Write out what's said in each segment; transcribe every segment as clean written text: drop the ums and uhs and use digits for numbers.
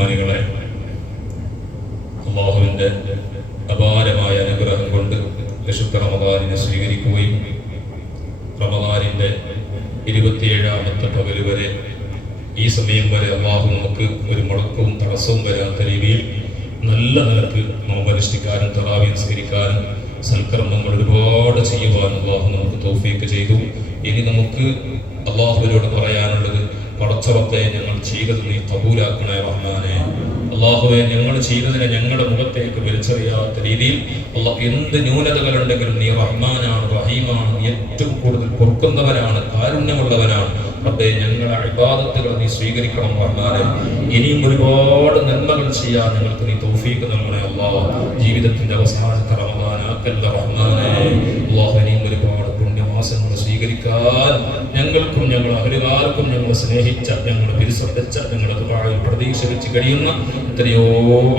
ബഹുമാനികളെ, അല്ലാഹുവിൻ്റെ അപാരമായ അനുഗ്രഹം കൊണ്ട് വിശുദ്ധ റമദാനിനെ സ്വീകരിക്കുകയും റമദാനിൻ്റെ 27ാമത്തെ പകല് വരെ ഈ സമയം വരെ അല്ലാഹു നമുക്ക് ഒരു മുടക്കവും തടസ്സവും വരാത്ത രീതിയിൽ നല്ല നിലക്ക് നോമ്പനുഷ്ഠിക്കാനും തറാവീഹ് നിസ്കരിക്കാനും സൽക്കർമ്മങ്ങൾ ഒരുപാട് ചെയ്യുവാനും അല്ലാഹു നമുക്ക് തൗഫീഖ് ചെയ്തു. ഇനി നമുക്ക് അല്ലാഹുവിനോട് പറയാനുള്ളത്, പടച്ചറബ്ബേ, ഞങ്ങൾ ചെയ്തത് നീ കബൂലാക്കണേ റഹ്മാനെ. അല്ലാഹുവേ, ഞങ്ങൾ ചെയ്തതിനെ ഞങ്ങളുടെ മുഖത്തേക്ക് വലിച്ചെറിയാത്ത രീതിയിൽ എന്ത് ന്യൂനതകളുണ്ടെങ്കിലും നീ റഹ്മാനാണ്, റഹീമാണ്, ഏറ്റവും കൂടുതൽ പൊറുക്കുന്നവനാണ്, കാരുണ്യമുള്ളവനാണ്. റബ്ബേ, ഞങ്ങളുടെ ഇബാദത്തുകൾ നീ സ്വീകരിക്കണം റഹ്മാനെ. ഇനിയും ഒരുപാട് നന്മകൾ ചെയ്യാൻ ഞങ്ങൾക്ക് നീ തൗഫീഖ് നൽകണേ അല്ലാഹ്. ജീവിതത്തിന്റെ അവസാനത്തെ റമദാനാക്കല്ല റഹ്മാനെ. അല്ലാഹു ഇനിയും ഒരുപാട് പുണ്യമാസങ്ങൾ സ്വീകരിക്കാൻ ഞങ്ങൾക്കും ഞങ്ങൾ അഹലുകാർക്കും ഞങ്ങൾ സ്നേഹിച്ച, ഞങ്ങൾ വിശ്വസിച്ച, ഞങ്ങളുടെ ദുആയിൽ പ്രതീക്ഷ വെച്ച് കഴിയുന്ന എത്രയോ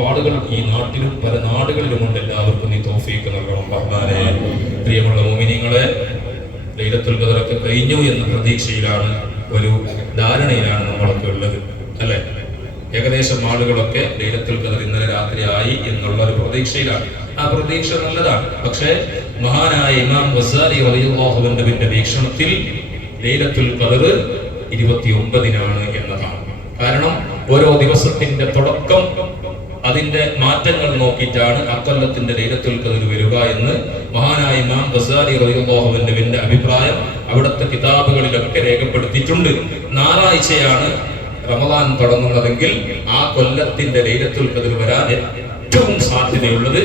ആളുകൾ ഈ നാട്ടിലും പല നാടുകളിലുമുണ്ട്. എല്ലാവർക്കും നീ തൗഫീഖ് നൽകണം റഹ്മാനെ. പ്രിയമുള്ള മുഅ്മിനീങ്ങളെ, ലൈലത്തുൽ ഖദറൊക്കെ കഴിഞ്ഞു എന്ന പ്രതീക്ഷയിലാണ്, ഒരു ധാരണയിലാണ് നമ്മളൊക്കെ ഉള്ളത്, അല്ലെ? ഏകദേശം ആളുകളൊക്കെ ലൈലത്തുൽ ഖദർ ഇന്നലെ രാത്രിയായി എന്നുള്ള ഒരു പ്രതീക്ഷയിലാണ്. ആ പ്രതീക്ഷ നല്ലതാണ്. പക്ഷേ മഹാനായ ഇമാം ഗസാലി റളിയല്ലാഹു അൻഹുവിന്റെ വീക്ഷണത്തിൽ ലൈലത്തുൽ ഖദർ 29-നാണ് എന്നതാണ്. കാരണം ഓരോ ദിവസത്തിന്റെ തുടക്കം, അതിന്റെ മാറ്റങ്ങൾ നോക്കിയിട്ടാണ് അക്കൊല്ലത്തിന്റെ ലൈലത്തുൽ ഖദർ വരിക എന്ന് മഹാനായ ഇമാം ഗസാലി റളിയല്ലാഹു അൻഹുവിന്റെ അഭിപ്രായം അവിടുത്തെ കിതാബുകളിലൊക്കെ രേഖപ്പെടുത്തിയിട്ടുണ്ട്. ഞായറാഴ്ചയാണ് റമദാൻ തുടങ്ങുന്നതെങ്കിൽ ആ കൊല്ലത്തിന്റെ ലൈലത്തുൽ ഖദർ വരാൻ ഏറ്റവും സാധ്യതയുള്ളത്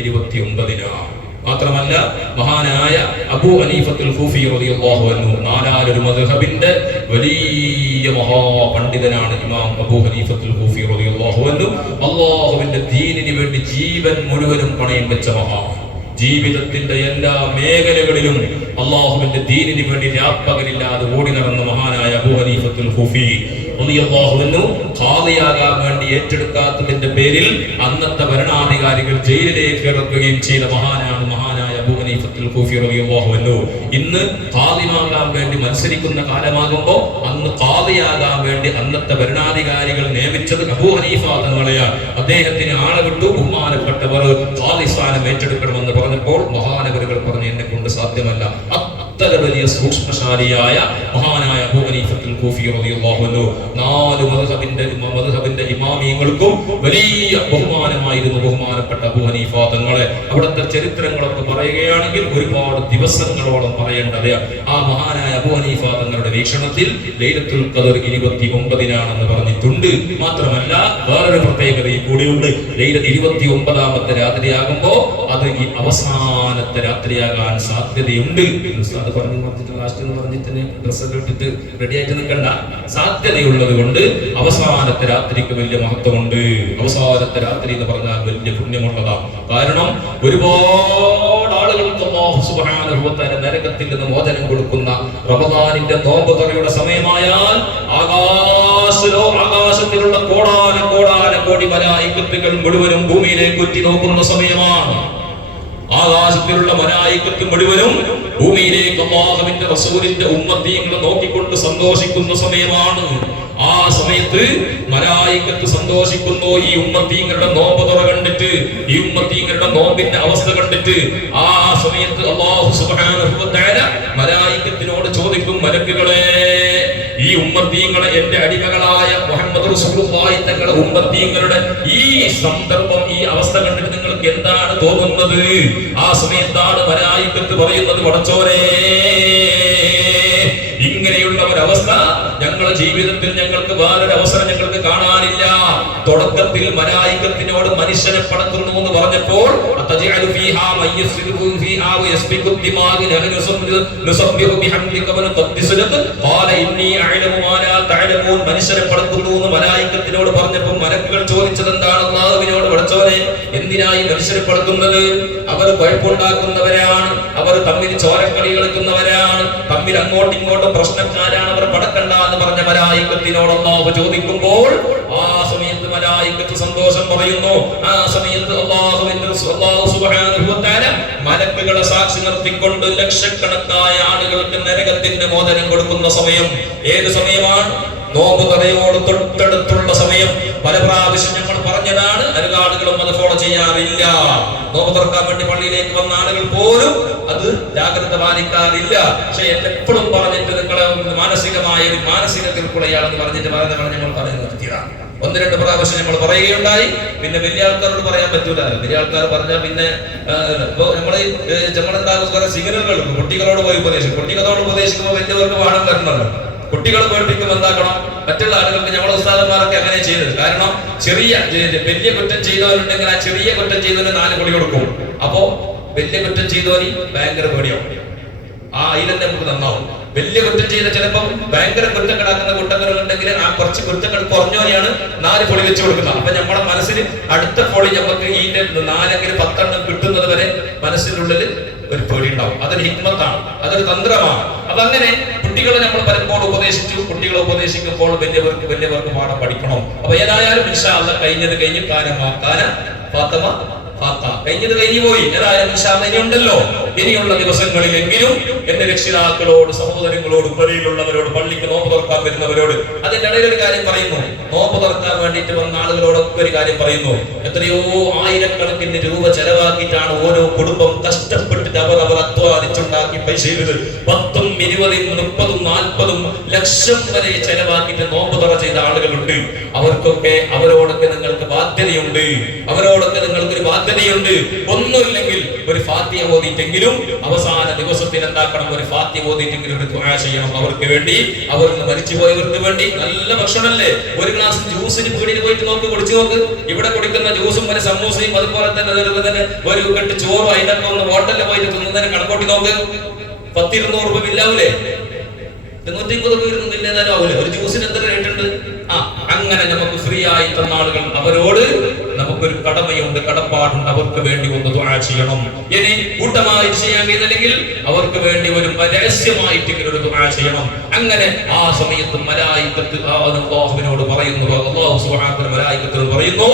29-നാണ്. മാത്രമല്ല മഹാനായ അബൂ ഹനീഫത്തുൽ ഖൂഫി റളിയല്ലാഹു അൻഹു, നാലാലൊരു മദ്ഹബിന്റെ വലിയ മഹാപണ്ഡിതനാണ് ഇമാം അബൂ ഹനീഫത്തുൽ ഖൂഫി റളിയല്ലാഹു അൻഹു. അല്ലാഹുവിന്റെ ദീനിന് വേണ്ടി ജീവൻ മുഴുവനും പണയം വെച്ച മഹാൻ. ജീവിതത്തിന്റെ എല്ലാ മേഖലകളിലും അല്ലാഹുവിന്റെ ദീനിന് വേണ്ടി രാപ്പകലില്ലാതെ ഓടി നടന്ന മഹാനായ അബൂ ഹനീഫത്തുൽ ഖൂഫി റളിയല്ലാഹു അൻഹു ഖാദിയാകാൻ വേണ്ടി ഏറ്റെടുക്കാത്തതിന്റെ പേരിൽ അന്നത്തെ ഭരണാധികാരികൾ ജയിലിലേക്ക് ഇറക്കുകയും ചെയ്ത മഹാനാണ് മഹാനായ അബൂ ഹനീഫത്തുൽ ഖൂഫി റളിയല്ലാഹു അൻഹു. ഇന്ന് ഖാദിമാകാൻ വേണ്ടി മത്സരിക്കുന്ന കാലമാകുമ്പോൾ അന്ന് ഖാദിയാകാൻ വേണ്ടി അന്നത്തെ ഭരണാധികാരികൾ നിയമിച്ചത് അബൂ ഹനീഫ തങ്ങളെയാണ്. അദ്ദേഹത്തിന് ആളെ വിട്ടു, ബഹുമാനപ്പെട്ടവർ ഖാദി സ്ഥാനം ഏറ്റെടുക്കണമെന്ന് പറഞ്ഞപ്പോൾ മഹാനവരുകൾ പറഞ്ഞു, എന്നെ കൊണ്ട് സാധ്യമല്ല. അത്ര വലിയ സൂക്ഷ്മശാലിയായ മഹാനായ അബൂ ഹനീഫത്തുൽ ഖൂഫി റളിയല്ലാഹു അൻഹു 4 മദ്ഹബിന്റെ ഇമാമിയങ്ങൾക്കും വലിയ ബഹുമാനമായിരുന്നു ബഹുമാനപ്പെട്ട അബൂ ഹനീഫ തങ്ങളെ. അവിടുത്തെ ചരിത്രങ്ങളൊക്കെ പറയുകയാണെങ്കിൽ ഒരുപാട് ദിവസങ്ങളോളം പറയേണ്ടത്. ആ മഹാനായ അബൂ ഹനീഫ തങ്ങളുടെ വീക്ഷണത്തിൽ ലൈലത്തുൽ ഖദർ 29-നാണെന്ന് പറഞ്ഞിട്ടുണ്ട്. മാത്രമല്ല വേറൊരു പ്രത്യേകതയും കൂടിയുണ്ട്. 29-ാമത്തെ രാത്രിയാകുമ്പോ അത് ഈ അവസാനത്തെ രാത്രിയാകാൻ സാധ്യതയുണ്ട്. അത് പറഞ്ഞിട്ട് ലാസ്റ്റ് എന്ന് പറഞ്ഞിട്ട് ഡ്രസ്സൊക്കെ ഇട്ടിട്ട് റെഡി ആയിട്ട് നിൽക്കണ്ട. സാധ്യതയുള്ളത് കൊണ്ട് അവസാനത്തെ രാത്രിക്ക് വലിയ മഹത്വമുണ്ട്. അവസാനത്തെ രാത്രി എന്ന് പറഞ്ഞാൽ വലിയ പുണ്യമുള്ളതാണ്. കാരണം ഒരുപാട് ആളുകൾക്ക് അല്ലാഹു സുബ്ഹാനഹു വ തആല നരകത്തിൽ നിന്ന് മോചനം കൊടുക്കുന്ന റമദാനിന്റെ നോമ്പ് തുറയുടെ സമയമായാൽ ആകാശത്തിലുള്ള കോടി മലായികത്തുകൾ മുഴുവനും ഭൂമിയിലേക്ക് ഉറ്റി നോക്കുന്ന സമയമാണ്. ആകാശത്തിലുള്ള മലായികത്ത് മുഴുവനും ഭൂമിയിലേക്ക് അല്ലാഹുവിന്റെ റസൂലിന്റെ ഉമ്മത്തീങ്ങളെ നോക്കിക്കൊണ്ട് സന്തോഷിക്കുന്ന സമയമാണ്. ആ സമയത്ത് മലായികത്ത് സന്തോഷിക്കുന്നു. ഈ ഉമ്മത്തീങ്ങളുടെ നോമ്പ് തുറ കണ്ടിട്ട്, ഈ ഉമ്മത്തീങ്ങളുടെ നോമ്പിന്റെ അവസ്ഥ കണ്ടിട്ട് ആ സമയത്ത് അല്ലാഹു സുബ്ഹാനഹു വ തആല മലായികത്തിനോട് ചോദിക്കും, മലക്കുകളെ, ഈ ഉമ്മത്തീങ്ങളെ എന്റെ അടിമകളായ മുഹമ്മദ് റസൂലുള്ളാഹി തങ്ങളുടെ ഉമ്മത്തീങ്ങളുടെ ഈ സന്ദർഭം, ഈ അവസ്ഥ കണ്ടിട്ട് നിങ്ങൾക്ക് എന്താണ് തോന്നുന്നത്? ആ സമയത്താണ് മലായികത്ത് പറയുന്നത്, പടച്ചോനെ, ഇങ്ങനെയുള്ള ഒരവസ്ഥ ഞങ്ങളുടെ ജീവിതത്തിൽ ഞങ്ങൾക്ക് വേറൊരു അവസരം ഞങ്ങൾക്ക് കാണാനില്ല. തുടക്കത്തിൽ മലായികത്തിനോട് മനുഷ്യനെ പടക്കുന്നു എന്ന് പറഞ്ഞപ്പോൾ മനുഷ്യരെ പടക്കുന്നു എന്ന് മലായികത്തിനോട് പറഞ്ഞപ്പോൾ മലക്കുകൾ ചോദിച്ചത് എന്താണ്? അല്ലാഹുവിനോട്, പടച്ചോനെ, എന്തിനായി മനുഷ്യരെ പടക്കുന്നത്? അവർ കുഴപ്പമുണ്ടാക്കുന്നവരാണ്, അവർ തമ്മിൽ ചോരക്കളി കളിക്കുന്നവരാണ്, തമ്മിൽ അങ്ങോട്ടും ഇങ്ങോട്ടും പ്രശ്നക്കാരാണ്, അവർ പടക്കണ്ട എന്ന് പറഞ്ഞ മലായികത്തിനോട് അല്ലാഹു ചോദിക്കുമ്പോൾ ആ സമയത്ത് മലായികത്ത് സന്തോഷം പറയുന്നു. ആ സമയത്ത് അല്ലാഹു സുബ്ഹാനഹു വ തആല മലക്കുകളെ സാക്ഷി നിർത്തിക്കൊണ്ട് ലക്ഷക്കണക്കായ ആളുകൾക്ക് നരകത്തിന്റെ മോചനം കൊടുക്കുന്ന സമയം. ഏത് സമയമാണ്? നോമ്പ് തുറയോട് തൊട്ടടുത്തുള്ള സമയം. പല പ്രാവശ്യം ഫോളോ ചെയ്യാറില്ല. നോമ്പ് തുറക്കാൻ വേണ്ടി പള്ളിയിലേക്ക് വന്ന ആളുകൾ പോലും അത് ജാഗ്രത പാലിക്കാറില്ല. പക്ഷെ എപ്പോഴും പറഞ്ഞിട്ട് നിങ്ങളെ മാനസികമായ ഒരു മാനസിക കിർക്കുളയാണെന്ന് പറഞ്ഞിട്ട് ഞങ്ങൾ പറയുന്നത് നിർത്തിയതാണ്. 1-2 പ്രാവശ്യം നമ്മൾ പറയുകയുണ്ടായി. പിന്നെ വലിയ ആൾക്കാരോട് പറയാൻ പറ്റൂല. വലിയ ആൾക്കാർ പറഞ്ഞാൽ പിന്നെ നമ്മളെന്താകും കുറെ സിഗ്നലുകൾ കുട്ടികളോട് പോയി ഉപദേശിക്കും. കുട്ടികളോട് ഉപദേശിക്കുമ്പോൾ വലിയവർക്ക് പാഠം തരണമല്ലോ. കുട്ടികളെ പേടിപ്പിക്കുമ്പോൾ എന്താക്കണം, മറ്റുള്ള ആളുകൾക്ക് നമ്മളെ ഉസ്താദന്മാരൊക്കെ അങ്ങനെ ചെയ്തത്. കാരണം വലിയ കുറ്റം ചെയ്തവരുണ്ടെങ്കിൽ ആ ചെറിയ കുറ്റം ചെയ്തവന് 4 കൊടി കൊടുക്കും. അപ്പോ വലിയ കുറ്റം ചെയ്തവന് ഭയങ്കര പേടിയാവും. ആ അതിലെന്നെ നമുക്ക് നന്നാവും. വലിയ കുറ്റം ചെയ്ത ചിലപ്പം ഭയങ്കര കുറ്റങ്ങളാക്കുന്ന കുറ്റങ്ങളുണ്ടെങ്കിൽ ആ കുറച്ച് കുറ്റങ്ങൾ കുറഞ്ഞവനെയാണ് 4 പൊളി വെച്ച് കൊടുക്കുന്നത്. അപ്പൊ നമ്മുടെ മനസ്സിൽ അടുത്ത പൊളി നമുക്ക് ഇതിന്റെ 4 10 കിട്ടുന്നത് വരെ മനസ്സിനുള്ളിൽ ഒരു പേടി ഉണ്ടാവും. അതൊരു ഹിക്മത്താണ്, അതൊരു തന്ത്രമാണ്. അപ്പൊ അങ്ങനെ കുട്ടികളെ നമ്മൾ പലപ്പോഴും ഉപദേശിച്ചു. കുട്ടികളെ ഉപദേശിക്കുമ്പോൾ വലിയവർക്ക് പാഠം പഠിക്കണം. അപ്പൊ ഏതായാലും ഇൻഷാ അല്ലാഹ് കഴിഞ്ഞത് കഴിഞ്ഞു. ഫാത്തമ കഴിഞ്ഞത് കഴിഞ്ഞു പോയി. ഏതായാലും ഇൻഷാ അല്ലാഹ് ഇനിയുണ്ടല്ലോ. ഇനിയുള്ള ദിവസങ്ങളിലെങ്കിലും എന്റെ രക്ഷിതാക്കളോട്, സഹോദരങ്ങളോട്, ഉപ്പരയിലുള്ളവരോട്, പള്ളിക്ക് നോമ്പ് തുറക്കാൻ വരുന്നവരോട്, അതിന്റെ ഇടയിൽ ഒരു കാര്യം പറയുന്നു. നോമ്പ് തുറക്കാൻ വേണ്ടിയിട്ട് വന്ന ആളുകളോടൊക്കെ ഒരു കാര്യം പറയുന്നു. എത്രയോ ആയിരക്കണക്കിന് രൂപ ചെലവാക്കിയിട്ടാണ് ഓരോ കുടുംബം കഷ്ടപ്പെട്ടിട്ട് അവർ അധ്വാനിച്ചുണ്ടാക്കി പൈസ ചെയ്തത്. 10, 20, 30, 40 ലക്ഷം വരെ ചെലവാക്കിയിട്ട് നോമ്പ് തുറ ചെയ്ത ആളുകളുണ്ട്. അവരോടൊക്കെ നിങ്ങൾക്ക് ബാധ്യതയുണ്ട്. നിങ്ങൾക്കൊരു ബാധ്യതയുണ്ട്. ഒന്നുമില്ലെങ്കിൽ ഒരു ഫാത്തിഹ ഓതിയിട്ടെങ്കിലും അവസാന ദിവസത്തിൽ എന്താക്കണം, ഒരു ഫാത്തിഹ ഓതിയിട്ടെങ്കിലും ഒരു ദുആ ചെയ്യണം അവർക്ക് വേണ്ടി. അവർക്ക് മരിച്ചുപോയവർക്ക് വേണ്ടി. നല്ല ഭക്ഷണമല്ലേ, ഒരു ഗ്ലാസ് ജ്യൂസിന് പീടിയിൽ പോയിട്ട് കുടിച്ചു നോക്ക്. ഇവിടെ കുടിക്കുന്ന ജ്യൂസും ഒരു സമൂസയും അതുപോലെ തന്നെ ഒരു കെട്ട് ചോറും അതിനൊക്കെ ഒന്ന് ഹോട്ടലിൽ പോയിട്ട് തിന്നുന്നതിന് കണക്കോട്ടി നോക്ക്. 10-200 രൂപ ബില്ലാവൂലേ? 250 രൂപ ബില്ലേതായാലും ആവൂലേ? ഒരു ജ്യൂസിന് എത്ര റേറ്റ് ഉണ്ട്? അങ്ങനെ നമുക്ക് ഫ്രീ ആയി തന്ന ആളുകൾ, അവരോട് നമുക്കൊരു കടമയുണ്ട്, കടപ്പാടുണ്ട്. അവർക്ക് വേണ്ടി ഒന്ന് ദുആ ചെയ്യണം. ഇനി കൂട്ടമായി ചെയ്യാൻ കഴിയുന്നില്ലെങ്കിൽ അവർക്ക് വേണ്ടി ഒരു രഹസ്യമായിട്ട് ഒരു ദുആ ചെയ്യണം. അങ്ങനെ ആ സമയത്ത് മലായികത്ത് അല്ലാഹുവിനോട് പറയുന്നു, അല്ലാഹു സുബ്ഹാനഹു വ തആല മലായികത്തിനോട് പറയുന്നു,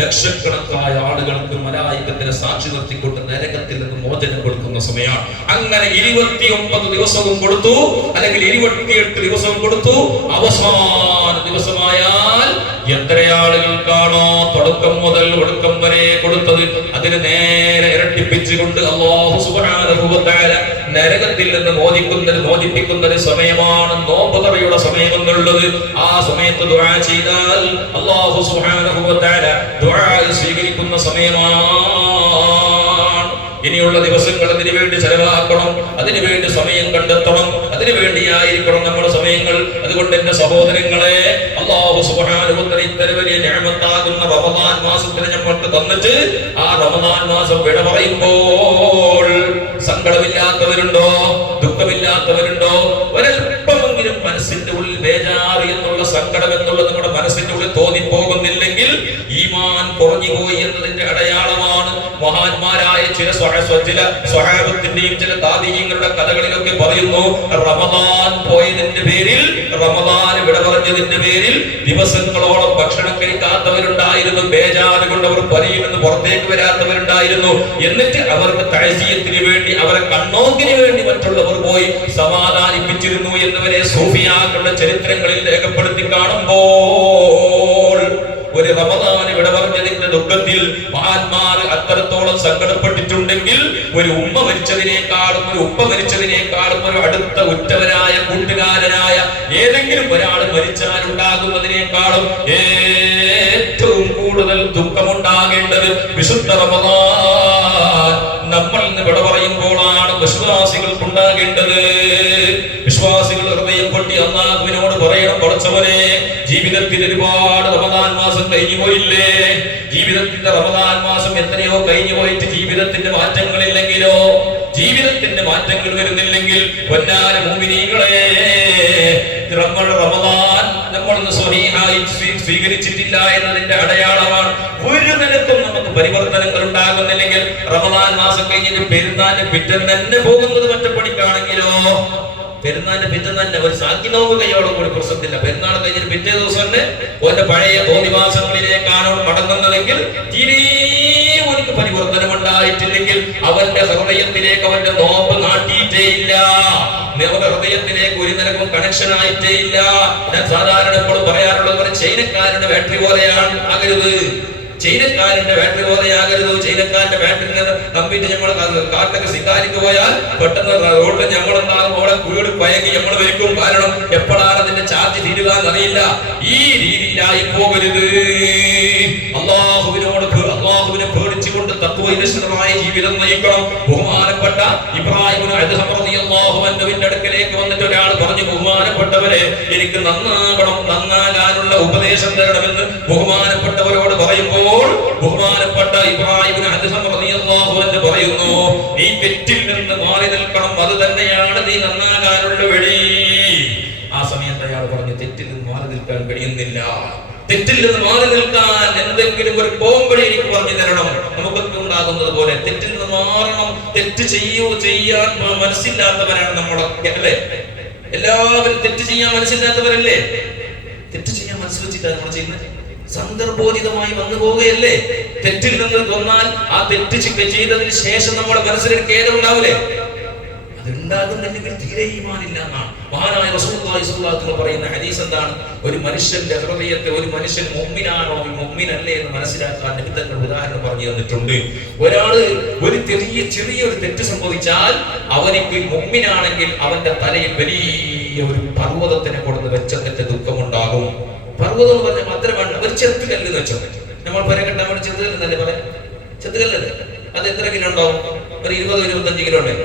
ലക്ഷക്കണക്കായ ആളുകൾക്ക് മലായികത്തിനെ സാക്ഷി നിർത്തിക്കൊണ്ട് നരകത്തിൽ നിന്ന് മോചനം കൊടുക്കുന്ന സമയമാണ്. അങ്ങനെ 29 ദിവസവും കൊടുത്തു, അല്ലെങ്കിൽ 28 ദിവസവും കൊടുത്തു. അവസാന ദിവസമായാൽ എത്ര ആളുകൾക്കാണോ തുടക്കം മുതൽ ഒടുക്കം വരെ കൊടുത്തത് അതിന് നേരെ ഇരട്ടിപ്പിച്ചുകൊണ്ട് അല്ലാഹു സുബ്ഹാനഹു വ തആല നരകത്തിൽ നിന്ന് മോചിപ്പിക്കുന്ന ഒരു സമയമാണ് നോമ്പ് തുറയുടെ സമയം എന്നുള്ളത്. ആ സമയത്ത് ദുആ ചെയ്താൽ അല്ലാഹു സുബ്ഹാനഹു വ തആല ദുആ സ്വീകരിക്കുന്ന സമയമാണ്. ഇനിയുള്ള ദിവസങ്ങൾ അതിനു വേണ്ടി ചെലവാക്കണം, അതിനു വേണ്ടി സമയം കണ്ടെത്തണം, അതിനു വേണ്ടിയായിരിക്കണം നമ്മുടെ സമയങ്ങൾ. അതുകൊണ്ട് എന്റെ സഹോദരങ്ങളെ, അല്ലാഹു സുബ്ഹാനഹു വ തആല ഇത്രയും വലിയ നിഅമത്താകുന്ന റമദാൻ മാസത്തിന് നമ്മൾക്ക് തന്നിട്ട് ആ റമദാൻ മാസം വിട പറയുമ്പോൾ സങ്കടമില്ലാത്തവരുണ്ടോ? ദുഃഖമില്ലാത്തവരുണ്ടോ? ഒരല്പമെങ്കിലും മനസ്സിന്റെ ഉള്ളിൽ ബേജാറ് എന്നുള്ള സങ്കടം എന്നുള്ളത് നമ്മുടെ മനസ്സിന്റെ ഉള്ളിൽ തോന്നിപ്പോകുന്നില്ലെങ്കിൽ ഈമാൻ കുറഞ്ഞുപോയി എന്നതിന്റെ അടയാളമാണ്. മഹാന്മാരായ ചില സ്വഹാബത്തിന്റെയും ചില താബീഈങ്ങളുടെ കഥകളിലൊക്കെ പറയുന്നു, റമദാൻ പോയതിന്റെ പേരിൽ, റമദാൻ വിട പറഞ്ഞതിന്റെ പേരിൽ ദിവസങ്ങളോളം ഭക്ഷണം കഴിക്കാത്തവരുണ്ടായിരുന്നു. ബേജാറ് കൊണ്ട് അവർ പനിയിൽ നിന്ന് പുറത്തേക്ക് വരാത്തവരുണ്ടായിരുന്നു. എന്നിട്ട് അവർക്ക് തഅസിയത്തിന് വേണ്ടി, അവരെ കണ്ണോക്കിന് വേണ്ടി മറ്റുള്ളവർ പോയി സമാധാനിപ്പിച്ചിരുന്നു എന്നിവരെ സൂഫിയാക്കളുടെ ചരിത്രങ്ങളിൽ രേഖപ്പെടുത്തി കാണുമ്പോൾ ഒരു റമദാൻ വിട പറഞ്ഞതിന്റെ ദുഃഖത്തിൽ മഹാന്മാർ അത്തരത്തോളം സങ്കടപ്പെട്ടിട്ടുണ്ടെങ്കിൽ ഒരു ഉമ്മ മരിച്ചതിനേക്കാളും ഒരു അടുത്ത ഉറ്റവനായ കൂട്ടുകാരനായ ഏതെങ്കിലും ഒരാൾ മരിച്ചാൽ ഉണ്ടാകുന്നതിനേക്കാളും ഏറ്റവും കൂടുതൽ ദുഃഖമുണ്ടാകേണ്ടത് വിശുദ്ധ റമദാൻ നമ്മൾ ഇന്ന് വിട പറയുമ്പോഴാണ് വിശ്വാസികൾക്കുണ്ടാകേണ്ടത്. വിശ്വാസികൾ ഹൃദയം പൊട്ടി അല്ലാഹുവിനോട് പറയണം, പടച്ചവനെ, ജീവിതത്തിൽ ഒരുപാട് റമദാൻ മാസം കഴിഞ്ഞു പോയില്ലേ? ജീവിതത്തിന്റെ റമദാൻ മാസം എത്രയോ കഴിഞ്ഞു പോയിട്ട് ജീവിതത്തിന്റെ മാറ്റങ്ങളില്ലെങ്കിലോ, ജീവിതത്തിന്റെ മാറ്റങ്ങൾ വരുന്നില്ലെങ്കിൽ പൊന്നാര മുഅ്മിനീങ്ങളെ, നമ്മൾ റമദാൻ നമ്മളൊന്ന് സ്വഹീഹായി സ്വീകരിച്ചിട്ടില്ല എന്നതിന്റെ അടയാളമാണ്. ഒരു നിലക്കും നമുക്ക് പരിവർത്തനങ്ങൾ ഉണ്ടാകുന്നില്ലെങ്കിൽ റമദാൻ മാസം കഴിഞ്ഞിട്ട് പെരുന്നാളിന് പിറ്റേന്ന് തന്നെ പോകുന്നത് മറ്റു പണിക്കാണെങ്കിലോ, പെരുന്നാളിന്റെ പിറ്റേന്ന് തന്നെ ഒരു സാക്കി നോമ്പ് കൈയോളം കൂടി പ്രശ്നത്തില്ല. പെരുന്നാൾ കഴിഞ്ഞിട്ട് പിറ്റേ ദിവസം തന്നെ ഓന്റെ പഴയ തോന്നിവാസങ്ങളിലേക്കാണ് മടങ്ങുന്നതെങ്കിൽ തീരെ അവർക്ക് പരിവർത്തനം ഉണ്ടായിട്ടില്ലെങ്കിൽ അവന്റെ ഹൃദയത്തിലേക്ക് അവന്റെ നോമ്പ് നാട്ടിയിട്ടേ ഇല്ല, അവന്റെ ഹൃദയത്തിലേക്ക് ഒരു നിലക്കും കണക്ഷൻ ആയിട്ടേ ഇല്ല. ഞാൻ സാധാരണ എപ്പോഴും പറയാറുള്ളത് ചൈനക്കാരുടെ ബാറ്ററി പോലെയാണ് ആകരുത്. ചൈനക്കാരന്റെ ബാറ്ററി പോലെയാകരുത്. ചൈനക്കാരന്റെ ബാറ്ററിനെ നമ്പിട്ട് നമ്മൾ കാട്ടൊക്കെ ശിക്കാരിക്ക് പോയാൽ പെട്ടെന്ന് റോഡിൽ ഞങ്ങളെന്താകും അവിടെ കുഴിയോട് പയങ്ങി നമ്മൾ വരിക്കും. കാരണം എപ്പോഴാണ് അതിന്റെ ചാർജ് തീരുക എന്നറിയില്ല. ഈ രീതിയിലായി പോകരുത്. അള്ളാഹുവിനെ പേടിച്ചുകൊണ്ട് തഖ്വയിലമായ ജീവിതം നയിക്കണം. ബഹുമാനപ്പെട്ട ഇബ്രാഹിം റളിയല്ലാഹുവിന്റെ അടുക്കലേക്ക് വന്നിട്ട് ഒരാൾ പറഞ്ഞു, ബഹുമാനപ്പെട്ടവരെ എനിക്ക് നന്നാകണം, നന്നാകാനുള്ള ഉപദേശം തരണമെന്ന് ബഹുമാനപ്പെട്ടവരോട് പറയുമ്പോൾ ബഹുമാനപ്പെട്ട ഇബ്രാഹിം റളിയല്ലാഹു പറയുന്നു, നീ തെറ്റിൽ നിന്ന് മാറി നിൽക്കണം, അത് തന്നെയാണ് നീ നന്നാകാനുള്ള വഴി. ആ സമയത്ത് അയാൾ പറഞ്ഞു, തെറ്റിൽ നിന്ന് മാറി നിൽക്കാൻ കഴിയുന്നില്ല, തെറ്റിൽ നിന്ന് മാറി നിൽക്കാൻ എന്തെങ്കിലും ഒരു പോംവഴി എനിക്ക് പറഞ്ഞു തരണം. നമുക്കൊക്കെ ഉണ്ടാകുന്നത് പോലെ തെറ്റിൽ നിന്ന് മാറണം. തെറ്റ് ചെയ്യാൻ മനസ്സില്ലാത്തവരാണ് നമ്മളൊക്കെ, അല്ലേ? എല്ലാവരും തെറ്റ് ചെയ്യാൻ മനസ്സില്ലാത്തവരല്ലേ? തെറ്റ് ചെയ്യാൻ മനസ്സ് വെച്ചിട്ടാണ് നമ്മൾ ചെയ്യുന്നത്. സന്ദർഭോചിതമായി വന്നു പോവുകയല്ലേ? തെറ്റിൽ നിന്ന് വന്നാൽ ആ തെറ്റ് ചെയ്തതിന് ശേഷം നമ്മുടെ മനസ്സിലൊരു ഖേദം ഉണ്ടാവില്ലേ? അതുണ്ടാകുന്നില്ലെങ്കിൽ തീരെ ഈമാനില്ല എന്നാണ് മഹാനായ റസൂലുള്ളാഹി സ്വല്ലല്ലാഹു അലൈഹി വസല്ലം പറയുന്ന ഹദീസ്. എന്താണ്? ഒരു മനുഷ്യന്റെ ഹൃദയത്തെ ഒരു മനുഷ്യൻ മുഅ്മിനാണോ മുഅ്മിനല്ലേ എന്ന് മനസ്സിലാക്കാൻ നബി തങ്ങൾ ഉദാഹരണം പറഞ്ഞു തന്നിട്ടുണ്ട്. ഒരാള് ഒരു ചെറിയൊരു തെറ്റ് സംഭവിച്ചാൽ അവനിക്ക് മുഅ്മിനാണെങ്കിൽ അവന്റെ തലയിൽ വലിയ ഒരു പർവ്വതത്തിനെ കൊടുത്ത് വെച്ചതിന്റെ ദുഃഖമുണ്ടാകും. പർവ്വതം എന്ന് പറഞ്ഞാൽ മാത്രമല്ല, ഒരു ചെത്തുകല്ല് എന്ന് വെച്ചോ. നമ്മൾ പരകെട്ടാൻ വേണ്ടി ചെത്തുകല്ലെന്നല്ലേ പറയാം. ചെത്തുകല്ലല്ലേ, അത് എത്ര കിലോ ഉണ്ടാവും? ഒരു 20-25 കിലോ ഉണ്ടായി.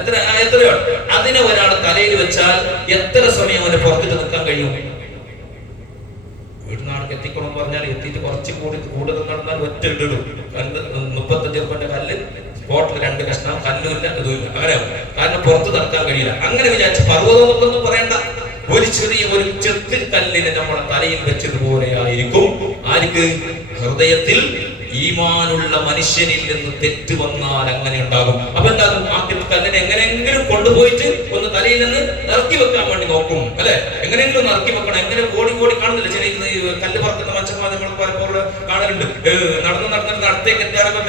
എത്രയോ അതിനെ ഒരാൾ തലയിൽ വെച്ചാൽ എത്ര സമയം അവന് പുറത്തിട്ട് നിൽക്കാൻ കഴിയും? വീടിനാൾക്ക് എത്തിക്കണം എന്ന് പറഞ്ഞാൽ എത്തിയിട്ട് കുറച്ച് കൂടുതൽ നടന്നാൽ ഒറ്റ ഇടും. 35 രൂപന്റെ കല്ല് സ്പോട്ടിൽ 2 കഷ്ണം, കല്ലുമില്ല ഇതുമില്ല, അങ്ങനെ. കാരണം പുറത്ത് നടക്കാൻ കഴിയില്ല. അങ്ങനെ വിചാരിച്ച് പർവ്വതം എന്നൊന്നും പറയണ്ട, ഒരു ചെത്തിൽ കല്ലിനെ നമ്മുടെ തലയിൽ വെച്ചതുപോലെ ആയിരിക്കും ആർക്ക്? ഹൃദയത്തിൽ ഈമാനുള്ള മനുഷ്യനിൽ നിന്ന് തെറ്റ് വന്നാൽ അങ്ങനെ ഉണ്ടാകും. അപ്പൊ എന്താകും? ആ കല്ലിനെ എങ്ങനെയെങ്കിലും കൊണ്ടുപോയിട്ട് ഒന്ന് തലയിൽ നിന്ന് ഇറക്കി വെക്കാൻ വേണ്ടി നോക്കും, അല്ലെ? എങ്ങനെയെങ്കിലും ഇറക്കി വെക്കണം. എങ്ങനെ കോടി കാണുന്നില്ല ചില കല്ല് പറക്കുന്ന മനുഷ്യന്മാർ നമ്മൾ പലപ്പോഴും കാണലുണ്ട്. നടന്നിട്ട് അടുത്തേക്ക് എത്താറൊക്കെ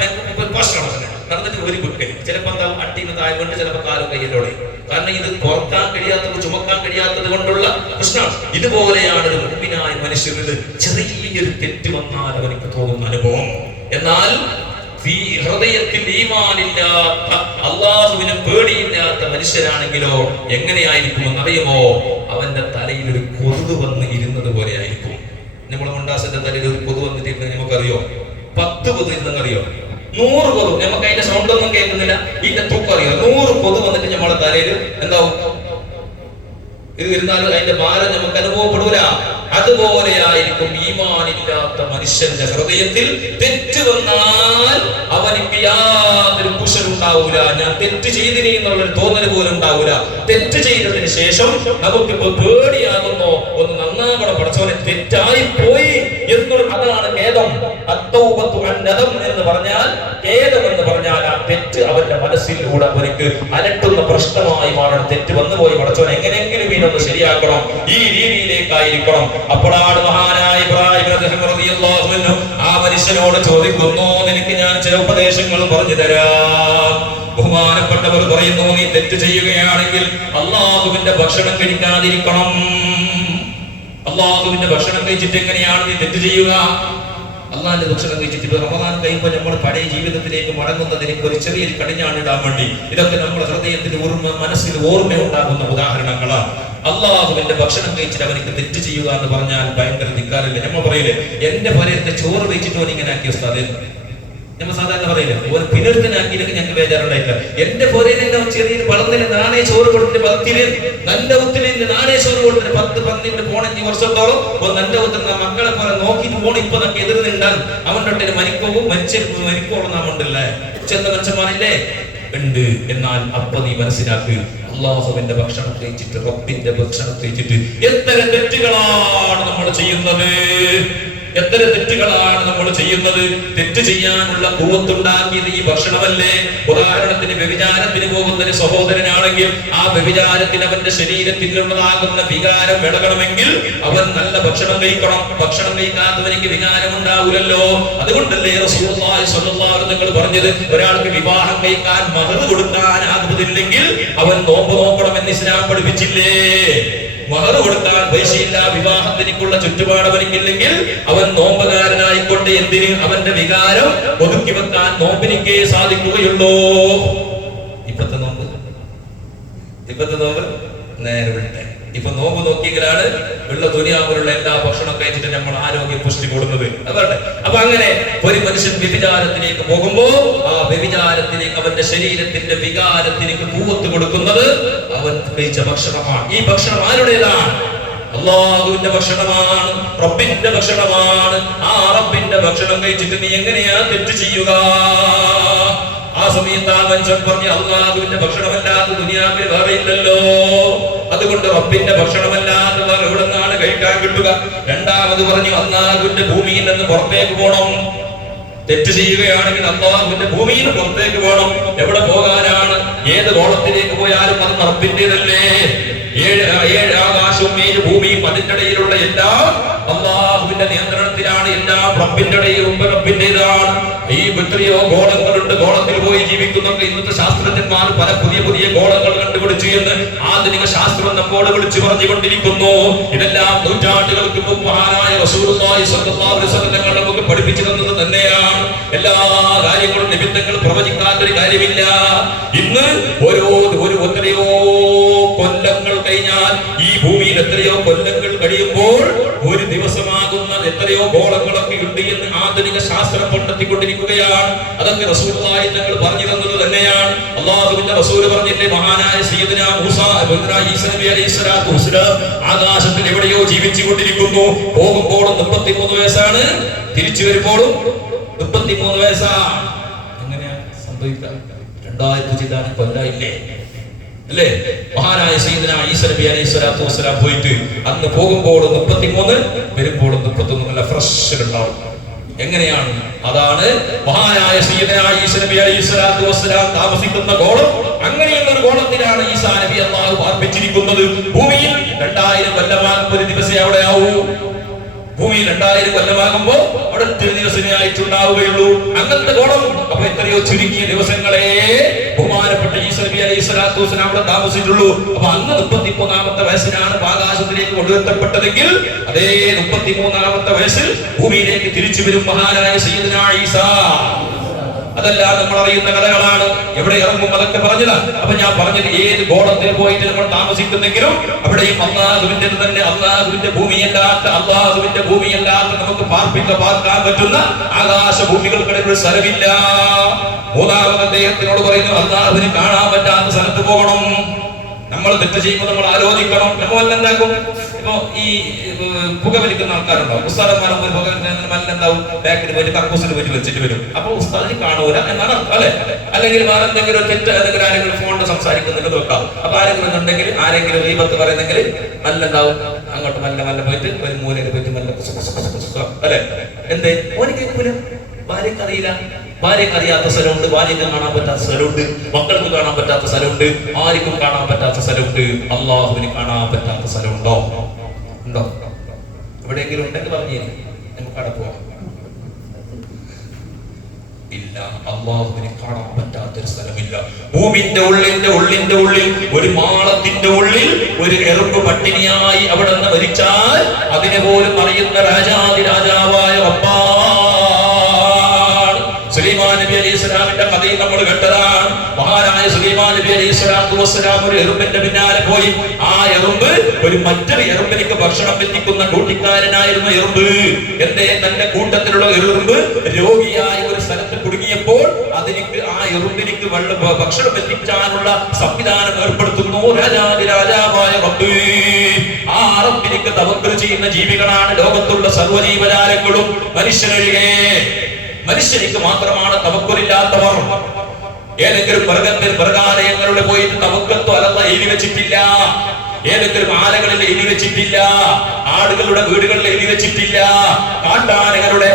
നടന്നിട്ട് ഒരു ബുക്ക് ചിലപ്പോ എന്താവും അട്ടിന്ന് താഴെ കൊണ്ട്, ചിലപ്പോ കാലും കയ്യിലോടെ. കാരണം ഇത് തുറക്കാൻ കഴിയാത്തത്, ചുമക്കാൻ കഴിയാത്തത് കൊണ്ടുള്ള പ്രശ്നമാണ്. ഇതുപോലെയാണ് ഒരു മുഅ്മിനായ മനുഷ്യരിൽ ചെറിയൊരു തെറ്റ് വന്നാൽ അവർക്ക് തോന്നുന്ന അനുഭവം. എന്നാൽ ഹൃദയത്തിൽ ഈമാനില്ലാത്ത, അള്ളാഹുവിനെ പേടിയില്ലാത്ത മനുഷ്യരാണെങ്കിലോ എങ്ങനെയായിരിക്കുമെന്ന് അറിയുമോ? അവന്റെ തലയിൽ ഒരു കൊതുക് വന്ന് ഇരുന്നത് പോലെ ആയിരിക്കും. നമ്മളെ മുണ്ടാസിന്റെ തലയിൽ ഒരു കൊതു വന്നിട്ട് നമുക്കറിയോ? 10 കൊതു ഇരുന്നറിയോ? 100 കൊതു. നമുക്ക് അതിന്റെ സൗണ്ട് ഒന്നും കേൾക്കുന്നില്ല, ഇതിന്റെ തൂക്കം അറിയോ? 100 കൊതു വന്നിട്ട് നമ്മളെ തലയിൽ എന്താവും? ഇത് ഇരുന്നാലും അതിന്റെ ഭാരം നമുക്ക് അനുഭവപ്പെടൂല. അതുപോലെയായിരിക്കും ഈമാനില്ലാത്ത മനുഷ്യന്റെ ഹൃദയത്തിൽ തെറ്റ് വന്നാൽ അവനിക്ക് യാതൊരു കുശലുണ്ടാവൂല. ഞാൻ തെറ്റ് ചെയ്തിനി എന്നുള്ളൊരു തോന്നൽ പോലും ഉണ്ടാവൂല. തെറ്റ് ചെയ്തതിന് ശേഷം നമുക്കിപ്പോ പേടിയാകുന്നോ, ഒന്ന് നന്നാകണം, പഠിച്ചവനെ തെറ്റായി പോയി എന്നുള്ള, അതാണ് ഖേദം. എന്ന് പറഞ്ഞാൽ ഖേദം എന്ന് പറഞ്ഞാൽ ആ തെറ്റ് അവന്റെ മനസ്സിലൂടെ അവർക്ക് അലട്ടുന്ന പ്രശ്നമായി മാറണം. തെറ്റ് വന്നുപോയി, പഠിച്ചവൻ എങ്ങനെയെങ്കിലും ഇതിനൊന്ന് ശരിയാക്കണം, ഈ രീതിയിലേക്കായിരിക്കണം. അപ്പോഴാണ് മഹാനായ ഇബ്രാഹിം റളിയല്ലാഹു അൻഹു ആ മനുഷ്യനോട് ചോദിക്കുന്നു, നിനക്ക് ഞാൻ ചില ഉപദേശങ്ങൾ പറഞ്ഞു തരാം. ബഹുമാനപ്പെട്ടവർ പറയുന്നു, നീ തെറ്റ് ചെയ്യുകയാണെങ്കിൽ അള്ളാഹുവിന്റെ ഭക്ഷണം കഴിക്കാതിരിക്കണം. അള്ളാഹുവിന്റെ ഭക്ഷണം കഴിച്ചിട്ട് എങ്ങനെയാണ് നീ തെറ്റ് ചെയ്യുക? അള്ളാഹിന്റെ ഭക്ഷണം കഴിച്ചിട്ട് റമദാൻ കഴിയുമ്പോൾ നമ്മൾ പഴയ ജീവിതത്തിലേക്ക് മടങ്ങുന്നതിന് ഒരു ചെറിയൊരു കടിഞ്ഞാണിടാൻ വേണ്ടി ഇതൊക്കെ നമ്മുടെ ഹൃദയത്തിൽ മനസ്സിൽ ഓർമ്മയുണ്ടാകുന്ന ഉദാഹരണങ്ങളാണ്. അള്ളാഹുവിന്റെ ഭക്ഷണം കഴിച്ചിട്ട് അവനിക്ക് തെറ്റ് ചെയ്യുക എന്ന് പറഞ്ഞാൽ ഭയങ്കര ധിക്കാരല്ലേ? നമ്മൾ പറയില്ലേ, എന്റെ ഭരത്തെ ചോറ് വെച്ചിട്ട് അവൻ ഇങ്ങനെ ആക്കിയ ഉസ്താദ്, നമ്മൾ സാധാരണ പറയില്ല, ഒരു പിന്നൊരുത്തനാക്കിയില്ലെങ്കിൽ ഞങ്ങൾക്ക് ബേജാറുണ്ടായില്ല. എന്റെ പൊരയിലെ ചെറിയൊരു വളർന്നില്ല നാണേ ചോറ് കൊടുത്തിട്ട് 10 നല്ല ഒത്തിരി നാണേ ചോറ് കൊടുത്തിട്ട് 10-12 15 വർഷത്തോളം ഒരു നല്ല ഒത്തിരി മക്കളെ പോലെ നോക്കിയിട്ട് പോണ ഇപ്പൊ നമുക്ക് എതിർന്നുണ്ടാൽ അവൻ്റെ മരിക്കോളം നാം ഉണ്ടല്ലേ, ചെന്ന മനുഷ്യന്മാരില്ലേ ഉണ്ട്. എന്നാൽ അപ്പൊ നീ മനസ്സിലാക്കുക, അള്ളാഹുവിന്റെ ഭക്ഷണം കഴിച്ചിട്ട്, റബ്ബിന്റെ ഭക്ഷണം കഴിച്ചിട്ട് എത്ര തെറ്റുകളാണ് നമ്മൾ ചെയ്യുന്നത്, എത്ര തെറ്റുകളാണ് നമ്മൾ ചെയ്യുന്നത്. തെറ്റ് ചെയ്യാനുള്ള കൂവത്തുണ്ടാക്കിയത് ഈ ഭക്ഷണമല്ലേ? ഉദാഹരണത്തിന് വ്യഭിചാരത്തിന് പോകുന്ന സഹോദരനാണെങ്കിൽ ആ വ്യഭിചാരത്തിന് അവന്റെ ശരീരത്തിലുള്ളതാകുന്ന വികാരം ഇളകണമെങ്കിൽ അവൻ നല്ല ഭക്ഷണം കഴിക്കണം. ഭക്ഷണം കഴിക്കാത്തവനിക്ക് വികാരം ഉണ്ടാവില്ലല്ലോ. അതുകൊണ്ടല്ലേ റസൂലുള്ളാഹി സ്വല്ലല്ലാഹു അലൈഹി വസല്ലം പറഞ്ഞത്, ഒരാൾക്ക് വിവാഹം കഴിക്കാൻ മഹർ കൊടുക്കാൻ ആകുന്നില്ലെങ്കിൽ അവൻ നോമ്പ് നോക്കണമെന്ന് ഇസ്ലാം പഠിപ്പിച്ചില്ലേ? മഹർ കൊടുക്കാൻ പൈസയില്ല, വിവാഹത്തിനുള്ള ചുറ്റുപാട് അവനിക്കില്ലെങ്കിൽ അവൻ നോമ്പുകാരനായിക്കൊണ്ട് എന്തിന് അവന്റെ വികാരം ഒതുക്കി വെക്കാൻ നോമ്പിനിക്കേ സാധിക്കുകയുള്ളൂ. ഇപ്പത്തെ നോമ്പ് നേരെ വിട്ടെ. ഇപ്പൊ നോമ്പ് നോക്കിയെങ്കിലാണ് ഉള്ള ദുനിയാവിലുള്ള എല്ലാ ഭക്ഷണം കഴിച്ചിട്ട് നമ്മൾ ആരോഗ്യ പുഷ്ടി കൊടുക്കുന്നത്. അതല്ലേ? അപ്പൊ അങ്ങനെ ഒരു മനുഷ്യൻ വ്യഭിചാരത്തിലേക്ക് പോകുമ്പോ ആ വ്യഭിചാരത്തിലേക്ക് അവന്റെ ശരീരത്തിന്റെ വികാരത്തിലേക്ക് കൂവത്ത് കൊടുക്കുന്നത് അവൻ കഴിച്ച ഭക്ഷണമാണ്. ഈ ഭക്ഷണം ആരുടേതാണ്? അല്ലാഹുവിന്റെ ഭക്ഷണമാണ്, റബ്ബിന്റെ ഭക്ഷണമാണ്. ആ റബ്ബിന്റെ ഭക്ഷണം കഴിച്ചിട്ട് നീ എങ്ങനെയാ തെറ്റ് ചെയ്യുക? ആ സമയത്ത് ആ മനുഷ്യൻ പറഞ്ഞ് അല്ലാഹുവിന്റെ ഭക്ഷണമല്ലാത്ത ദുനിയാവിൽ വേറെ ഇല്ലല്ലോ, അതുകൊണ്ട് റബ്ബിന്റെ ഭക്ഷണമല്ലാതെ വേറെ എവിടെ നിന്നാണ് കഴിക്കാൻ കിട്ടുക? രണ്ടാമത് പറഞ്ഞു അല്ലാഹുവിന്റെ ഭൂമിയിൽ നിന്ന് പുറത്തേക്ക് പോകണം. തെറ്റ് ചെയ്യുകയാണെങ്കിൽ അല്ലാഹുവിന്റെ ഭൂമിയിൽ പുറത്തേക്ക് പോകണം. എവിടെ പോകാനാണ്? ഏത് ഗോളത്തിലേക്ക് പോയാലും അത് റബ്ബിന്റേതല്ലേ. ഏഴ് ആകാശവും 7 ഭൂമിയും അതിന്റെ ഇടയിലുള്ള എല്ലാം അല്ലാഹുവിന്റെ നിയന്ത്രണത്തിലാണ്. എല്ലാം റബ്ബിന്റെ ഇടയിലും റബ്ബിന്റേതാണ്. ഈ എത്രയോ ഗോളങ്ങളുണ്ട്. ഗോളത്തിൽ പോയി ജീവിക്കുന്നവർക്ക് ഇന്നത്തെ ശാസ്ത്രജ്ഞന്മാർ പല പുതിയ പുതിയ ഗോളങ്ങൾ കണ്ടുപിടിച്ചു എന്ന് ആധുനിക ശാസ്ത്രം നമ്മോട് വിളിച്ചു പറഞ്ഞുകൊണ്ടിരിക്കുന്നു. ഇതെല്ലാം നൂറ്റാണ്ടുകൾക്ക് മുമ്പ് മഹാനായ റസൂലുള്ളാഹി സ്വല്ലല്ലാഹു അലൈഹി വസല്ലം നമുക്ക് പഠിപ്പിച്ചു തന്നത് തന്നെയാണ്. എല്ലാ കാര്യങ്ങളും നിമിത്തങ്ങൾ പ്രവചിക്കാത്തൊരു കാര്യമില്ല. ഇന്ന് എത്രയോ കൊല്ലങ്ങൾ കഴിഞ്ഞാൽ, ഈ ഭൂമിയിൽ എത്രയോ കൊല്ലങ്ങൾ കഴിയുമ്പോൾ ഒരു ദിവസമാകുന്നത് എത്രയോ ഗോളങ്ങളൊക്കെ ഉണ്ട് എന്ന് ആധുനിക ശാസ്ത്രം കണ്ടെത്തിക്കൊണ്ടിരിക്കുകയാണ്. അതൊക്കെ റസൂലുള്ളാഹി തങ്ങൾ പറഞ്ഞു തന്നത് തന്നെയാണ്. അല്ലാഹുവിന്റെ റസൂൽ പറഞ്ഞില്ലേ, മഹാനായ സയ്യിദുനാ മൂസാ ഈസാ നബി അലൈഹിസ്സലാത്തു വസ്സലാം ആകാശത്തിൽ എവിടെയോ ജീവിച്ചുകൊണ്ടിരിക്കുന്നു. പോകുമ്പോൾ 33 വയസ്സാണ്, തിരിച്ചു വരുമ്പോഴും 33 വയസ്സാണ്. എങ്ങനെയാ സംഭവിക്കുക? 2000 ചിന്താനം കൊല്ലായില്ലേ അല്ലേ? മഹാനായ സയ്യിദുനാ ഈസാ നബി അലൈഹിസ്സലാത്തു വസ്സലാം പോയിട്ട് അന്ന് പോകുമ്പോൾ 33, വരുമ്പോൾ 31 നല്ല ഫ്രഷ് ഉണ്ടാവും. എങ്ങനെയാണ്? അതാണ് മഹാനായ സയ്യിദുനാ ഈസാ നബി അലൈഹിസ്സലാത്തു വസ്സലാം താമസിക്കുന്ന ഗോളം. അങ്ങനെയുള്ള ഒരു ഗോളത്തിലാണ് ഈസാ നബി അല്ലാഹു പാർപ്പിച്ചിരിക്കുന്നത്. ഭൂമിയിൽ 2000 കൊല്ലമാകുമ്പോൾ ഒരു ദിവസമേ അവിടെ ആവൂ. ഭൂമിയിൽ 2000 കൊല്ലമാകുമ്പോ അവിടെ ഒരു ദിവസമേ ആയിട്ടുണ്ടാവുകയുള്ളൂ. അങ്ങനത്തെ ഗോളം. അപ്പൊ എത്രയോ ചുരുക്കിയ ദിവസങ്ങളെ ബഹുമാനപ്പെട്ട ഈസാ നബി അലൈഹിസ്സലാത്തു വസ്സലാം അവിടെ താമസിച്ചിട്ടുള്ളൂ. അപ്പൊ അന്ന് 33ാമത്തെ വയസ്സിലാണ് ആകാശത്തിലേക്ക് കൊണ്ടുവരപ്പെട്ടതെങ്കിൽ അതേ 33ാമത്തെ വയസ്സിൽ ഭൂമിയിലേക്ക് തിരിച്ചു വരും മഹാനായ സയ്യിദുനാ ഈസാ. അതെല്ലാം നമ്മൾ അറിയുന്ന കഥകളാണ്. എവിടെ ഇറങ്ങും അതൊക്കെ പറഞ്ഞതാ. അപ്പൊ ഞാൻ പറഞ്ഞത്, ഏത് ഗോളത്തിൽ പോയിട്ട് നമ്മൾ താമസിക്കുന്നെങ്കിലും അവിടെയും അല്ലാഹുവിന്റെ തന്നെ, അല്ലാഹുവിന്റെ ഭൂമിയല്ലാത്ത നമുക്ക് പാർക്കാൻ പറ്റുന്ന ആകാശ ഭൂമികൾക്കിടയിൽ ഒരു സ്ഥലമില്ല. മൂന്നാമത് അദ്ദേഹത്തിനോട് പറയുന്നു, അല്ലാഹുവിനെ കാണാൻ പറ്റാത്ത സ്ഥലത്ത് പോകണം. നമ്മൾ തെറ്റ് ചെയ്യുമ്പോൾ നമ്മൾ ആലോചിക്കണം. നമ്മൾ എന്താക്കും? ഇപ്പൊ ഈ പുക വലിക്കുന്ന ആൾക്കാരുണ്ടാവും. ഉസ്താദന്മാരും ഒരു പുക എന്താവും, ബാക്കിൽ പോയിട്ട് കക്കൂസിൽ പോയിട്ട് വെച്ചിട്ട് വരും. അപ്പൊ ഉസ്താദിന് കാണൂല എന്നാണ് അർത്ഥം അല്ലെ? അല്ലെങ്കിൽ വേറെ എന്തെങ്കിലും തെറ്റ്, അല്ലെങ്കിൽ ആരെങ്കിലും ഫോണിൽ സംസാരിക്കുന്നുണ്ട് വെക്കാം. അപ്പൊ ആരെങ്കിലും ഉണ്ടെങ്കിൽ, ആരെങ്കിലും ഗീബത്ത് പറയുന്നെങ്കിൽ നല്ല എന്താവും, അങ്ങോട്ട് നല്ല പോയിട്ട് ഒരു മൂലയിൽ പോയിട്ട് നല്ല അല്ലെ? എന്തേ ഓന് കേൾക്കൂല, ഭാര്യക്കറിയില്ല. ഭാര്യക്ക് അറിയാത്ത സ്ഥലമുണ്ട്, ഭാര്യക്ക് കാണാൻ പറ്റാത്ത സ്ഥലമുണ്ട്, മക്കൾക്ക് കാണാൻ പറ്റാത്ത സ്ഥലമുണ്ട്, ആർക്കും കാണാൻ പറ്റാത്ത സ്ഥലമുണ്ട്. അല്ലാഹുവിന് കാണാൻ പറ്റാത്ത സ്ഥലമുണ്ടോ? ഉണ്ടോ? എവിടെയെങ്കിലും ഉണ്ടെങ്കിൽ പറഞ്ഞു നമുക്ക് അവിടെ പോവാം. ഇല്ല, അല്ലാഹുവിനെ കാണാൻ പറ്റാത്തൊരു സ്ഥലമില്ല. ഭൂമിന്റെ ഉള്ളിന്റെ ഉള്ളിൽ ഒരു മാളത്തിന്റെ ഉള്ളിൽ ഒരു എറുമ്പ് പട്ടിണിയായി അവിടെ നിന്ന് മരിച്ചാൽ അതിനെ പോലും അറിയുന്ന രാജാവായ റബ്ബാ. സുലൈമാൻ നബി അലൈഹിസ്സലാമിന്റെ കഥയിൽ നമ്മൾ കേട്ടതാണ്. മഹാനായ സുലൈമാൻ നബി അലൈഹിസ്സലാത്തു വസ്സലാം ഒരു എറുമ്പിന്റെ പിന്നാലെ പോയി. ആ എറുമ്പ് മറ്റൊരു എറുമ്പിലേക്ക് ഭക്ഷണം എത്തിക്കുന്ന ഡ്യൂട്ടിക്കാരനായിരുന്നു എറുമ്പ്. എന്തേ? തന്റെ കൂട്ടത്തിലുള്ള എറുമ്പ് രോഗിയായ ഒരു സ്ഥലത്ത് കുടുങ്ങിയപ്പോൾ ആ എറുമ്പിലേക്ക് ഭക്ഷണം എത്തിക്കാനുള്ള സംവിധാനം ഏർപ്പെടുത്തുന്നു രാജാവായ റബ്ബ്. ആ റബ്ബിലേക്ക് തവക്കുൽ ചെയ്യുന്ന ജീവികളാണ് ലോകത്തുള്ള സർവ്വജീവജാലങ്ങളും മനുഷ്യരൊഴികെ. മനുഷ്യർക്ക് മാത്രമാണ് തവക്കുലില്ലാത്തവർ. ഏതെങ്കിലും മൃഗാലയങ്ങളുടെ പോയിട്ട് തവക്കത്തു അലല്ല എഴുതി വെച്ചിട്ടില്ല. ഏതെങ്കിലും ആലകളിൽ എഴുതി വെച്ചിട്ടില്ല. ആടുകളുടെ വീടുകളിൽ എഴുതി വെച്ചിട്ടില്ല. കാട്ടാനകളുടെ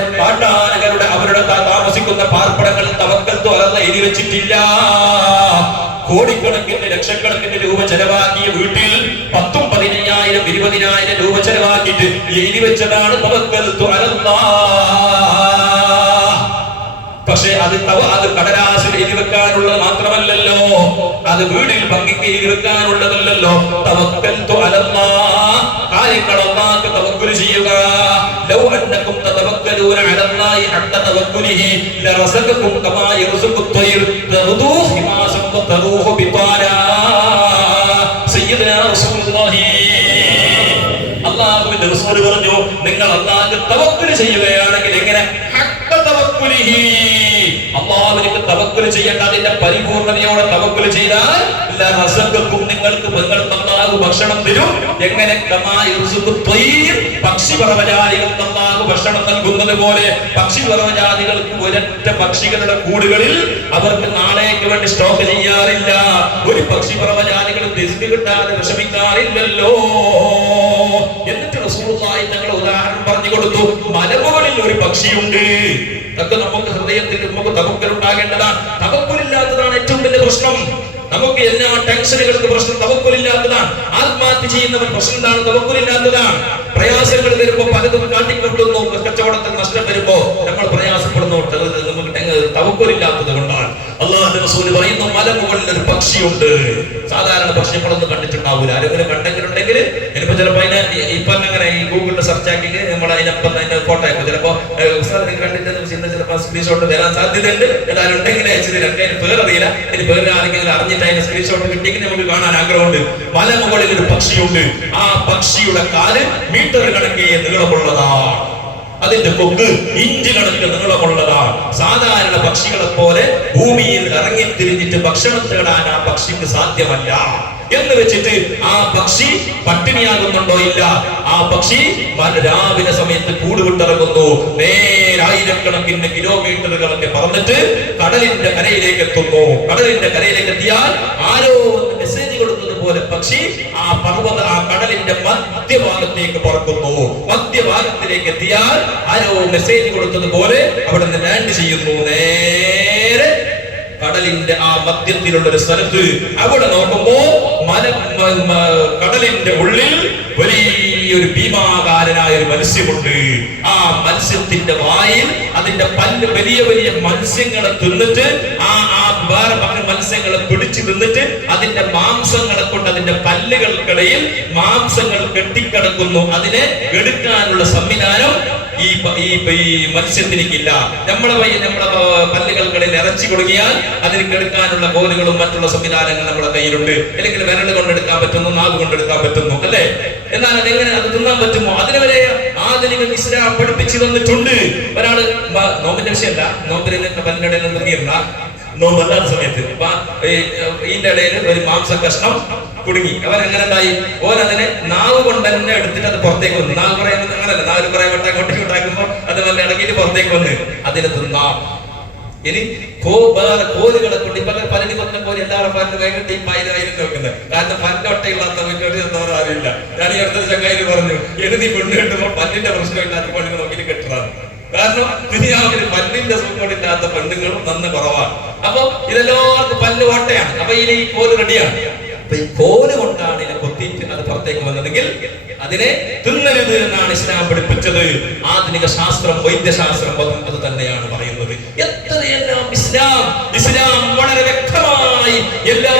അവരുടെ താമസിക്കുന്ന പാർപ്പിടങ്ങളിൽ തവക്കത്തു അലല്ല എഴുതി വെച്ചിട്ടില്ല. കോടിക്കണക്കിന് ലക്ഷക്കണക്കിന് രൂപ ചെലവാക്കിയ വീട്ടിൽ 10,000, 15,000, 20,000 രൂപ ചെലവാക്കിയിട്ട് എഴുതി വെച്ചതാണ് തവക്കൽതു അലല്ലാഹ്. പക്ഷേ അത് കടലാസിൽ എഴുതി വെക്കാനുള്ളത് മാത്രമല്ലല്ലോ, അത് വീടിൽ ഭംഗിക്ക് എഴുതി വെക്കാനുള്ളതല്ലല്ലോ. തവക്കൽതു അലല്ലാഹ്, കാര്യങ്ങൾ അല്ലാഹുവിൽ തവക്കുൽ ചെയ്യുക. ലൗ അന്നകും തതവക്കലൂന അലല്ലാഹി ഹഖ്ക തവക്കുലിഹി ലറസഖകും കമാ യർസുഖു ത്വയ്ർ തഗ്ദൂ ഹിമാസൻ വതറൂഹു ബിതാനാ. സയ്യിദുനാ റസൂലുള്ളാഹി അല്ലാഹുവിന്റെ റസൂൽ പറഞ്ഞു, നിങ്ങൾ അല്ലാഹുവിൽ തവക്കുൽ ചെയ്യുകയാണെങ്കിൽ എങ്ങനെ? ഹഖ്ക തവക്കുലിഹി, അല്ലാഹുവിലേക്ക് തവക്കുൽ ചെയ്യേണ്ട, അതിന്റെ പരിപൂർണതയോടെ തവക്കുൽ ചെയ്താൽ ലറസഖകും, നിങ്ങൾക്ക് അല്ലാഹു ഭക്ഷണം തരും. എങ്ങനെ? കമാ യർസുഖു ത്വയ്ർ, പക്ഷി പറവജാതികൾക്ക് അല്ലാഹു ഭക്ഷണം നൽകുന്നത് പോലെ. പക്ഷി പറവജാതികൾക്ക് ഒരൊറ്റ പക്ഷികളുടെ കൂടുകളിൽ അവർക്ക് നാളേക്ക് വേണ്ടി സ്റ്റോക്ക് ചെയ്യാറില്ല. ഒരു പക്ഷി പറവജാതികൾ റിസ്ക് കിട്ടാതെ വിഷമിക്കാറില്ലല്ലോ. എന്നിട്ട് റസൂലുള്ളാഹി തങ്ങൾ ഉദാഹരണം പറഞ്ഞു കൊടുത്തു. മലമുകളിൽ ഒരു പക്ഷിയുണ്ട്. അതൊക്കെ നമുക്ക് ഹൃദയത്തിൽ നമുക്ക് തവക്കുൽ ഉണ്ടാകേണ്ടതാണ്. തവക്കുലില്ലാത്തതാണ് ഏറ്റവും വലിയ പ്രശ്നം. നമുക്ക് എല്ലാ ടെൻഷനുകൾക്ക് പ്രശ്നം തവക്കുലില്ലാത്തതാണ്. ആത്മഹത്യ ചെയ്യുന്നവൻ പ്രശ്നം എന്താണ്? തവക്കുലില്ലാത്തതാണ്. പ്രയാസങ്ങൾ വരുമ്പോ പലതും കാട്ടിക്കൊണ്ടുന്നു, കച്ചവടത്തിൽ നഷ്ടം വരുമ്പോ നമ്മൾ പ്രയാസപ്പെടുന്നു, നമുക്ക് തവക്കുലില്ലാത്തത് കൊണ്ടാണ്. അല്ലാഹുവിന്റെ റസൂൽ പറയുന്നു, മലമുകളിൽ ഒരു പക്ഷിയുണ്ട്. സാധാരണ പക്ഷി നമ്മളൊന്നും കണ്ടിട്ടുണ്ടാവൂല. ആരെങ്കിലും കണ്ടെങ്കിലുണ്ടെങ്കിൽ ഇനിയിപ്പോ ചിലപ്പോ അതിനെ ഇപ്പൊ അങ്ങനെ ഈ ഗൂഗിളിൽ സെർച്ച് ആക്കി നമ്മൾ അതിനൊപ്പം അതിന്റെ ഫോട്ടോ ആക്കും. ചിലപ്പോ കണ്ടിട്ട് ചിലപ്പോ സ്ക്രീൻഷോട്ട് വരാൻ സാധ്യതയുണ്ട്. എല്ലാവരും ഉണ്ടെങ്കിൽ അയച്ചതിൽ എനിക്ക് അതിന് പേരറിയില്ല. ഇനി പേര് ആരെങ്കിലും അറിഞ്ഞിട്ട് അതിന്റെ സ്ക്രീൻഷോട്ട് കിട്ടിയെങ്കിൽ നമുക്ക് കാണാൻ ആഗ്രഹമുണ്ട്. മലമുകളിൽ ഒരു പക്ഷിയുണ്ട്. ആ പക്ഷിയുടെ കാല് മീറ്റർ കണക്കെ നീളമുള്ളതാണ്. അതിന്റെ കൊക്ക് ഇഞ്ച് കണക്ക് നീളമുള്ളതാണ്. സാധാരണ പക്ഷികളെ പോലെ ഭൂമിയിൽ ഇറങ്ങിത്തിരിഞ്ഞിട്ട് ഭക്ഷണം തേടാൻ ആ പക്ഷിക്ക് സാധ്യമല്ല. എന്ന് വെച്ചിട്ട് ആ പക്ഷി പട്ടിണിയാകുന്നുണ്ടോ? ഇല്ല. ആ പക്ഷി രാവിലെ സമയത്ത് കൂട് വിട്ടിറങ്ങുന്നു. നേരായിരക്കണക്കിന് കിലോമീറ്ററുകളൊക്കെ പറന്നിട്ട് കടലിന്റെ കരയിലേക്ക് എത്തുന്നു. കടലിന്റെ കരയിലേക്ക് എത്തിയാൽ ആരോ മെസ്സേജ് കൊടുത്തത് പോലെ പക്ഷി ആ കടലിന്റെ മധ്യഭാഗത്തേക്ക് പറക്കുന്നു. മധ്യഭാഗത്തിലേക്ക് എത്തിയാൽ ആരോ മെസ്സേജ് കൊടുത്തത് പോലെ അവിടെ നിന്ന് ലാൻഡ് ചെയ്യുന്നു. നേരെ കടലിന്റെ ആ മധ്യത്തിലുള്ള ഒരു സ്ഥലത്ത് അവിടെ നോക്കുമ്പോ കടലിന്റെ ഉള്ളിൽ വലിയൊരു ഭീമാകാരനായ ഒരു മത്സ്യമുണ്ട്. ആ മത്സ്യത്തിന്റെ വായിൽ അതിന്റെ പല്ല് വലിയ വലിയ മത്സ്യങ്ങളെ തിന്നിട്ട് വേറെ മത്സ്യങ്ങളെ പിടിച്ചു തിന്നിട്ട് അതിന്റെ മാംസങ്ങളെ കൊണ്ട് അതിന്റെ പല്ലുകൾക്കിടയിൽ മാംസങ്ങൾ കെട്ടിക്കിടക്കുന്നു. അതിനെ എടുക്കാനുള്ള സംവിധാനം ഈ മത്സ്യത്തിനില്ല. നമ്മളെ പല്ലുകൾക്കിടയിൽ ഇറച്ചി കൊടുക്കിയാൽ അതിന് കെടുക്കാനുള്ള കോലുകളും മറ്റുള്ള സംവിധാനങ്ങൾ നമ്മുടെ കയ്യിലുണ്ട്. അല്ലെങ്കിൽ വിരൽ കൊണ്ടെടുക്കാൻ പറ്റുന്നു, നാവ് കൊണ്ടെടുക്കാൻ പറ്റുന്നു, അല്ലേ? എന്നാൽ അതെങ്ങനെ അത് തിന്നാൻ പറ്റുമോ? അതിന് വരെ ആധുനിക ഇസ്ലാം പഠിപ്പിച്ചു തന്നിട്ടുണ്ട്. ഒരാള് നോമ്പിന്റെ വിഷയമല്ല, നോമ്പിന് പല്ലിന്റെ ഇടയിൽ നിർത്തിയിരുന്ന നോമ്പല്ലാത്ത സമയത്ത് ഇതിന്റെ ഇടയിൽ ഒരു മാംസ കഷ്ണം കുടുങ്ങി. അവൻ എങ്ങനെ ഉണ്ടായി? ഓരതിനെ നാവ് കൊണ്ട് തന്നെ എടുത്തിട്ട് അത് പുറത്തേക്ക് വന്നു. നാവ് പറയുന്നത് അങ്ങനല്ല, നാല് കുറെ വട്ടം കൊണ്ടേക്ക് ഉണ്ടാക്കുമ്പോ അത് നല്ല ഇടക്കിട്ട് പുറത്തേക്ക് വന്ന് അതിനെ തിന്നാം. ഇനി വേറെ കോലുകളെ കൊണ്ട് ഇപ്പൊ പലനി പറഞ്ഞ പോലെ എല്ലാവരും പല്ല് വേഗം ഈ പായലായിരുന്നു വെക്കുന്നത്. കാരണം പല്ലൊട്ടയില്ലാത്ത വീട്ടുകാർ അറിയില്ല. ഞാൻ ഈ അടുത്ത ചങ്ങായി പറഞ്ഞു, എഴുതി പെണ്ണ് കെട്ടുമ്പോൾ പല്ലിന്റെ പ്രശ്നമില്ലാത്ത പെണ്ണുങ്ങൾ നോക്കിയിട്ട് കെട്ടുന്നതാണ്. കാരണം ദുനിയാവിൽ പല്ലിന്റെ സുഖമില്ലാത്ത പെണ്ണുങ്ങളും നന്ന് കുറവാണ്. അപ്പൊ ഇതെല്ലാവർക്കും പല്ല് ഓട്ടയാണ്. അപ്പൊ ഇതിന് ഈ കോല് റെഡിയാണ്. ഈ കോല് കൊണ്ടാണ് ഇതിനെ കൊത്തിയിട്ട് അത് പുറത്തേക്ക് വന്നതെങ്കിൽ അതിനെ തിന്നരുത് എന്നാണ് ഇസ്ലാം പഠിപ്പിച്ചത്. ആധുനിക ശാസ്ത്രം, വൈദ്യശാസ്ത്രം അത് തന്നെയാണ് പറയുന്നത്. എത്രയെല്ലാം ഇസ്ലാം വളരെ വ്യക്തമായി എല്ലാ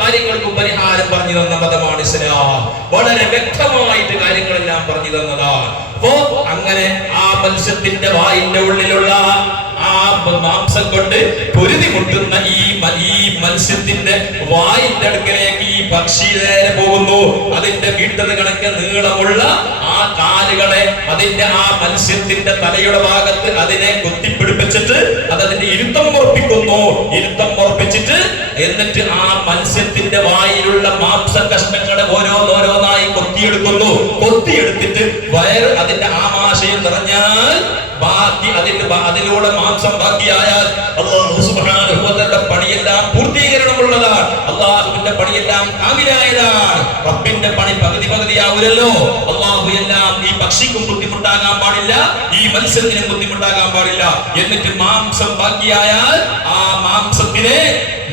കാര്യങ്ങൾക്കും പരിഹാരം പറഞ്ഞു തന്ന മതമാണ് ഇസ്ലാം. വളരെ വ്യക്തമായിട്ട് കാര്യങ്ങളെല്ലാം പറഞ്ഞു തന്നതാണ്. അപ്പോ അങ്ങനെ ആ മത്സ്യത്തിന്റെ വായിന്റെ ഉള്ളിലുള്ള ആ മാംസം കൊണ്ട് പൊരുതി മുട്ടുന്ന ഈ മത്സ്യത്തിന്റെ വായിന്റെ അടുക്കലേക്ക് ഈ പക്ഷി നേരെ പോകുന്നു. അതിന്റെ മീറ്റർ കണക്ക് നീളമുള്ള ആ കാലുകളെ അതിന്റെ ആ മത്സ്യത്തിന്റെ തലയുടെ ഭാഗത്ത് അതിനെ കുത്തിപ്പിടിപ്പിച്ചിട്ട് അതിന്റെ ഇരുത്തം ഉറപ്പിക്കുന്നു. ഇരുത്തം ഉറപ്പിച്ചിട്ട് എന്നിട്ട് ആ മത്സ്യത്തിന്റെ വായിലുള്ള മാംസ കഷ്ണങ്ങളെ ഓരോന്നോരോന്നായി കൊത്തിയെടുക്കുന്നു. കൊത്തിയെടുത്തിട്ട് വയറ് അതിന്റെ ആമാശയം നിറഞ്ഞാൽ ബാക്കി അതിലൂടെ മാംസം ബാക്കിയായാൽ അല്ലാഹു സുബ്ഹാനഹു വ തആല പണിയെല്ലാം പൂർത്തീകരണമുള്ളതാണ്. അല്ലാഹുവിന്റെ പണിയെല്ലാം കാമിലായതാണ്. റബ്ബിന്റെ പണി പകുതിയാവില്ലല്ലോ. അല്ലാഹു എല്ലാം ഈ പക്ഷിക്കും ബുദ്ധിമുട്ടാകാൻ പാടില്ല, ഈ മത്സ്യത്തിനും ബുദ്ധിമുട്ടാകാൻ പാടില്ല. എന്നിട്ട് മാംസം ബാക്കിയായാൽ ആ മാംസത്തിനെ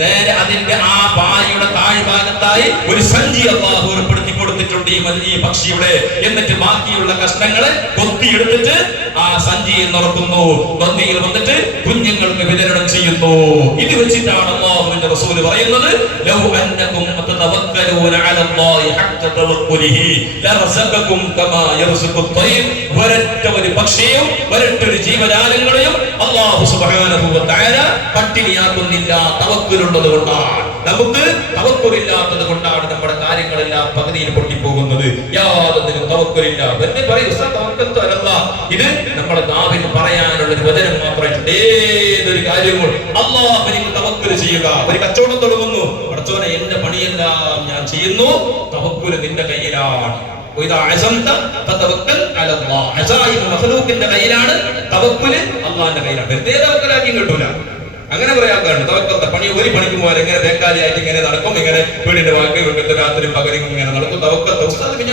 നേരെ അതിന്റെ ആ വായുടെ താഴ്ഭാഗത്തായി ഒരു സഞ്ചി അല്ലാഹു ഏർപ്പെടുത്തി കൊടുത്തിട്ടുണ്ട് ഈ പക്ഷിയുടെ. എന്നിട്ട് ബാക്കിയുള്ള കഷ്ണങ്ങളെ കൊത്തിയെടുത്തിട്ട് ആ സഞ്ചിയിൽ നിറക്കുന്നു, നദിയിൽ വന്നിട്ട് കുഞ്ഞുങ്ങൾക്ക് വിതരണം ചെയ്യുന്നു. ഇത് വെച്ചിട്ടാണ് അല്ലാഹുവിന്റെ റസൂൽ പറയുന്നത്, ലൗ അന്നകും തതവക്കലൂന അലല്ലാഹി ഹഖ്ക തവക്കുലിഹി ലറസഖകും കമാ യർസുഖു ത്വയ്ർ. വരട്ടൊരു പക്ഷിയും വരട്ടൊരു ജീവജാലങ്ങളെയും അല്ലാഹു സുബ്ഹാനഹു വ തആല പട്ടിണിയാക്കുന്നില്ല, തവക്കുലുള്ളത് കൊണ്ടാണ്. നമുക്ക് തവക്കുലില്ലാത്തത് കൊണ്ടാണ് നമ്മുടെ കാര്യങ്ങളെല്ലാം പകുതിയിൽ പൊട്ടിപ്പോകുന്നത്. യാതൊന്നിനും തവക്കുലില്ല. വെറുതെ പറയും ഉസ്താദ് തവക്കൽതു അലല്ലാഹ്. ഇത് നമ്മുടെ നാവിന് പറയാനുള്ള ഒരു വചനം മാത്രമായിട്ടുണ്ട്. ഏതൊരു കാര്യവും അല്ലാഹുവിനെ തവക്കുൽ ചെയ്യുക. ഒരു കച്ചവടം തുടങ്ങുന്നു, പടച്ചോനെ എന്റെ പണിയെല്ലാം ഞാൻ ചെയ്യുന്നു, തവക്കുൽ നിന്റെ കയ്യിലാണ്. മഖ്ലൂഖിന്റെ കയ്യിലാണ്, തവക്കുൽ അല്ലാഹുവിന്റെ കയ്യിലാണ്. വെറുതെ തവക്കുലാക്കി കിട്ടൂല. അങ്ങനെ പറയാറുണ്ട് തവക്കത്തെ പണി. ഒരു പണിക്ക് പോയാൽ ഇങ്ങനെ ബേക്കാരിയായിട്ട് ഇങ്ങനെ നടക്കും, ഇങ്ങനെ വീടിന്റെ വാക്കി വീട്ടിൽ രാത്രി പകലും ഇങ്ങനെ നടക്കും. തവക്കത്തെ ഉസ്താദ് പിന്നെ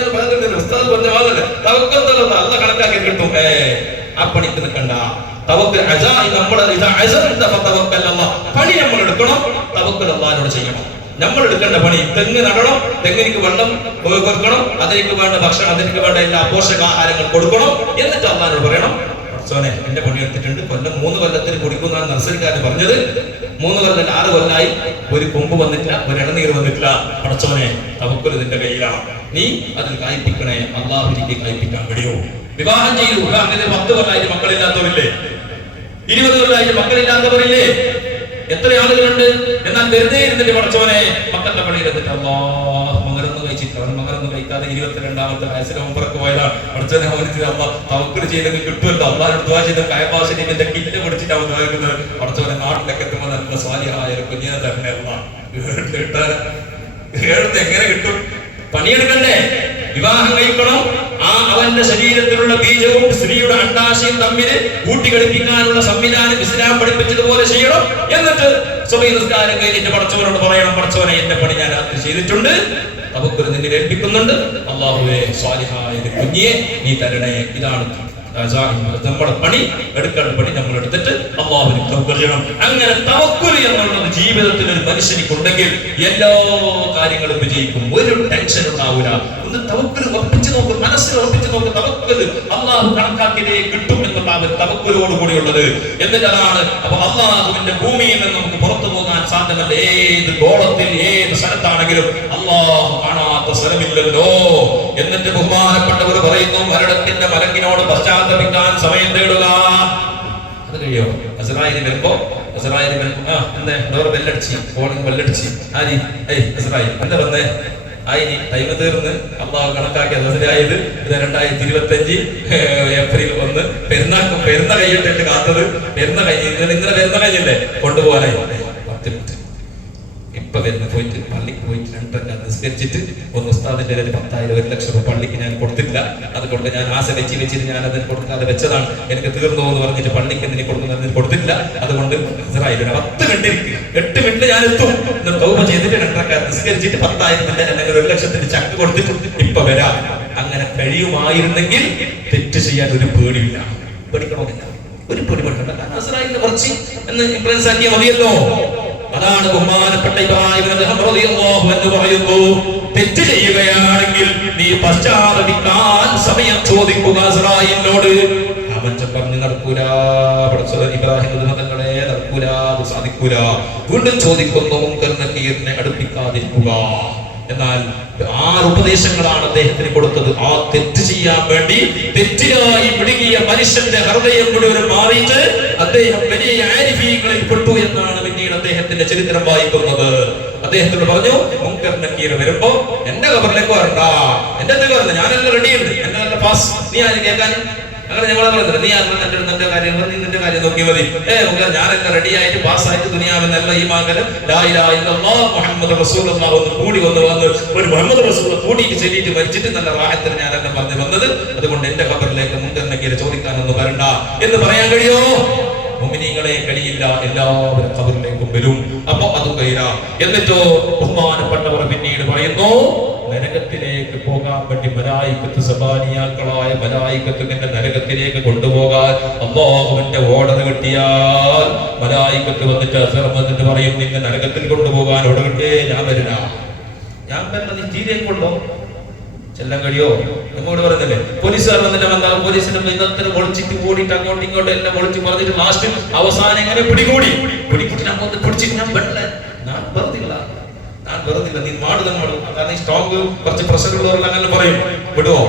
ഉസ്താദ് പറഞ്ഞ വാദല്ലേ തവക്കത്തല്ല അല്ല കണക്കാക്കി കിട്ടും. ആ പണിക്ക് നിൽക്കണ്ട. തവക്കൽ പണി നമ്മൾ എടുക്കണം, തവക്കൽ അല്ലാഹുവിനോട് ചെയ്യണം. നമ്മൾ എടുക്കേണ്ട പണി തെങ്ങ് നടണം, തെങ്ങിലേക്ക് വെള്ളം കൊടുക്കണം, അതിലേക്ക് വേണ്ട ഭക്ഷണം, അതിലേക്ക് വേണ്ട എല്ലാ പോഷകാഹാരങ്ങൾ കൊടുക്കണം. എന്നിട്ട് അല്ലാഹുവിനോട് പറയണം, പടച്ചോനെ എന്റെ പണി എടുത്തിട്ടുണ്ട്, 3 കൊല്ലത്തിന് കുടിക്കുന്നതാണ് നഴ്സറിക്കാരൻ പറഞ്ഞത്. 3 കൊല്ലം 6 കൊല്ലായി ഒരു കൊമ്പ് വന്നിട്ടില്ല, ഒരു ഇളനീർ വന്നിട്ടില്ല. പടച്ചോനെ തവക്കുൽ നിന്റെ കയ്യിലാണ്, നീ അതിൽ കായ്പിക്കണേ. അല്ലാഹുവിലേക്ക് കായ്പിക്കാൻ കഴിയോ? വിവാഹം ചെയ്തു, വിവാഹത്തിന് 10 കൊല്ലമായിട്ട് മക്കളില്ലാത്തവരില്ലേ? 20 കൊല്ലമായിട്ട് മക്കളില്ലാത്തവരില്ലേ? എത്ര ആളുകളുണ്ട്? എന്നാൽ വെറുതെ ഇരുന്നിട്ട് പടച്ചോനെ മക്കളുടെ പള്ളിയിൽ എന്നിട്ട് മകരൊന്നും കഴിച്ചിട്ട് അവൻ മകരൊന്നും കഴിക്കാതെ 22ാമത്തെ വയസ്സിൽ മുമ്പറക്ക് പോയതാണ്. പടച്ചോനെ അവർക്ക് തവക്കുൽ ചെയ്തെങ്കിൽ കിട്ടുമല്ലോ. അള്ളാഹുവിനോട് ദുആ ചെയ്ത് കയബാസിന്റെ കിറ്റ് പിടിച്ചിട്ട് അവൻ ദ്വാരക്കുന്നത്. പടച്ചോനെ നാട്ടിലൊക്കെ എത്തുമ്പോൾ നല്ല സ്വാലിഹായ ഒരു കുഞ്ഞിനെ തന്നെ കേടുത്ത് എങ്ങനെ കിട്ടും? പണിയെടുക്കണ്ടേ? വിവാഹം കഴിക്കണം. ആ അവന്റെ ശരീരത്തിലുള്ള ബീജവും സ്ത്രീയുടെ അണ്ഡാശയും തമ്മിൽ കൂട്ടികളിപ്പിക്കാനുള്ള സംവിധാനം ഇസ്ലാം പഠിപ്പിച്ചതുപോലെ ചെയ്യണം. എന്നിട്ട് സുബഹി നിസ്കാരം കഴിഞ്ഞിട്ട് പടച്ചവനോട് പറയണം, പടച്ചവനെ എന്റെ പണി ഞാൻ രാത്രി ചെയ്തിട്ടുണ്ട്, തവക്കുൽ നിന്നെ ഏൽപ്പിക്കുന്നുണ്ട്. അല്ലാഹുവേ സ്വാലിഹായ കുഞ്ഞിയെ നീ തരണേ. ഇതാണ് നമ്മുടെ പണി. എടുക്കേണ്ട പണി നമ്മൾ എടുത്തിട്ട് അല്ലാഹുവിനെ തവക്കുൽ ചെയ്യണം. അങ്ങനെ തവക്കുൽ എന്നുള്ളത് ജീവിതത്തിൽ ഒരു മനുഷ്യനിക്കുണ്ടെങ്കിൽ എല്ലാ കാര്യങ്ങളും വിജയിക്കും. ഒരു ടെൻഷൻ ഉണ്ടാവില്ല. ഒന്ന് തവക്കുൽ ഉറപ്പിച്ചു നോക്കും, മനസ്സിൽ ഉറപ്പിച്ചു നോക്കും. തവക്കുൽ അല്ലാഹു കണക്കാക്കിയതേ കിട്ടും എന്നുള്ള അവർ തവക്കുലോട് കൂടിയുള്ളത്. എന്നിട്ടതാണ് അപ്പൊ അല്ലാഹുവിന്റെ ഭൂമിയിൽ നിന്ന് നമുക്ക് പുറത്തു പോകാൻ സാധ്യമല്ല. ഏത് ഗോളത്തിൽ ഏത് സ്ഥലത്താണെങ്കിലും അല്ലാഹു കാണാത്ത സ്ഥലമില്ലല്ലോ. എന്നിട്ട് ബഹുമാനപ്പെട്ടവർ പറയുന്നു, മരണത്തിന്റെ മലക്കിനോട് പശ്ചാത്തപിക്കാൻ സമയം തേടുക. അത് കഴിയോ? അസ്രായേൽ വരുമ്പോ എന്താ ഡോർ ബെല്ലടിച്ച്, ഫോണിൽ ബെല്ലടിച്ച്, ആരി അസ്രായേൽ എന്താ വന്നേ? ആയിനി ടൈം തീർന്ന് അള്ളാഹു കണക്കാക്കിയ അസരായത് 2025 ഏപ്രിൽ 1 പെരുന്ന കൈയിട്ടിട്ട് കാത്തത്. പെരുന്ന ഇന്നലെ പെരുന്ന കഴിഞ്ഞില്ലേ കൊണ്ടുപോകാനായി 10 മിനിറ്റ്. ഇപ്പൊ വരുന്ന പോയിട്ട് പള്ളിക്ക് പോയിട്ട് 2 റക്അത്ത് നിസ്കരിച്ചിട്ട് ഒന്ന് ഉസ്താദിന്റെ 10,000 1 ലക്ഷം രൂപ പള്ളിക്ക് ഞാൻ കൊടുത്തില്ല. അതുകൊണ്ട് ഞാൻ ആശ വെച്ചിട്ട് ഞാൻ അതിന് കൊടുക്കാതെ വെച്ചതാണ്. എനിക്ക് തീർന്നു എന്ന് പറഞ്ഞിട്ട് പള്ളിക്ക് എന്തിനു കൊടുക്കുന്നതിന് കൊടുത്തില്ല. അതുകൊണ്ട് ഇസ്രായേൽ 10 മിനിറ്റ് 8 മിനിറ്റ് ഞാൻ എത്തും. തൗബ ചെയ്തിട്ട് 2 റക്അത്ത് നിസ്കരിച്ചിട്ട് 10,000 അല്ലെങ്കിൽ 1 ലക്ഷത്തിന്റെ ചക്ക് കൊടുത്തിട്ട് ഇപ്പൊ വരാം. അങ്ങനെ കഴിയുമായിരുന്നെങ്കിൽ തെറ്റ് ചെയ്യാൻ ഒരു പേടിയില്ല. പേടിക്കണമെന്നില്ല, ഒരു പേടി പേടിക്കണ്ട. കാരണം ഇസ്രായേലിനെ കുറച്ച് എന്ന് ഇൻഫ്ലുവൻസ് ആക്കിയാൽ മതിയല്ലോ. അതാണ് ബഹുമാനപ്പെട്ട ഇബ്രാഹിം റളിയല്ലാഹു അൻഹു പറയുന്നു, തെറ്റ് ചെയ്യുകയാണെങ്കിൽ നീ പശ്ചാത്തപിക്കാൻ സമയം ചോദിക്കുക ഇസ്രായേലിനോട്. അവൻ പറഞ്ഞു നടക്കൂല, ഇബ്രാഹിം തങ്ങളെ നടക്കൂല, അത് സാധിക്കൂല. വീണ്ടും ചോദിക്കുന്നു, മുൻകർ നക്കീറിനെ അടുപ്പിക്കാതിരിക്കുക. എന്നാൽ 6 ഉപദേശങ്ങളാണ് അദ്ദേഹത്തിന് കൊടുത്തത്. ആ തെറ്റ് ചെയ്യാൻ വേണ്ടി തെറ്റിനായി വിടുങ്ങിയ മനുഷ്യന്റെ ഹൃദയം മുഴുവൻ മാറിയിട്ട് അദ്ദേഹം വലിയ ആരിഫീകളിൽ പെട്ടു എന്നാണ് പിന്നീട് അദ്ദേഹത്തിന്റെ ചരിത്രം വായിക്കുന്നത്. അദ്ദേഹത്തോട് പറഞ്ഞു, മുൻകർ നക്കീർ വരുമ്പോ എന്റെ ഖബറിലേക്ക് വരണ്ട, എന്റെ ഖബറിൽ ഞാനെല്ലാം റെഡിയുണ്ട്, എന്റെ നല്ല പാസ്, നീ ആരും കേൾക്കാൻ. അങ്ങനെ ഞങ്ങളെ പറയുന്നത്, നീ നിന്റെ കാര്യം നിന്റെ കാര്യം നോക്കിയാൽ മതി. ഞാനെല്ലാം റെഡി ആയിട്ട് പാസ്സായിട്ട് ദുനിയാവെന്നല്ല ഈ മകനും ലാ ഇലാഹ ഇല്ലല്ലാഹ് മുഹമ്മദ് റസൂലുള്ളാഹ് ഒന്ന് കൂടി വന്ന് ഒരു മുഹമ്മദ് റസൂൽ കൂടിയിട്ട് ചെല്ലിയിട്ട് മരിച്ചിട്ട് നല്ല റാഹത്തിന് ഞാനെല്ലാം പറഞ്ഞു വന്നത്. അതുകൊണ്ട് എന്റെ ഖബറിലേക്ക് മുൻകർ നക്കീർ ചോദിക്കാനൊന്നും വരണ്ട എന്ന് പറയാൻ കഴിയോ? മുഅ്മിനീങ്ങളെ കഴിയില്ല, എല്ലാവരും ഖബറിലേക്കും വരും. അപ്പൊ അത് കഴിയില്ല. എന്നിട്ടോ ബഹുമാനപ്പെട്ടവർ പിന്നീട് പറയുന്നു, നരകത്തിലേക്ക് പോകാൻ വേണ്ടി മലായികത്ത് സബാനിയാക്കളായ മലായികത്ത് നിന്നെ നരകത്തിലേക്ക് കൊണ്ടുപോകാൻ അല്ലാഹുവിന്റെ ഓർഡർ കിട്ടിയാൽ മലായികത്ത് വന്നിട്ട് വന്നിട്ട് പറയും, നിന്നെ നരകത്തിൽ കൊണ്ടുപോകാൻ ഓർഡർ കിട്ടിയേ ഞാൻ വരില്ല. ഞാൻ വരുന്ന നീ തീരെ കൊണ്ടോ ചെല്ലാൻ കഴിയോ? നമ്മോട് പറയുന്നില്ലേ, പോലീസുകാർ വന്നിട്ട് വന്നാലും പോലീസിന്റെ ഇന്നത്തെ ഒളിച്ചിട്ട് ഓടിയിട്ട് അങ്ങോട്ടും ഇങ്ങോട്ടും എല്ലാം ഒളിച്ച് പറഞ്ഞിട്ട് ലാസ്റ്റ് അവസാനം എങ്ങനെ പിടികൂട്ടി നമ്മൊന്ന് പിടിച്ചിട്ട് ഞാൻ വെറുതില്ല നീ മാടുന്ന കാരണം ഈ സ്ട്രോങ് കുറച്ച് പ്രഷറുള്ളവരെല്ലാം അങ്ങനെ പറയും, വിടുവോ?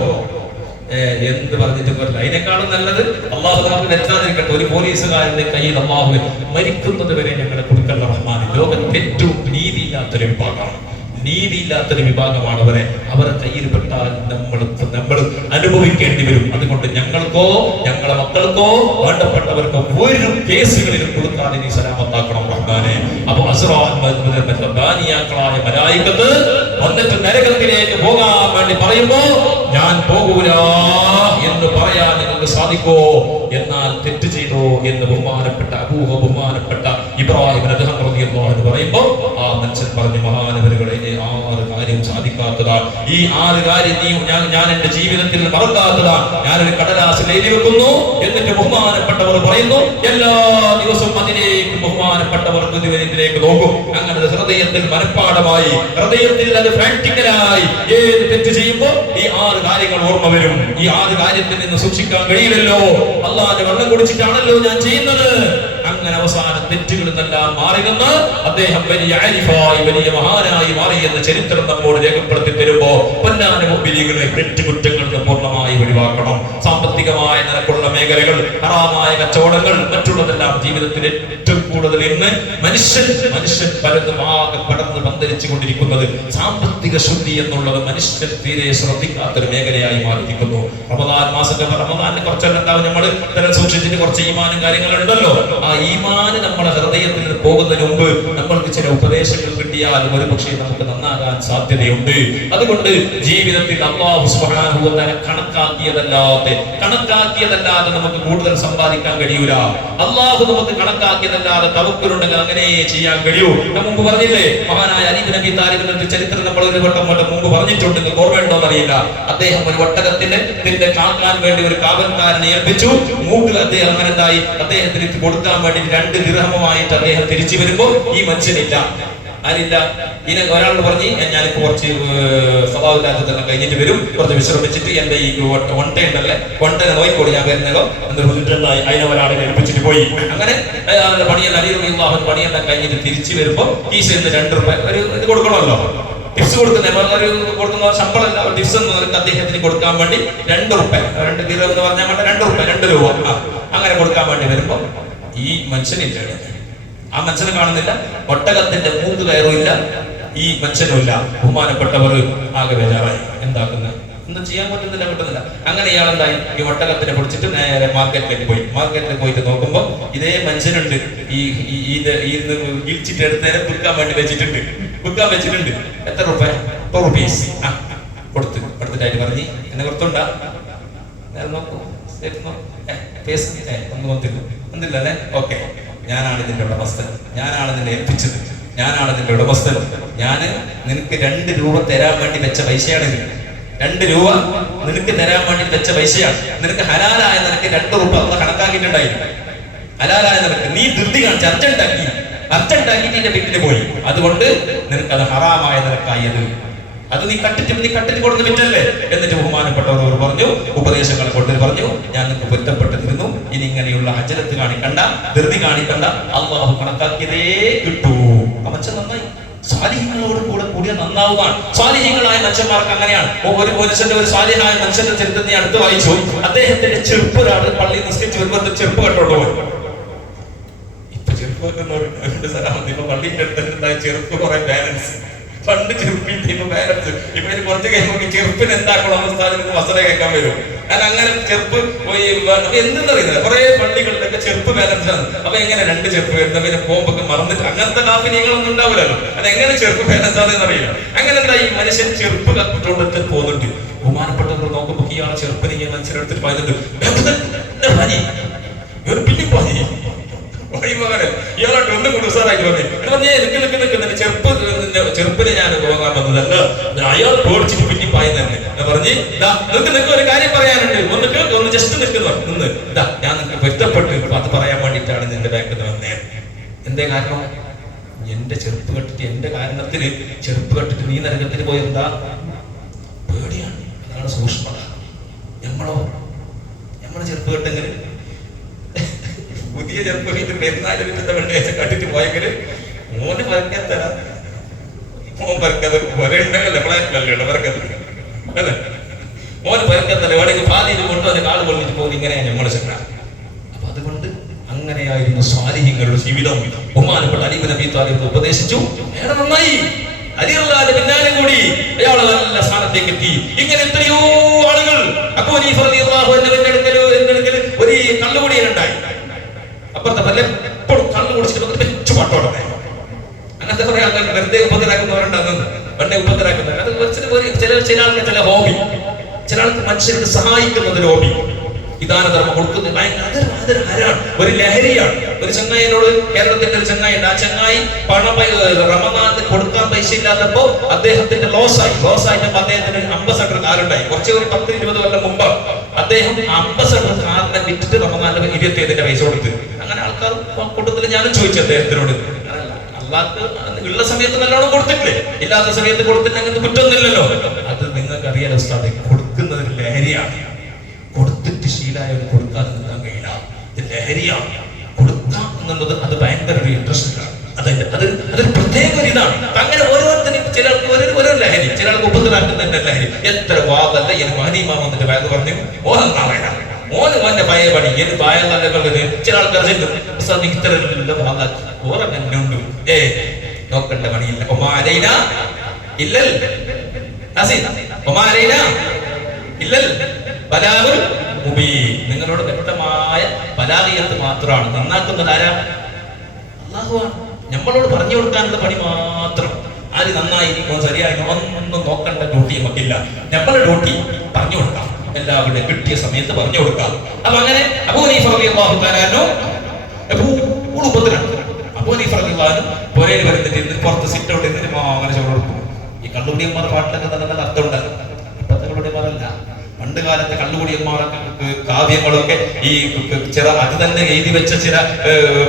എന്ത് പറഞ്ഞിട്ട് പറ്റില്ല. അതിനേക്കാളും നല്ലത് അള്ളാഹു നമുക്ക് വരുത്താതിരിക്കട്ടെ. ഒരു പോലീസുകാരന്റെ കയ്യിൽ അള്ളാഹു മരിക്കുന്നത് വരെ ഞങ്ങളെ കൊടുക്കൽ റഹ്മാൻ. ലോകത്തെ ഏറ്റവും നീതിയില്ലാത്തൊരു വിഭാഗമാണ് അവരെ കയ്യിൽ പെട്ടാൽ നമ്മൾ അനുഭവിക്കേണ്ടി വരും. അതുകൊണ്ട് ഞങ്ങൾക്കോ ഞങ്ങളെ മക്കൾക്കോ വേണ്ടപ്പെട്ടവർക്കോ ഒരു കേസുകളിലും കൊടുക്കാതെ നീ സലാമത്താക്കണം റഹ്മാനെ. അപ്പൊ അസ്റാനിയാക്കളായ മലായികത്ത് വന്നിട്ട് നരകത്തിലേക്ക് പോകാൻ വേണ്ടി പറയുമ്പോ ഞാൻ പോകൂല എന്ന് പറയാൻ നിങ്ങൾക്ക് സാധിക്കോ? എന്നാൽ തെറ്റ് ചെയ്തോ എന്ന് ബഹുമാനപ്പെട്ട ഇബ്രാഹിം റളിയല്ലാഹു അൻഹു പറയുമ്പോ ആ മനുഷ്യൻ പറഞ്ഞു, മഹാനവരുകളെ 6 കാര്യം സാധിക്കാത്തതാണ്. ഈ 6 കാര്യം ഞാൻ എന്റെ ജീവിതത്തിൽ മറക്കാത്തതാണ്. ഞാനൊരു കടലാസിൽ എഴുതി വെക്കുന്നു. എന്നിട്ട് ബഹുമാനപ്പെട്ടവർ പറയുന്നു, എല്ലാ ദിവസവും അതിലേക്ക് ബഹുമാനപ്പെട്ടവർക്ക് ഇതിലേക്ക് നോക്കും. അങ്ങനെ ഹൃദയത്തിൽ മനഃപ്പാഠമായി, ഹൃദയത്തിൽ അത് പ്രാക്ടിക്കലായി ഏത് തെറ്റ് ചെയ്യുമ്പോൾ ഈ 6 കാര്യങ്ങൾ ഓർമ്മ വരും. ഈ 6 കാര്യത്തിൽ നിന്ന് സൂക്ഷിക്കാൻ കഴിയില്ലല്ലോ, അല്ലാഹുവിന്റെ വെള്ളം കുടിച്ചിട്ടാണല്ലോ ഞാൻ ചെയ്യുന്നത്. അങ്ങനെ അവസാന തെറ്റുകളിൽ നിന്നെല്ലാം മാറി നിന്ന് അദ്ദേഹം വലിയ ആരിഫായി, വലിയ മഹാനായി മാറി എന്ന ചരിത്രം നമ്മോട് രേഖപ്പെടുത്തി തരുമ്പോ പൊന്നാന മുഅ്മിനീകളെ തെറ്റുകുറ്റങ്ങളിൽ നിന്ന് പൂർണ്ണമായി ഒഴിവാക്കണം. സാമ്പത്തികമായ നിലക്കുള്ള മേഖലകൾ, ഹറാമായ കച്ചവടങ്ങൾ, മറ്റുള്ളതെല്ലാം ജീവിതത്തിൽ ഏറ്റവും കൂടുതൽ ഇന്ന് മനുഷ്യൻ പലതും ആകെ പടർന്ന് പന്തലിച്ചു കൊണ്ടിരിക്കുന്നത് സാമ്പത്തിക ശുദ്ധി എന്നുള്ളത് മനുഷ്യൻ തീരെ ശ്രദ്ധിക്കാത്തൊരു മേഖലയായി മാറിയിരിക്കുന്നു. റമദാനിന് കുറച്ചെല്ലാം ഉണ്ടാവും, നമ്മൾ സൂക്ഷിച്ചിട്ട് കുറച്ച് ഈമാനും കാര്യങ്ങളുണ്ടല്ലോ. ആ ഈമാന് നമ്മളെ ഹൃദയത്തിൽ നിന്ന് പോകുന്നതിന് മുമ്പ് നമ്മൾക്ക് ചില ഉപദേശങ്ങൾ കിട്ടിയാൽ ഒരുപക്ഷെ നമുക്ക് നന്നാകാൻ സാധ്യതയുണ്ട്. അതുകൊണ്ട് ജീവിതത്തിൽ അല്ലാഹു സുബ്ഹാനഹു വ തആല കണക്കാക്കിയതല്ലാതെ നമുക്ക് കൂടുതൽ സമ്പാദിക്കാൻ കഴിയൂല. അല്ലാഹു നമുക്ക് കണക്കാക്കിയതല്ലാതെ തവക്കുലുണ്ടെങ്കിൽ അങ്ങനെ ചെയ്യാൻ കഴിയൂ. മുമ്പ് പറഞ്ഞില്ലേ, മഹാനായ അലി ഇബ്നു അബീ താലിബിന്റെ ചരിത്രം നമ്മൾ ഒരു വട്ടം മുമ്പ് പറഞ്ഞിട്ടുണ്ട്, ഓർമ്മയുണ്ടോന്ന് അറിയില്ല. അദ്ദേഹം ഒരു ഒട്ടകത്തിന്റെ കാക്കാൻ വേണ്ടി ഒരു കാവൽക്കാരനെ ഏൽപ്പിച്ചു. മൂട്ടിൽ അദ്ദേഹം അങ്ങനെ എന്തായി, അദ്ദേഹത്തിന് കൊടുക്കാൻ വേണ്ടി 2 ദിർഹമുമായിട്ട് അദ്ദേഹം തിരിച്ചു വരുമ്പോ ഈ മനുഷ്യനില്ല, ആരില്ല. ഇനി ഒരാളോട് പറഞ്ഞ് ഞാനിപ്പോ കുറച്ച് സ്വഭാവരാജ്യത്തെല്ലാം കഴിഞ്ഞിട്ട് വരും, കുറച്ച് വിശ്രമിച്ചിട്ട് എന്റെ ഈ ഒണ്ടയുണ്ടല്ലേ, ഒണ്ടനെ നോയിക്കോടി, ഞാൻ വരുന്നതോ അതിനെ ഒരാളെ ഏൽപ്പിച്ചിട്ട് പോയി. അങ്ങനെ പണിയെല്ലാം അലിയുള്ളാഹു പണിയെല്ലാം കഴിഞ്ഞിട്ട് തിരിച്ചു വരുമ്പോ കീശയിൽ നിന്ന് 2 രൂപ ഒരു ഇത് കൊടുക്കണമല്ലോ, ടിപ്സ് കൊടുക്കുന്ന ശമ്പളമല്ല, ടിപ്സ് എന്ന് പറഞ്ഞിട്ട് അദ്ദേഹത്തിന് കൊടുക്കാൻ വേണ്ടി 2 രൂപ 2 ദിർഹം എന്ന് പറഞ്ഞാൽ 2 രൂപ അങ്ങനെ കൊടുക്കാൻ വേണ്ടി വരുമ്പോ ഈ മനുഷ്യനില്ല. ആ മനുഷ്യനെ കാണുന്നില്ല, ഒട്ടകത്തിന്റെ മൂക്ക് കയറുമില്ല, ഈ മനുഷ്യനുമില്ല. ബഹുമാനപ്പെട്ടവർ ആകെ ബേജാറായി, എന്താക്കുന്നത്, ഒന്നും ചെയ്യാൻ കിട്ടുന്നില്ല. അങ്ങനെ ഇയാൾ എന്തായി, ഈ ഒട്ടകത്തിനെ പിടിച്ചിട്ട് നേരെ മാർക്കറ്റിലേക്ക് പോയിട്ട് നോക്കുമ്പോ ഇതേ മനുഷ്യനുണ്ട്. ഈ ഇടിച്ചിട്ട് എടുത്തേരെ വിൽക്കാൻ വേണ്ടി വെച്ചിട്ടുണ്ട്. എത്ര രൂപ? 4 റുപ്പീസ് കൊടുത്തിട്ടായിട്ട് പറഞ്ഞ് എന്നെ കൊടുത്തുണ്ടാ നോക്കൂ, ഒന്നില്ലല്ലേ, ഓക്കെ, ഞാനാണ് ഇതിന്റെ ഉടമസ്ഥൻ, ഞാനാണ് നിന്നെ ഏൽപ്പിച്ചത്, ഞാനാണ് ഇതിന്റെ ഉടമസ്ഥൻ. ഞാൻ നിനക്ക് 2 രൂപ തരാൻ വേണ്ടി വെച്ച പൈസയാണിത്. 2 രൂപ നിനക്ക് തരാൻ വേണ്ടി വെച്ച പൈസയാണ്. നിനക്ക് ഹലാലായ നിനക്ക് 2 രൂപ അള്ള കണക്കാക്കിയിട്ടുണ്ടായിരുന്നു. ഹലാലായ നിനക്ക് നീ ധൃതി കാണിച്ച് അർജന്റാക്കിയിട്ട് എന്റെ വീട്ടിൽ പോയി. അതുകൊണ്ട് നിനക്ക് അത് ഹറാമായ നിനക്കായത്. അത് നീ കട്ടിട്ട് കൊടുത്ത് വിറ്റല്ലേ. എന്നിട്ട് ബഹുമാനപ്പെട്ടവർ പറഞ്ഞു, ഉപദേശങ്ങളെ കൊണ്ട് പറഞ്ഞു, ഞാൻ നിങ്ങൾക്ക് പൊരുത്തപ്പെട്ടിരുന്നു. ഇനി ഇങ്ങനെയുള്ള അജലത്ത് കാണിക്കണ്ട, ധൃതി കാണിക്കണ്ട, അള്ളാഹു കണക്കാക്കിയതേ കിട്ടൂ. മനുഷ്യൻ നന്നായി, സാലിഹ്യങ്ങളോട് കൂടിയ നന്നാവുകയാണ്. സാലിഹ്യങ്ങളായ മനുഷ്യന്മാർക്ക് അങ്ങനെയാണ്. ഒരു സാലിഹായ മനുഷ്യന്റെ ചരിത്രത്തെ അടുത്ത് വായിച്ചു. അദ്ദേഹത്തിന്റെ ചെറുപ്പ് ഒരാള് പള്ളി നിസ്കരിച്ച് വരുമ്പോൾ ചെറുപ്പ് കണ്ടോണ്ടോ ഇപ്പൊ ചെറുപ്പ് പള്ളിന്റെ അടുത്ത് ചെറുപ്പ് കുറെ ബാലൻസ്, പണ്ട് ചെറുപ്പിന്റെ ബാലൻസ്. ഇപ്പൊ കുറച്ച് കഴിയുമ്പോൾ ചെറുപ്പിന് എന്താക്കണം വസ്ത്ര കേൾക്കാൻ വരും. ഞാൻ അങ്ങനെ ചെറുപ്പ് എന്തെന്നറിയുന്നത് കുറെ പള്ളികളിലൊക്കെ ചെറുപ്പ് ബാലൻസ് ആണ്. അപ്പൊ എങ്ങനെ 2 ചെറുപ്പ് വരുന്ന പിന്നെ പോകുമ്പോ മറന്നിട്ട് അങ്ങനത്തെ കാഫിനികളൊന്നും ഉണ്ടാവില്ലല്ലോ. അതെങ്ങനെ ചെറുപ്പ് ബാലൻസ് ആണെന്ന് അറിയില്ല. അങ്ങനെ എന്താ ഈ മനുഷ്യൻ ചെറുപ്പ് കപ്പിട്ടുകൊണ്ടൊക്കെ പോകുന്നുണ്ട്. ബഹുമാനപ്പെട്ടവർ നോക്കുമ്പോ ഇയാളെ ചെറുപ്പിനെ ഈ മനുഷ്യരെടുത്തിട്ട് പറയുന്നുണ്ട്, ഇയാളോട്ട് ഒന്നും കൂടി ഉസാറായിട്ട് പറഞ്ഞു, നിൽക്കുന്നില്ല ചെറുപ്പിനെ ഞാൻ പോകാൻ വന്നതല്ല, അയാൾ പേടിച്ചിട്ട് പിന്നെ പായുന്നെ പറഞ്ഞ് നിനക്ക് ഒരു കാര്യം പറയാനുണ്ട്, ഒന്ന് ജസ്റ്റ് നിന്ന് ഞാൻ നിനക്ക് പൊരുത്തപ്പെട്ട് അത് പറയാൻ വേണ്ടിയിട്ടാണ് നിന്റെ ബാക്കിൽ വന്നേ. എന്തേ കാരണം? എന്റെ എന്റെ കാരണത്തിന് ചെറുപ്പ് കെട്ടിട്ട് നീ നരകത്തിന് പോയെന്താ പേടിയാണ്. സൂക്ഷ്മത. നമ്മള് ചെറുപ്പഘട്ടങ്ങൾ പുതിയ ചെറുപ്പം ഇത് പെരുന്നാല് വിറ്റത്തെ വെള്ളിയാഴ്ച കാട്ടിട്ട് പോയെങ്കിൽ മോന് പറക്കാത്ത മോൻ പറക്കാതെ ഒരേണ്ടല്ലേ പറക്കത്ത് അല്ലേ, മോന് പറക്കത്തല്ല എവിടെയെങ്കിൽ പാതിയിൽ കൊണ്ടുവന്ന് കാട് പൊള്ളിച്ച് പോകുന്നത് ഇങ്ങനെയാണ് നമ്മളെ ചെന്ന. അപ്പൊ അതുകൊണ്ട് അങ്ങനെയായിരുന്നു സ്വാലിഹ്യങ്ങളുടെ ജീവിതം. ബഹുമാനപ്പെട്ട അലി ഇബ്നു അബീ ത്വാലിബ് ഉപദേശിച്ചു, ഏറെ നന്നായി. അലിയുടെ പിന്നാലെ കൂടി അയാൾ നല്ല സ്ഥാനത്തേക്ക് എത്തി. ഇങ്ങനെ എത്രയോ ആളുകൾ. അബൂ ഹനീഫ റളിയല്ലാഹു അൻഹുവിന്റെ അടുക്കൽ ഒരു കള്ളുകുടിയനുണ്ടായി. അപ്പുറത്തെ പല എപ്പോഴും കള്ളു കുടിച്ചിട്ട് വെച്ചു പാട്ടോടനെ. അങ്ങനത്തെ കുറെ ആൾക്കാർ വെറുതെ ഉപദ്രാക്കുന്നവരുണ്ടെന്ന് വെറുതെ ഉപദ്രാക്കുന്നവർ. അത് ചില ആൾക്ക് ചില ഹോബി, ചില ആൾക്ക് മനുഷ്യർക്ക് സഹായിക്കുന്നതൊരു ഹോബി. വിധാനധർമ്മം കൊടുക്കുന്നത് അതൊരു ഹരാണ്, ഒരു ലഹരിയാണ്. ഒരു ചങ്ങായിനോട്, കേരളത്തിന്റെ ഒരു ചങ്ങായി, ആ ചങ്ങായി റമദാനിന് കൊടുക്കാൻ പൈസ ഇല്ലാത്തപ്പോ അദ്ദേഹത്തിന്റെ ലോസായിട്ടപ്പോ അദ്ദേഹത്തിന് അംബസഡർ കാറുണ്ടായി. കുറച്ച് ഒരു 10-20 കൊല്ലം മുമ്പ് അദ്ദേഹം അംബസഡർ കാറിനെ വിറ്റിട്ട് റമദാനിന് 27 പൈസ കൊടുത്ത്. അങ്ങനെ ആൾക്കാർ കൂട്ടത്തിൽ ഞാനും ചോദിച്ചു അദ്ദേഹത്തിനോട്, അള്ളാഹ് ഉള്ള സമയത്ത് നല്ലോണം കൊടുത്തിട്ടില്ലേ, ഇല്ലാത്ത സമയത്ത് കൊടുത്തിട്ട് അങ്ങനത്തെ കുറ്റമൊന്നുമില്ലല്ലോ. അത് നിങ്ങൾക്ക് അറിയാൻ ഉസ്താദേ, കൊടുക്കുന്നത് ഒരു ലഹരിയാണ്. കൊടുത്തിട്ട് ശീലായവർ കൊടുക്കാതെ നിൽക്കാൻ കഴിയില്ല. ഇത് ലഹരിയാണ്. കൊടുക്കാം എന്നുള്ളത് അത് ഭയങ്കര ഒരു ഇൻട്രസ്റ്റ് ആണ്. അതൊരു പ്രത്യേക ഒരു ഇതാണ്. അങ്ങനെ ഓരോരുത്തരും ചിലർക്ക് ഓരോ ലഹരി, ചിലർക്ക് ഉപദ്രവാക്കുന്നതിന്റെ ലഹരി. എത്ര വാദല്ല എൻ മഹനീമാ വന്നിട്ട് വയത് പറഞ്ഞു, മോഹൻ മോന് മോന്റെ പഴയ പണി ഏത് പായ നല്ലത്. ചില ആൾക്കാർ ഇത്ര ഓറന്നുണ്ട്, നോക്കണ്ട പണിയില്ല. ഒമാരൈന ഇല്ലൽ ഒമാരൈന ഇല്ലൽ ബലാഗുൽ മുബീൻ. നിങ്ങളോട് വ്യക്തമായ ബലാഗിയത്ത് മാത്രമാണ്. നന്നാക്കുന്നത് ആരാ? അല്ലാഹുവാണ്. നമ്മളോട് പറഞ്ഞു കൊടുക്കാനുള്ള പണി മാത്രം. ആര് നന്നായിരിക്കും ശരിയായി ഒന്നും നോക്കേണ്ട ഡ്യൂട്ടി നമുക്കില്ല. നമ്മളുടെ ഡ്യൂട്ടി പറഞ്ഞു കൊടുക്കാം, എല്ലാവരുടെയും കിട്ടിയ സമയത്ത് പറഞ്ഞു കൊടുക്കാം. അപ്പൊ അങ്ങനെ അബൂ ഹനീഫ റളിയല്ലാഹു തആല എപ്പോഴും ഉപദ്രവം. അബൂ ഹനീഫ റളിയല്ലാഹു അൻഹു പുരയിൽ വരുന്നിട്ട് പുറത്ത് സിറ്റ് ഔട്ട് ചെയ്തിട്ട് അങ്ങനെ ചോറ് കൊടുക്കും. ഈ കള്ളുകുടിയന്മാർ പാട്ടിലൊക്കെ നല്ല അർത്ഥമുണ്ട്. ഇപ്പത്തെ കള്ളുകുടിയന്മാരല്ല, പണ്ട് കാലത്തെ കള്ളുകുടിയന്മാരൊക്കെ കാവ്യങ്ങളൊക്കെ ഈ അത് തന്നെ എഴുതി വെച്ച ചില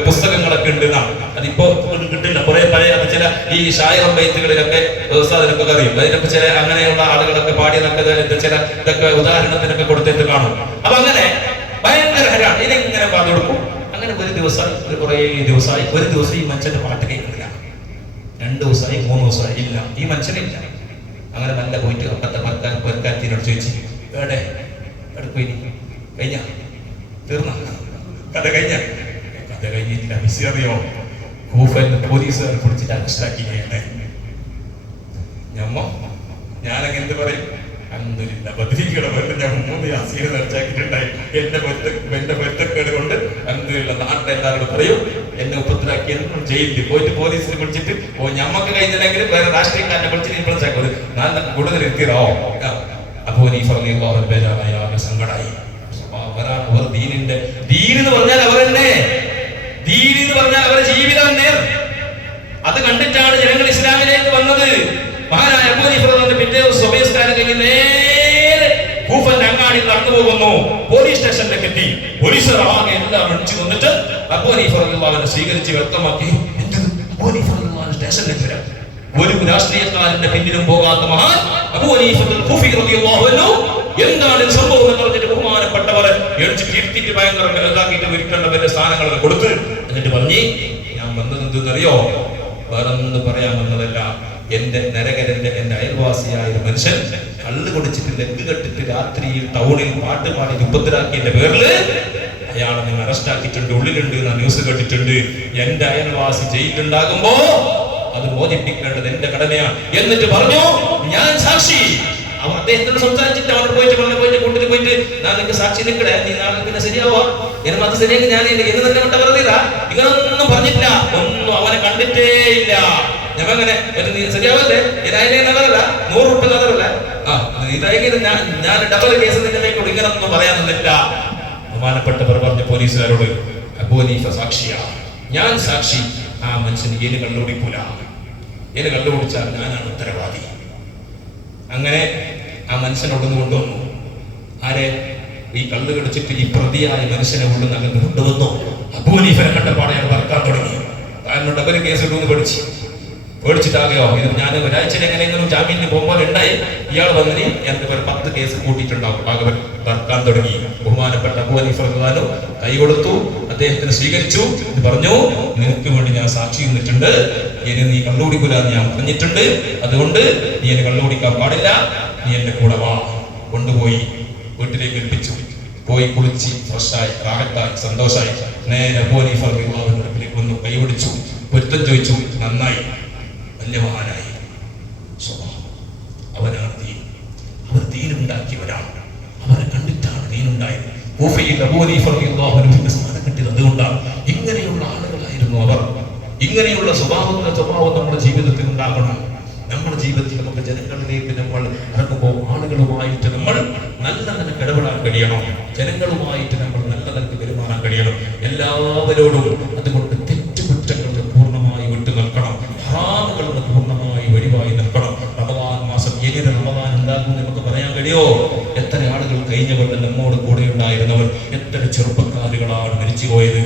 പുസ്തകങ്ങളൊക്കെ ഉണ്ട്. അതിപ്പോ കിട്ടില്ല. കുറെ പഴയ ചില ഈ ഷായറം ബൈത്തുകളിലൊക്കെ അതിനൊക്കെ അറിയും. അതിനൊക്കെ ചില അങ്ങനെയുള്ള ആളുകളൊക്കെ പാടിയതൊക്കെ ചില ഇതൊക്കെ ഉദാഹരണത്തിനൊക്കെ കൊടുത്തിട്ട് കാണും. അപ്പൊ അങ്ങനെ ഭയങ്കര ഹരാണ്. ഇതിങ്ങനെ പറഞ്ഞു കൊടുക്കും. അങ്ങനെ ഒരു ദിവസമായി ഒരു ദിവസം ഈ മനുഷ്യന്റെ പാട്ട് കേൾക്കുന്നില്ല. 2 ദിവസമായി 3 ദിവസമായി ഇല്ല, ഈ മനുഷ്യനില്ല. അങ്ങനെ നല്ല പോയിട്ട് അപ്പത്തെ പൊരക്കാരത്തിനോട് ചോദിച്ചു, എവിടെ പോയി കഴിഞ്ഞ തീർന്ന കഥ കഴിഞ്ഞിട്ടില്ല. മിസ് അറിയോ, കൂഫന്ന് പോലീസുകാർ പിടിച്ചിട്ട് അറസ്റ്റാക്കി. ഞാനങ്ങനെ എന്ത് പറയും, അൽഹംദുലില്ലാ ബദ്രീകളുടെ പേരിൽ ഞാൻ 3 യാസീൻ നിറച്ചാക്കിയിട്ടുണ്ടായി. എന്റെ പൊരുത്തക്കേട് കൊണ്ട് അൽഹംദുലില്ലാ നാട്ടിലെല്ലാവരോടും പറയും, എന്നെ ഉപദ്രവാക്കിയെന്നും ജയിലിൽ പോയിട്ട് പോലീസിനെ പിടിച്ചിട്ട് ഞമ്മക്ക് കഴിഞ്ഞില്ലെങ്കിൽ വേറെ രാഷ്ട്രീയക്കാരനെ പിടിച്ചിട്ട് ഇപ്പോഴത്തേക്ക് നല്ല കൂടുതൽ എത്തിയോ. അബൂ ഹനീഫ റളിയല്ലാഹു അൻഹു ബേജാറായി, ആകെ സങ്കടമായി. അവർ ദീനെന്ന് പറഞ്ഞാൽ അവരെന്നെ, ദീനെന്ന് പറഞ്ഞാൽ അവരുടെ ജീവിതം തന്നെ. അത് കണ്ടിട്ടാണ് ജനങ്ങൾ ഇസ്ലാമിലേക്ക് വന്നത്. മഹാനായ അബൂ ഹനീഫ റളിയല്ലാഹു അൻഹു പിറ്റേ ദിവസം സുബഹിസ്കാരം കഴിഞ്ഞ് നേരെ കൂഫന്റെ അങ്ങാടിയിൽ നടന്നു പോകുന്നു. പോലീസ് സ്റ്റേഷനിലേക്ക് എത്തി. പോലീസുകാർ ആകെ എല്ലാം വിളിച്ചു നിന്നിട്ട് അബൂ ഹനീഫ റളിയല്ലാഹു അൻഹു സ്വീകരിച്ച് വ്യക്തമാക്കി, അബൂ ഹനീഫ റളിയല്ലാഹു അൻഹു സ്റ്റേഷനിലേക്ക് വരാം. ഒരു രാഷ്ട്രീയക്കാരന്റെ പിന്നിലും പോകാത്ത മഹാൻ അബൂ ഹനീഫത്തുൽ ഖൂഫി റളിയല്ലാഹു അൻഹു എന്താണ് സംഭവം എന്ന് പറഞ്ഞിട്ട് ബഹുമാനപ്പെട്ടവർ എഴുതിട്ട് ഭയങ്കര ഇതാക്കിയിട്ട് വിരിക്കേണ്ടവരുടെ സ്ഥാനങ്ങളൊക്കെ കൊടുത്ത് എന്നിട്ട് പറഞ്ഞ്, ഞാൻ വന്നത് എന്തെന്നറിയോ, വേറൊന്നും പറയാൻ വന്നതല്ല. എന്റെ നരകരന്റെ എന്റെ അയൽവാസിയായ ഒരു മനുഷ്യൻ കള്ളു കുടിച്ചിട്ട് ലെഗ് കെട്ടിട്ട് രാത്രിയിൽ ടൗണിൽ പാട്ട് പാടി ഉപദ്രാക്കിയതിന്റെ പേരില് അയാളെ നിങ്ങൾ അറസ്റ്റ് ആക്കിയിട്ടുണ്ട്, ഉള്ളിലുണ്ട് എന്ന ന്യൂസ് കേട്ടിട്ടുണ്ട്. എന്റെ അയൽവാസി ജയിലുണ്ടാകുമ്പോ അത് മോചിപ്പിക്കേണ്ടത് എന്റെ കടമയാണ് എന്നിട്ട് പറഞ്ഞു, ഞാൻ സാക്ഷി. അവർ അദ്ദേഹത്തോട് സംസാരിച്ചിട്ട് അവിടെ പോയിട്ട് കൂട്ടിൽ പോയിട്ട് ഞാൻ നിങ്ങൾക്ക് സാക്ഷി നിൽക്കടേ, നീ നാളെ പിന്നെ ശരിയാവാ, എന്നും അത് ശരിയാക്കി ഞാൻ എന്ന് തന്നെ വിട്ട വെറുതെ ഇങ്ങനൊന്നും പറഞ്ഞിട്ടില്ല, ഒന്നും അവനെ കണ്ടിട്ടേ ഇല്ല. ഞമ്മങ്ങനെ ശരിയാവല്ലേ, ഇതായാലും നല്ലതല്ല, 100 രൂപ നല്ലതല്ല, ഇതായെങ്കിലും ഞാൻ ഡബിൾ കേസ് നിന്നിലേക്കൂടെ ഇങ്ങനൊന്നും പറയാൻ നിന്നില്ല. ബഹുമാനപ്പെട്ടവർ പറഞ്ഞ പോലീസുകാരോട്, അബൂ ഹനീഫ സാക്ഷിയാ, ഞാൻ സാക്ഷി. ആ മനുഷ്യന് ഏല് കണ്ടുപിടിക്കൂല, ഏല് കണ്ടുപിടിച്ചാൽ ഞാനാണ് ഉത്തരവാദി. അങ്ങനെ ആ മനുഷ്യനെ ഉള്ളിന്ന് കൊണ്ടുവന്നു. ആരെ? ഈ കള്ളു കടിച്ചിട്ട് ഈ പ്രതിയായ മനുഷ്യനെ ഉള്ളിന്ന് അങ്ങനെ കൊണ്ടുവന്നു. അബൂ ഹനീഫനെ കണ്ടപാടെ അയാൾ പറക്കാൻ തുടങ്ങി. കാരണം ഡബിൾ കേസ് ഇടുമെന്ന് പഠിച്ചു. പേടിച്ചിട്ടാകയോ ഇത് ഞാൻ ഒരാഴ്ചയിൽ എങ്ങനെയെങ്കിലും ജാമ്യത്തിന് പോകുമ്പോൾ ഉണ്ടായി. ഇയാൾ വന്നിന് എനിക്ക് ഒരു 10 കേസ് കൂട്ടിയിട്ടുണ്ടാവും. ഭാഗവൻ തർക്കാൻ തുടങ്ങി. ബഹുമാനപ്പെട്ട അബൂ ഹനീഫ റളിയല്ലാഹു അൻഹു കൈ കൊടുത്തു, അദ്ദേഹത്തിന് സ്വീകരിച്ചു. ഇത് പറഞ്ഞു, നിനക്ക് വേണ്ടി ഞാൻ സാക്ഷി നിന്നിട്ടുണ്ട്, ഇനി നീ കള്ളുകുടിക്കൂലെന്ന് ഞാൻ പറഞ്ഞിട്ടുണ്ട്, അതുകൊണ്ട് നീ എന്നെ കള്ളുകുടിക്കാൻ പാടില്ല, നീ എന്റെ കൂടെ വാ. കൊണ്ടുപോയി വീട്ടിലേക്ക് ഏൽപ്പിച്ചു. പോയി കുളിച്ച് ഫ്രഷായി റാഹത്തായി സന്തോഷമായി നേരെ അബൂ ഹനീഫ റളിയല്ലാഹു അൻഹു അടുപ്പിലേക്ക് വന്നു. കൈ പിടിച്ചു, പൊരുത്തം ചോദിച്ചു. നന്നായി, വലിയ മഹാനായി. അവനാണ് ദീൻ. അവർ ദീനുണ്ടാക്കിയവരാണ്. അവരെ കണ്ടിട്ടാണ് ദീനുണ്ടായത്. കൂഫയിൽ അബൂ ഹനീഫ റളിയല്ലാഹു അൻഹുവിന്റെ സ്ഥാനം കിട്ടിയത് അതുകൊണ്ടാണ്. ഇങ്ങനെയുള്ള ആളുകളായിരുന്നു അവർ. ഇങ്ങനെയുള്ള സ്വഭാവം നമ്മുടെ ജീവിതത്തിൽ ഉണ്ടാകണം. നമ്മുടെ ജീവിതത്തിൽ നമുക്ക് ജനങ്ങളിലേക്ക് നമ്മൾ ഇറങ്ങുമ്പോൾ ആളുകളുമായിട്ട് നമ്മൾ നല്ല നിലക്ക് ഇടപെടാൻ കഴിയണം. ജനങ്ങളുമായിട്ട് നമ്മൾ നല്ല നിലക്ക് പെരുമാറാൻ കഴിയണം എല്ലാവരോടും. അതുകൊണ്ട് തെറ്റുകുറ്റങ്ങൾ പൂർണ്ണമായി വിട്ടു നിൽക്കണം. ഹറാമുകളിൽ നിന്ന് പൂർണ്ണമായി വെടിവായി നിൽക്കണം. റമദാൻ മാസം എങ്ങനെ റമദാൻ ഉണ്ടാകും നമുക്ക് പറയാൻ കഴിയോ? എത്ര ആളുകൾ കഴിഞ്ഞവർ നമ്മോട് കൂടെ ഉണ്ടായിരുന്നവർ, എത്ര ചെറുപ്പക്കാരുകളാണ് മരിച്ചുപോയത്.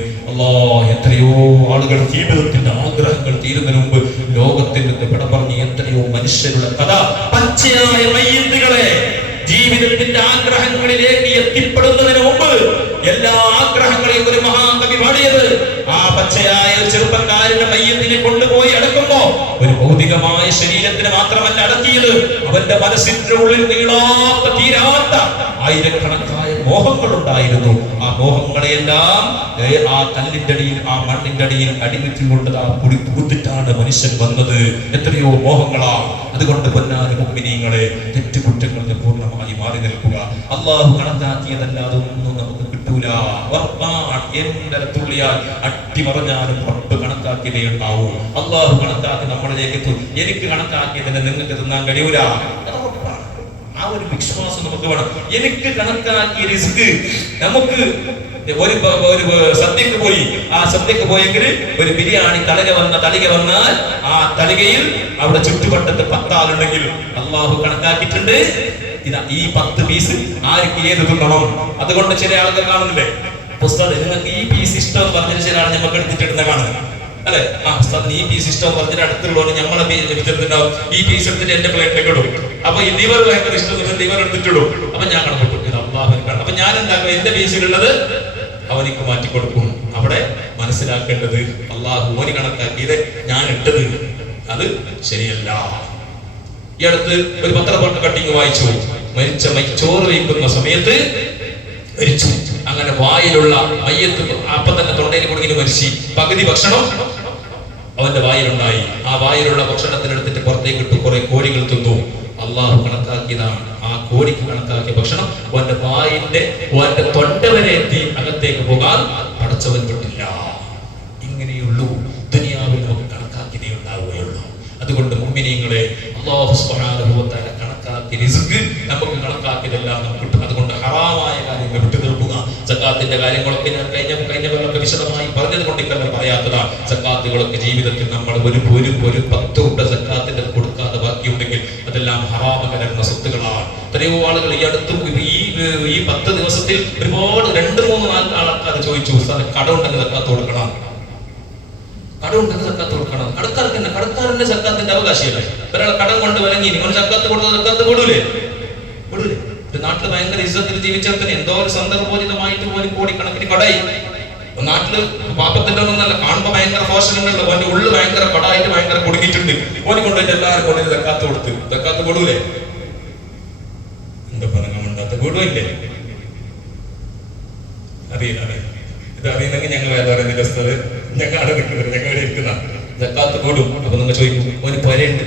എത്രയോ ആളുകൾ ജീവിതത്തിന്റെ ആഗ്രഹങ്ങൾ തീരുന്നതിന് മുമ്പ് ലോകത്തിൽ നിന്ന് വിട പറഞ്ഞ് എത്രയോ മനുഷ്യരുടെ കഥ. പച്ചയായ മയ്യിത്തുകളെ ജീവിതത്തിന്റെ ആഗ്രഹങ്ങളിലേക്ക് എത്തിപ്പെടുന്നതിന് മുമ്പ് എല്ലാ ആഗ്രഹങ്ങളെയും ഒരു മഹാകവി പാടിയത് ആ പച്ചയായ ഒരു ചെറുപ്പക്കാരന്റെ മയ്യത്തിനെ കൊണ്ടുപോയി അടക്കുമ്പോ ഒരു ഭൗതികമായ ശരീരത്തിന് മാത്രമല്ല അടക്കിയത്, അവന്റെ മനസ്സിന്റെ ഉള്ളിൽ നീളാത്ത തീരാത്ത ആയിരക്കണക്കായ മോഹങ്ങൾ ഉണ്ടായിരുന്നു. ആ മോഹങ്ങളെയെല്ലാം ആ കല്ലിന്റെ അടിയിൽ, ആ മണ്ണിന്റെ അടിയിൽ അടിവെച്ചുകൊണ്ട് ആ കുടി തൂത്തിട്ടാണ് മനുഷ്യൻ വന്നത്. എത്രയോ മോഹങ്ങളാ. അതുകൊണ്ട് പൊന്നാന മുഅ്മിനീങ്ങളെ, തെറ്റുകുറ്റങ്ങളിൽ പൂർണ്ണമായി മാറി നിൽക്കുക. അള്ളാഹു കണക്കാക്കിയതല്ലാതെ ഒന്നും നമുക്ക് കിട്ടൂല. തുള്ളിയാൽ അട്ടിമറിഞ്ഞാലും റബ്ബ് കണക്കാക്കിയതേ ഉണ്ടാവൂ. അള്ളാഹു കണക്കാക്കി നമ്മളിലേക്ക് എത്തും. എനിക്ക് കണക്കാക്കിയതിനെ നിങ്ങൾക്ക് തിന്നാൻ കഴിയൂല. ആ ഒരു വിശ്വാസം നമുക്ക് വേണം. എനിക്ക് കണക്കാക്കിയ റിസ്ക് നമുക്ക് ഒരു സദ്യക്ക് പോയി, ആ സദ്യക്ക് പോയെങ്കിൽ ഒരു ബിരിയാണി തളിക വന്നാൽ ആ തളികയിൽ അവിടെ ചുറ്റുവട്ടത്ത് 10 ആളുണ്ടെങ്കിൽ അള്ളാഹു കണക്കാക്കിയിട്ടുണ്ട്, ഇതാ ഈ 10 പീസ് ആർക്ക് ഏത് തിന്നണം. അതുകൊണ്ട് ചില ആളുകൾ കാണുന്നില്ലേ, ഉസ്താദ് നിങ്ങൾക്ക് ഈ പീസ് ഇഷ്ടം എന്ന് പറഞ്ഞിട്ട് ചില ആൾ നമുക്ക് എടുത്തിട്ടിടുന്ന കാണുന്നത് അല്ലെ. ആ ഉസ്താദിന് ഈ പീസ് ഇഷ്ടം എന്ന് പറഞ്ഞിട്ട് അടുത്തുള്ളവർ നമ്മളെ എടുത്തിട്ടുണ്ടാവും. ഈ പീസ് എടുത്തിട്ട് എന്റെ പ്ലേറ്റിലേക്ക് ഇടും. അപ്പൊ ലിവർ ഭയങ്കര ഇഷ്ടം ലിവർ എടുത്തിട്ടിടും. അപ്പൊ ഞാൻ കണക്കിട്ടു, ഇത് അള്ളാഹുവിനാണ്. അപ്പൊ ഞാൻ എന്താക്കുക, എന്റെ പീസിലുള്ളത് അവനിക്ക് മാറ്റിക്കൊടുക്കും. അവിടെ മനസ്സിലാക്കേണ്ടത് അള്ളാഹു ഓന് കണക്കാക്കിയത് ഞാൻ ഇട്ടത് അത് ശരിയല്ല. ഈ അടുത്ത് ഒരു പത്രപത്ര കട്ടിങ് വായിച്ചു. മരിച്ച ചോറ് വയ്ക്കുന്ന സമയത്ത് മരിച്ചു. അങ്ങനെ വായിലുള്ള മയ്യത്ത് അപ്പൊ തന്നെ തൊണ്ടയിൽ കുടുങ്ങിന് മരിച്ചു. പകുതി ഭക്ഷണം അവന്റെ വായിലുണ്ടായി. ആ വായിലുള്ള ഭക്ഷണത്തിനെടുത്തിട്ട് പുറത്തേക്ക് ഇട്ടു. കുറെ കോഴികൾ തിന്നു. അള്ളാഹു കണക്കാക്കിയതാണ്. ആ കോഴിക്ക് കണക്കാക്കിയ ഭക്ഷണം അവന്റെ അവന്റെ തൊണ്ട വരെ എത്തി അകത്തേക്ക് പോകാൻ പടച്ചവൻ വിട്ടില്ല. ഇങ്ങനെയുള്ളൂ ദുനിയാവിൽ നമുക്ക് കണക്കാക്കിയതേ ഉണ്ടാവുകയുള്ളൂ. അതുകൊണ്ട് മുഅ്മിനീങ്ങളെ, അല്ലാഹു സുബ്ഹാനഹു വ തആല കണക്കാക്കിയ റിസ്ക് നമുക്ക് കണക്കാക്കിയതെല്ലാം നമുക്ക് കിട്ടും. അതുകൊണ്ട് ഹറാമായ കാര്യങ്ങൾ വിട്ടു നിൽക്കുക. സക്കാത്തിന്റെ കാര്യങ്ങളൊക്കെ ഞാൻ കഴിഞ്ഞ കൊല്ലമൊക്കെ വിശദമായി പറഞ്ഞത് കൊണ്ടിട്ടല്ല പറയാത്തതാണ്. സക്കാത്തുകളൊക്കെ ജീവിതത്തിൽ നമ്മൾ ഒരു 10 ഉണ്ട സക്കാത്തിന്റെ കൊടുക്കാതെ ബാക്കിയുണ്ടെങ്കിൽ അതെല്ലാം ഹറാമ് കലർന്ന സ്വത്തുകളാണ്. എത്രയോ ആളുകൾ ഈ അടുത്തും ഈ 10 ദിവസത്തിൽ ഒരുപാട് 2-3-4 ആൾക്കാർ ചോദിച്ചു, കടമുണ്ടെങ്കിൽ സക്കാത്ത് കൊടുക്കണം, കടമുണ്ടെങ്കിൽ സക്കാത്ത് കൊടുക്കണം. കടക്കാരന്റെ സക്കാത്തിന്റെ അവകാശമല്ലേ. ഒരാളെ കടം കൊണ്ട് വിലങ്ങി നിങ്ങൾ സക്കാത്ത് കൊടുത്ത സക്കാത്ത് കൊടുൂലേ? ഒരു നാട്ടില് ഭയങ്കര ഇസ്സത്തിൽ ജീവിച്ചതിന് എന്തോ ഒരു സന്ദർഭോചിതമായിട്ട് പോലും കോടിക്കണക്കിന് കടായി. നാട്ടില് പാപ്പത്തിന്റെ ഒന്നല്ല, കാണുമ്പോ ഭയങ്കര ഫോഷനുണ്ടല്ലോ, അവന്റെ ഉള്ളു ഭയങ്കര കടായിട്ട് ഭയങ്കര കൊടുക്കിയിട്ടുണ്ട്. ഓനെ കൊണ്ടുപോയിട്ട് എല്ലാവരും കൊണ്ടു സക്കാത്ത് കൊടുത്ത് സക്കാത്ത് കൊടുൂലേ? എന്താ പറഞ്ഞാത്ത കൊടുവില്ലേ? അറിയില്ല. ഇത് അറിയുന്നെങ്കിൽ ഞങ്ങൾ വേറെ പറയുന്ന സ്ഥലത്ത് ഞങ്ങൾ അവിടെ നിൽക്കുന്നത്, ഞങ്ങൾ ഇവിടെ ഇരിക്കുന്ന സക്കാത്ത് കൊടും. അപ്പൊ നിങ്ങൾ ചോദിക്കും, ഓന് പൊരയുണ്ട്,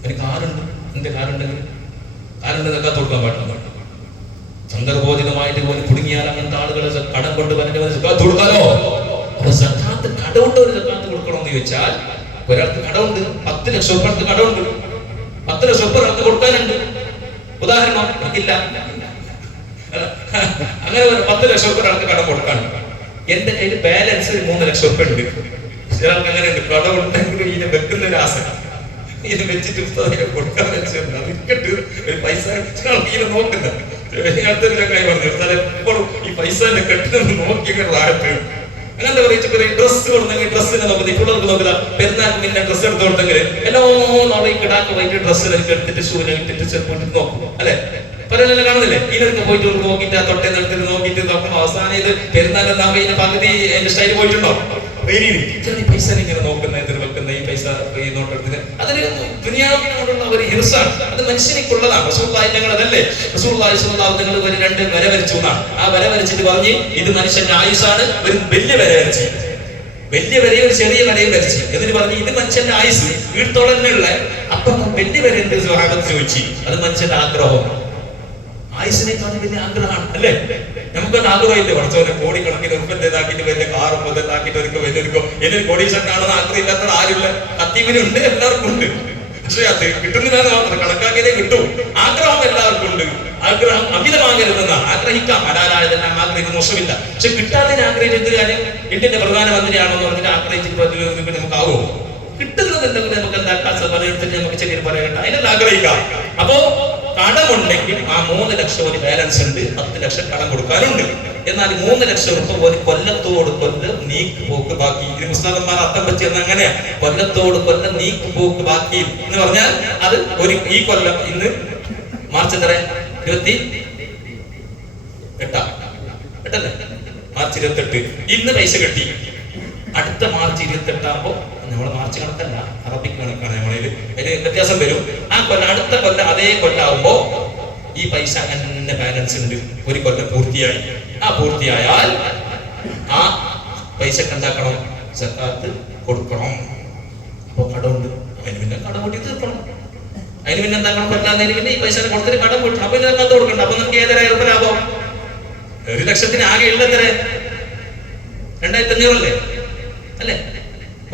അവന് കാറുണ്ട്, എന്ത് കാറുണ്ടെങ്കിൽ കാറുണ്ട് സക്കാത്ത് കൊടുക്കാൻ പാടില്ല. സന്ദർഭോചിതമായിട്ട് പോലും കുടുങ്ങിയാൽ അങ്ങനത്തെ ആളുകളെ കടം കൊണ്ട് വന്നിട്ട് സക്കാത്ത് കൊടുക്കാലോ? അപ്പൊ സക്കാത്ത് കടമുണ്ട്, ഒരു സക്കാത്ത് കൊടുക്കണമെന്ന് ചോദിച്ചാൽ ഒരാൾക്ക് കടമുണ്ട്, 10 ലക്ഷം രൂപ കടമുണ്ട്, 10 ലക്ഷം രൂപ ഒരാൾക്ക് കൊടുക്കാനുണ്ട്. ഉദാഹരണം ഇല്ല, അങ്ങനെ 10 ലക്ഷം രൂപ ഒരാൾക്ക് കടം കൊടുക്കാനുണ്ട്. എന്റെ കയ്യിൽ ബാലൻസ് 3 ലക്ഷം രൂപ ഉണ്ട്. ചിലർക്ക് അങ്ങനെ ഉണ്ട്, കടമുണ്ടെങ്കിലും ഇതിനെ വെക്കുന്ന ഒരു ആശ, ഇത് വെച്ചിട്ട് കൊടുക്കാൻ വെച്ചിട്ടുണ്ട്. അതിട്ട് ഒരു പൈസ ഇങ്ങനെ നോക്കുന്നത്. അടുത്തൊരു ചങ്ങായി പറഞ്ഞു, എപ്പോഴും ഈ പൈസ കെട്ടുന്നത് നോക്കിയൊക്കെ ആയിട്ട് അങ്ങനത്തെ കുറേ ഡ്രസ്സ് കൊടുത്തെങ്കിൽ ഡ്രസ്സിനെ നോക്കുന്നത് ഇപ്പോഴൊക്കെ നോക്കുക പെരുന്നാൾക്ക് പിന്നെ ഡ്രസ്സ് എടുത്ത് കൊടുത്തെങ്കിൽ എല്ലോ നാളെ കിടാക്ക് വൈകിട്ട് ഡ്രസ്സ് എടുത്തിട്ട് ഷൂനെ ഇട്ടിട്ട് ചെറുപ്പിട്ട് നോക്കും അല്ലെ? പലരെല്ലാം കാണുന്നില്ലേ? ഇതിനൊക്കെ പോയിട്ട് നോക്കിയിട്ട് ആ തൊട്ടേ നിർത്തി നോക്കിയിട്ട് നോക്കും. അവസാനം ഇത് പെരുന്നാളെന്നാകുമ്പോ ഇതിന്റെ പകുതി അതിന്റെ സ്റ്റൈൽ പോയിട്ടുണ്ടോ? പൈസ ഇങ്ങനെ നോക്കുന്ന ഇതിൽ വെക്കുന്ന ഈ പൈസ ഈ നോട്ടെടുത്തിന് അതൊരു ദുനിയാവിനോടുള്ള ഒരു ഹിർസാണ്. അത് മനുഷ്യനിക്കുള്ളതാണ്. റസൂലുള്ളാഹി ഞങ്ങൾ അതല്ലേ റസൂലുള്ളാഹി സ്വല്ലല്ലാഹു അലൈഹി വസല്ലം ഒരു 2 വര വരച്ചു എന്നാണ്. ആ വര വരച്ചിട്ട് പറഞ്ഞ് ഇത് മനുഷ്യന്റെ ആയുസാണ്. ഒരു വലിയ വര വരച്ച്, വലിയ വരയും ഒരു ചെറിയ വരയും വരച്ച്. എന്നിട്ട് പറഞ്ഞു ഇത് മനുഷ്യന്റെ ആയുസ് വീട്ടോളന്നുള്ള. അപ്പൊ വലിയ വര എന്ത് സ്വഹാബത്ത് ചോദിച്ചു? അത് മനുഷ്യന്റെ ആഗ്രഹം. ആയുസിനേക്കാൾ വലിയ ആഗ്രഹമാണ് അല്ലേ? നമുക്കൊക്കെ ആഗ്രഹമില്ലേ? കുറച്ചവരെ കോടിക്കണക്കിന് ഉറുപ്പന്റേതാക്കിയിട്ട് വലിയ കാറും മുതലാക്കിയിട്ട് ഒരുക്കോ വലിയൊരുക്കോ എന്നൊരു കോടീശ്വരനാണെന്ന് ആഗ്രഹം ഇല്ലാത്ത ആരുമില്ല. കത്തീവിനുണ്ട്, എല്ലാവർക്കും ഉണ്ട്. പക്ഷെ അത് കിട്ടുന്നില്ലാന്ന് മാത്രം കണക്കാക്കിയതേ കിട്ടും. ആഗ്രഹം എല്ലാവർക്കും ഉണ്ട്. ആഗ്രഹം അമിതമാകരുതെന്നാണ്. ആഗ്രഹിക്കാം, ഹലാലായതെല്ലാം ആഗ്രഹിക്കുന്ന മോശമില്ല. പക്ഷെ കിട്ടാതെ ആഗ്രഹിച്ചിട്ട് കാര്യം ഇന്ത്യന്റെ പ്രധാനമന്ത്രിയാണെന്ന് പറഞ്ഞിട്ട് ആഗ്രഹിച്ചിട്ട് നമുക്കാവോ? കിട്ടുന്നതുണ്ടെങ്കിൽ നമുക്ക് എന്താക്കാൻ സമയത്തിന് നമുക്ക് ചെറിയ പറയണ്ട, അതിനെല്ലാം ആഗ്രഹിക്കാം. അപ്പോ കടമുണ്ടെങ്കിൽ ആ 3 ലക്ഷം ഒരു ബാലൻസ് ഉണ്ട്, 10 ലക്ഷം കടം കൊടുക്കാനുണ്ട്. എന്നാൽ 3 ലക്ഷം രൂപ ഒരു കൊല്ലത്തോട് കൊല്ലം നീക്ക് പോക്ക് ബാക്കി. ഇത് പുസ്തകന്മാർ അർത്ഥം വെച്ചെന്ന് അങ്ങനെയാ. കൊല്ലത്തോട് കൊല്ലം നീക്ക് പോക്ക് ബാക്കി എന്ന് പറഞ്ഞാൽ അത് ഒരു ഈ കൊല്ലം ഇന്ന് മാർച്ച് എത്ര? 28 മാർച്ച് 28 ഇന്ന് പൈസ കെട്ടി. അടുത്ത മാർച്ച് 28 ആകുമ്പോ നമ്മള് മാർച്ച് കണക്കല്ല, അറബിക് കണക്കാണ്. നമ്മളില് അതിന് വ്യത്യാസം വരും. ആ കൊല്ലം അടുത്ത കൊല്ലം അതേ കൊല്ലാവുമ്പോ ഈ പൈസ അങ്ങനെ ബാലൻസ് ഉണ്ട്. ഒരു കൊല്ലം പൂർത്തിയായി. ആ പൂർത്തിയായാൽ ആ പൈസക്ക് എന്താക്കണം? സക്കാത്ത് കൊടുക്കണം. അപ്പൊ കടമുണ്ട്, അതിന് പിന്നെ കടം കൂട്ടി തീർക്കണം. അതിന് പിന്നെ എന്താക്കണം? പറ്റാതെ പിന്നെ ഈ പൈസ കൊടുത്തിട്ട് കടം കൂട്ടണം. അപ്പൊ ഇതിനെ കത്ത് കൊടുക്കണ്ട. അപ്പൊ നമുക്ക് ഏതൊരു രൂപ ലാഭം? 1 ലക്ഷത്തിന് ആകെ ഉള്ളത്ര 2500 അല്ലേ?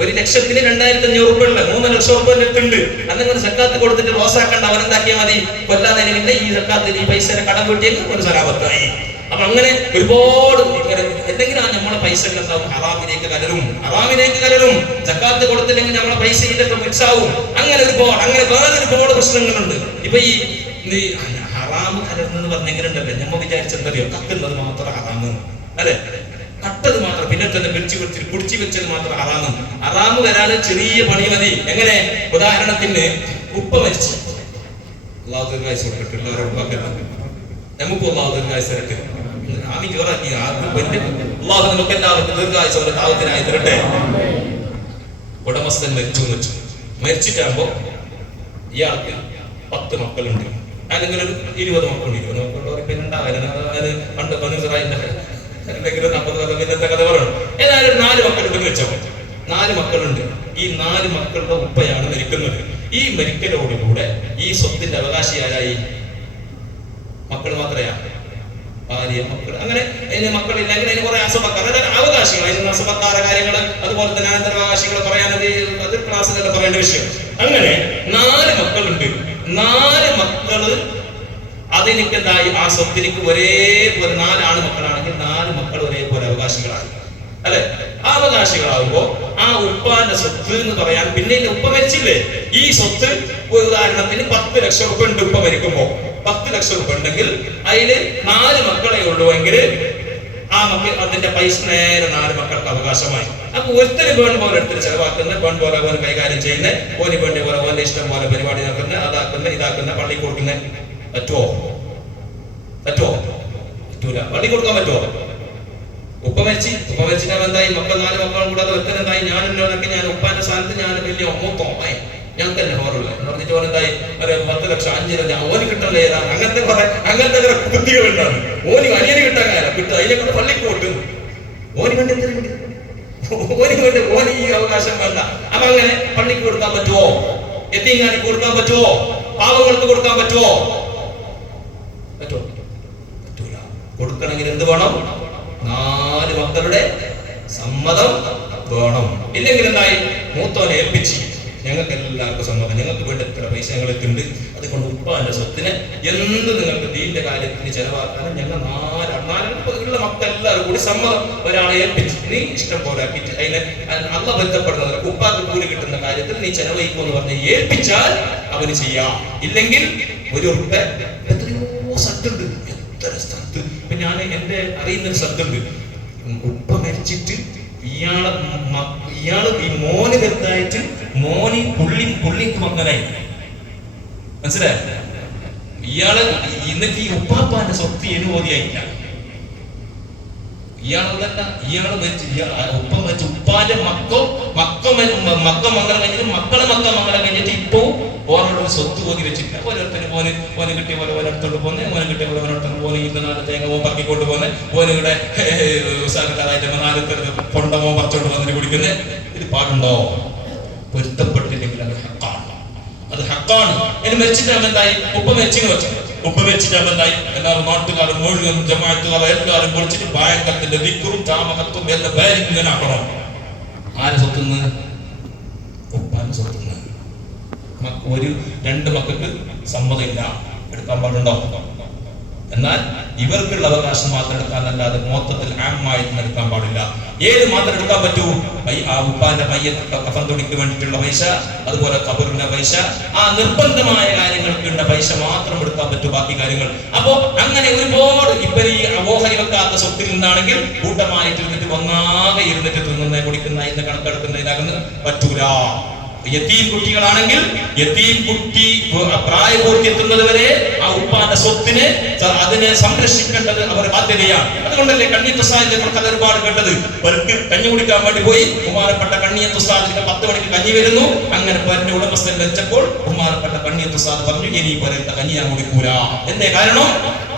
1 ലക്ഷത്തിന് 2500 രൂപ ഉള്ള 3 ലക്ഷം രൂപ ഉണ്ട്. അന്നങ്ങനെ സക്കാത്ത് കൊടുത്തിട്ട് റോസാക്കണ്ട, അവനെന്താക്കിയാൽ മതി? കൊല്ലാതെ ഈ സക്കാത്തിന് ഈ പൈസ കടം കൂട്ടിയെങ്കിൽ ഒരു സലാമത്തായി. അപ്പൊ അങ്ങനെ ഒരുപാട് എന്തെങ്കിലും നമ്മളെ പൈസ എന്താവും? ഹറാമിലേക്ക് കലരും. സക്കാത്ത് കൊടുത്തില്ലെങ്കിൽ നമ്മളെ പൈസ ഇതൊക്കെ മിക്സ് ആവും. അങ്ങനെ ഒരുപാട് വേറെ ഒരുപാട് പ്രശ്നങ്ങളുണ്ട്. ഇപ്പൊ ഈ ഹറാമ് കലർന്നെന്ന് പറഞ്ഞെങ്കിലുണ്ടല്ലോ, നമ്മൾ വിചാരിച്ചെന്തറിയോ? കക്കുന്നത് മാത്രം ഹറാമ് അല്ലെ? കട്ടത് മാത്രം, പിന്നെ തന്നെ പിടിച്ചു വെച്ചത് മാത്രം ഹറാമ് വരാന് ചെറിയ പണി മതി. എങ്ങനെ? ഉദാഹരണത്തിന് ഉപ്പ മരിച്ചു, അല്ലാഹു ദീർഘായുസ്സ് കൊടുക്കട്ടെ. എല്ലാവരും നമുക്ക് അല്ലാഹു ദീർഘായുസ്സ് തരട്ടെ. ആമീൻ ജോറാക്കി. അല്ലാഹു നമുക്ക് എല്ലാവർക്കും ദീർഘായുസ്സ് ദാവത്തിനായി തരട്ടെ. ഉടമസ്ഥൻ മരിച്ചിട്ടാകുമ്പോ ഇയാൾക്ക് 10 മക്കളുണ്ട്, അല്ലെങ്കിൽ ഒരു 20 മക്കളുണ്ട്. 20 മക്കളുള്ളവർ പിന്നെ ഉണ്ടാവില്ല. അതായത് പണ്ട് എന്തെങ്കിലും 40 കൊല്ലം ഇന്നത്തെ കഥ പറയണം. ഏതായാലും 4 മക്കളുണ്ടെന്ന് വെച്ചോ. 4 മക്കളുണ്ട്. ഈ 4 മക്കളുടെ ഉപ്പയാണ് മരിക്കുന്നത്. ഈ മരിക്കലോടുകൂടെ ഈ സ്വത്തിന്റെ അവകാശി ആരായി? മക്കൾ മാത്രയാ? ഭാര്യ, മക്കൾ, അങ്ങനെ അതിന് മക്കളില്ലെങ്കിൽ അതിന് കുറെ അസബക്കാർ, അവകാശികൾ, അതിന് അസബക്കാര കാര്യങ്ങൾ, അതുപോലെ തന്നെ അനന്തരാവകാശികൾ പറയാനത് അത് ക്ലാസ്സിലൊക്കെ പറയേണ്ട വിഷയം. അങ്ങനെ 4 മക്കളുണ്ട്. 4 മക്കള് അതെനിക്കെന്തായി? ആ സ്വത്തിനിക്ക് ഒരേപോലെ 4 ആണ് മക്കളാണെങ്കിൽ 4 മക്കൾ ഒരേപോലെ അവകാശികളായി അല്ലെ? ആ അവകാശികളാകുമ്പോ ആ ഉപ്പാന്റെ സ്വത്ത് എന്ന് പറയാൻ പിന്നെ ഉപ്പ മരിച്ചില്ലേ? ഈ സ്വത്ത് ഉദാഹരണത്തിന് 10 ലക്ഷം രൂപ ഉണ്ട്. ഉപ്പ മരിക്കുമ്പോ 10 ലക്ഷം രൂപ ഉണ്ടെങ്കിൽ അതില് 4 മക്കളെ ഉള്ളൂ എങ്കിൽ ആ മക്കൾ അതിന്റെ പൈസ നേരെ 4 മക്കൾക്ക് അവകാശമായി. അപ്പൊ ഒരുത്തര് വേൺ പോലെ എടുത്തിട്ട് ചെലവാക്കുന്ന, വേൺ പോലെ ഓന് കൈകാര്യം ചെയ്യുന്ന, ഓന് വേണ്ടി പോലെ ഓന്റെ ഇഷ്ടം പോലെ പരിപാടി നടക്കുന്ന, അതാക്കുന്ന, ഇതാക്കുന്ന, പള്ളി കൊടുക്കുന്ന. പറ്റുമോ? പറ്റൂല. പള്ളി കൊടുക്കാൻ പറ്റുമോ? ഉപ്പ മരിച്ചിട്ട് എന്തായി? 4 മക്കളും കൂടാതെ ഒരുത്തനെന്തായി? ഞാൻ ഉപ്പാന്റെ സ്ഥാനത്ത് ഞാൻ വലിയ ഒമ്മത്തോമായി, ഞങ്ങൾക്ക് തന്നെ ഓർമ്മ എന്ന് പറഞ്ഞിട്ട് ഓനെന്തായി? 10 ലക്ഷം 5 ലക്ഷം ഓന് കിട്ടണല്ലേ ഏതാണ്? അങ്ങനത്തെ കുറെ കുട്ടികളുണ്ടാണ്. ഓന് അനിയന് കിട്ടാൻ കാര്യം കിട്ടും. അതിനെക്കൊണ്ട് പള്ളിക്ക് കൊടുക്കുന്നു. ഓന് വേണ്ടി ഓന് ഈ അവകാശം വേണ്ട. അപ്പൊ അങ്ങനെ പള്ളിക്ക് കൊടുക്കാൻ പറ്റുമോ? യതീംഖാനക്ക് കൊടുക്കാൻ പറ്റുമോ? പാവങ്ങൾക്ക് കൊടുക്കാൻ പറ്റുമോ? പറ്റൂല. കൊടുക്കണമെങ്കിൽ എന്ത് വേണം? 4 മക്കളുടെ സമ്മതം വേണം. ഇല്ലെങ്കിൽ എന്തായി? മൂത്തോനെ ഏൽപ്പിച്ച് ഞങ്ങൾക്ക് എല്ലാവർക്കും സമ്മതം, ഞങ്ങൾക്ക് വേണ്ട എത്ര പൈസ ഞങ്ങൾക്കുണ്ട്, അതുകൊണ്ട് ഉപ്പാന്റെ സ്വത്തിനെ എന്ത് നിങ്ങൾക്ക് ദീന്റെ കാര്യത്തിന് ചെലവാക്കാനും ഞങ്ങൾ 4 ഉള്ള മക്കളെല്ലാവരും കൂടി സമ്മതം ഒരാളെ ഏൽപ്പിച്ച് നീ ഇഷ്ടം പോലെ ആക്കിയിട്ട് അതിനെ അള്ള ബന്ധപ്പെടുന്നത് ഉപ്പാക്ക് കൂടി കിട്ടുന്ന കാര്യത്തിൽ നീ ചെലവഴിക്കുമെന്ന് പറഞ്ഞ് ഏൽപ്പിച്ചാൽ അവന് ചെയ്യാം. ഇല്ലെങ്കിൽ ഒരു ഉറുപ്പ എത്രയോ സ്ഥലത്തുണ്ട്, എത്ര സ്ഥലത്ത്. ഇപ്പൊ ഞാൻ എന്റെ അറിയുന്നൊരു സ്ഥലത്തുണ്ട്, ഉപ്പ മരിച്ചിട്ട് ഇയാള് ഈ മോന് വലുതായിട്ട് മോന് പുള്ളിക്ക് മകനായി, മനസ്സിലായോ? ഇയാള് എന്നിട്ട് ഈ ഉപ്പാപ്പാന്റെ സ്വത്ത് അനുമതിയായില്ല. ഇയാള് മരിച്ചു, ഉപ്പ മരിച്ചു, ഉപ്പാന്റെ മക്ക മംഗലം കഴിഞ്ഞിട്ട് മക്കളെ മംഗലം കഴിഞ്ഞിട്ട് ഇപ്പൊ ഓരോരു സ്വത്ത് ഓതി വെച്ചില്ല. ഓരോരുത്തരും ഓന് കിട്ടിയ പോലെ ഓരോരുത്തോട്ട് പോന്നെ, ഓന് കിട്ടിയ പോലെ ഓരോരുത്തർ പോലെ ഇന്ന് 4 തേങ്ങ ഓൻ പറക്കിക്കൊണ്ട് പോന്നെ, ഓനിവിടെ ഉത്സാഹക്കാരായിട്ട് 4 പൊണ്ട ഓൻ പറിച്ചോണ്ട് വന്നിട്ട് കുടിക്കുന്നേ. ഇത് പാടുണ്ടോ? പൊരുത്തപ്പെട്ടില്ലെങ്കിൽ അത് ഹക്കാണ്, അത് ഹക്കാണ്. ഇനി മരിച്ചിട്ടാകുമ്പോൾ എന്തായി? ഉപ്പ മരിച്ചിന് വെച്ചു, ഉപ്പ മരിച്ചിട്ടാകുമ്പോൾ എന്തായി? എല്ലാവരും നാട്ടുകാരും മുഴുവൻ ജമാഅത്തുകാരും എല്ലാവരും വിളിച്ചിട്ട് ബായക്കത്തിന്റെ ദിക്റും ചാമകത്തും എല്ലാം ഇങ്ങനെ ആക്കണം. ആരെ സ്വത്തുനിന്ന്? ഉപ്പാന്റെ സ്വത്തുനിന്ന്. 2 മക്കൾക്ക് സമ്മതമില്ല, എടുക്കാൻ പാടുണ്ടോ? എന്നാൽ ഇവർക്കുള്ള അവകാശം മാത്രം എടുക്കാനല്ലാതെ മൊത്തത്തിൽ ആമായി എടുക്കാൻ പാടില്ല. ഏത് മാത്രം എടുക്കാൻ പറ്റൂ? ആ ഉപ്പാന്റെ കഫൻ തുണിക്ക് വേണ്ടിയിട്ടുള്ള പൈസ, അതുപോലെ ഖബറിന്റെ പൈസ, ആ നിർബന്ധമായ കാര്യങ്ങൾക്കുള്ള പൈസ മാത്രം എടുക്കാൻ പറ്റൂ. ബാക്കി കാര്യങ്ങൾ അപ്പോ അങ്ങനെ ഒരുപാട് ഇവർ ഈ ഓഹരി വെക്കാത്ത സ്വത്തിൽ നിന്നാണെങ്കിൽ കൂട്ടമായിട്ട് ഇരുന്നിട്ട് ഒന്നാകെ ഇരുന്നിട്ട് തിന്നുന്ന കുടിക്കുന്ന ഇന്ന് കണക്കെടുക്കുന്നതിനകന്ന് പറ്റൂല. യതീം കുട്ടികളാണെങ്കിൽ യതീം കുട്ടി പ്രായപൂർത്തിയെത്തുന്നത് വരെ ആ ഉപ്പാന്റെ സ്വത്തിനെ അതിനെ സംരക്ഷിക്കേണ്ടത് അവരുടെ ബാധ്യതയാണ്. അതുകൊണ്ടല്ലേ കണ്ണിയത്തുസ്താദിന്റെ കഥ ഒരുപാട് കേട്ടത്. അവർക്ക് കഞ്ഞി കുടിക്കാൻ വേണ്ടി പോയി ബഹുമാനപ്പെട്ട കണ്ണിയത്തുസ്താദിന്റെ 10 മണിക്ക് കഞ്ഞി വരുന്നു. അങ്ങനെ പേരന്റെ ഉടമസ്ഥൻ വെച്ചപ്പോൾ ബഹുമാനപ്പെട്ട കണ്ണിയത്തുസ്താദ് പറഞ്ഞു, ഇനി പേരത്തെ കഞ്ഞി ഞാൻ കുടിക്കൂല. എന്തേ കാരണം?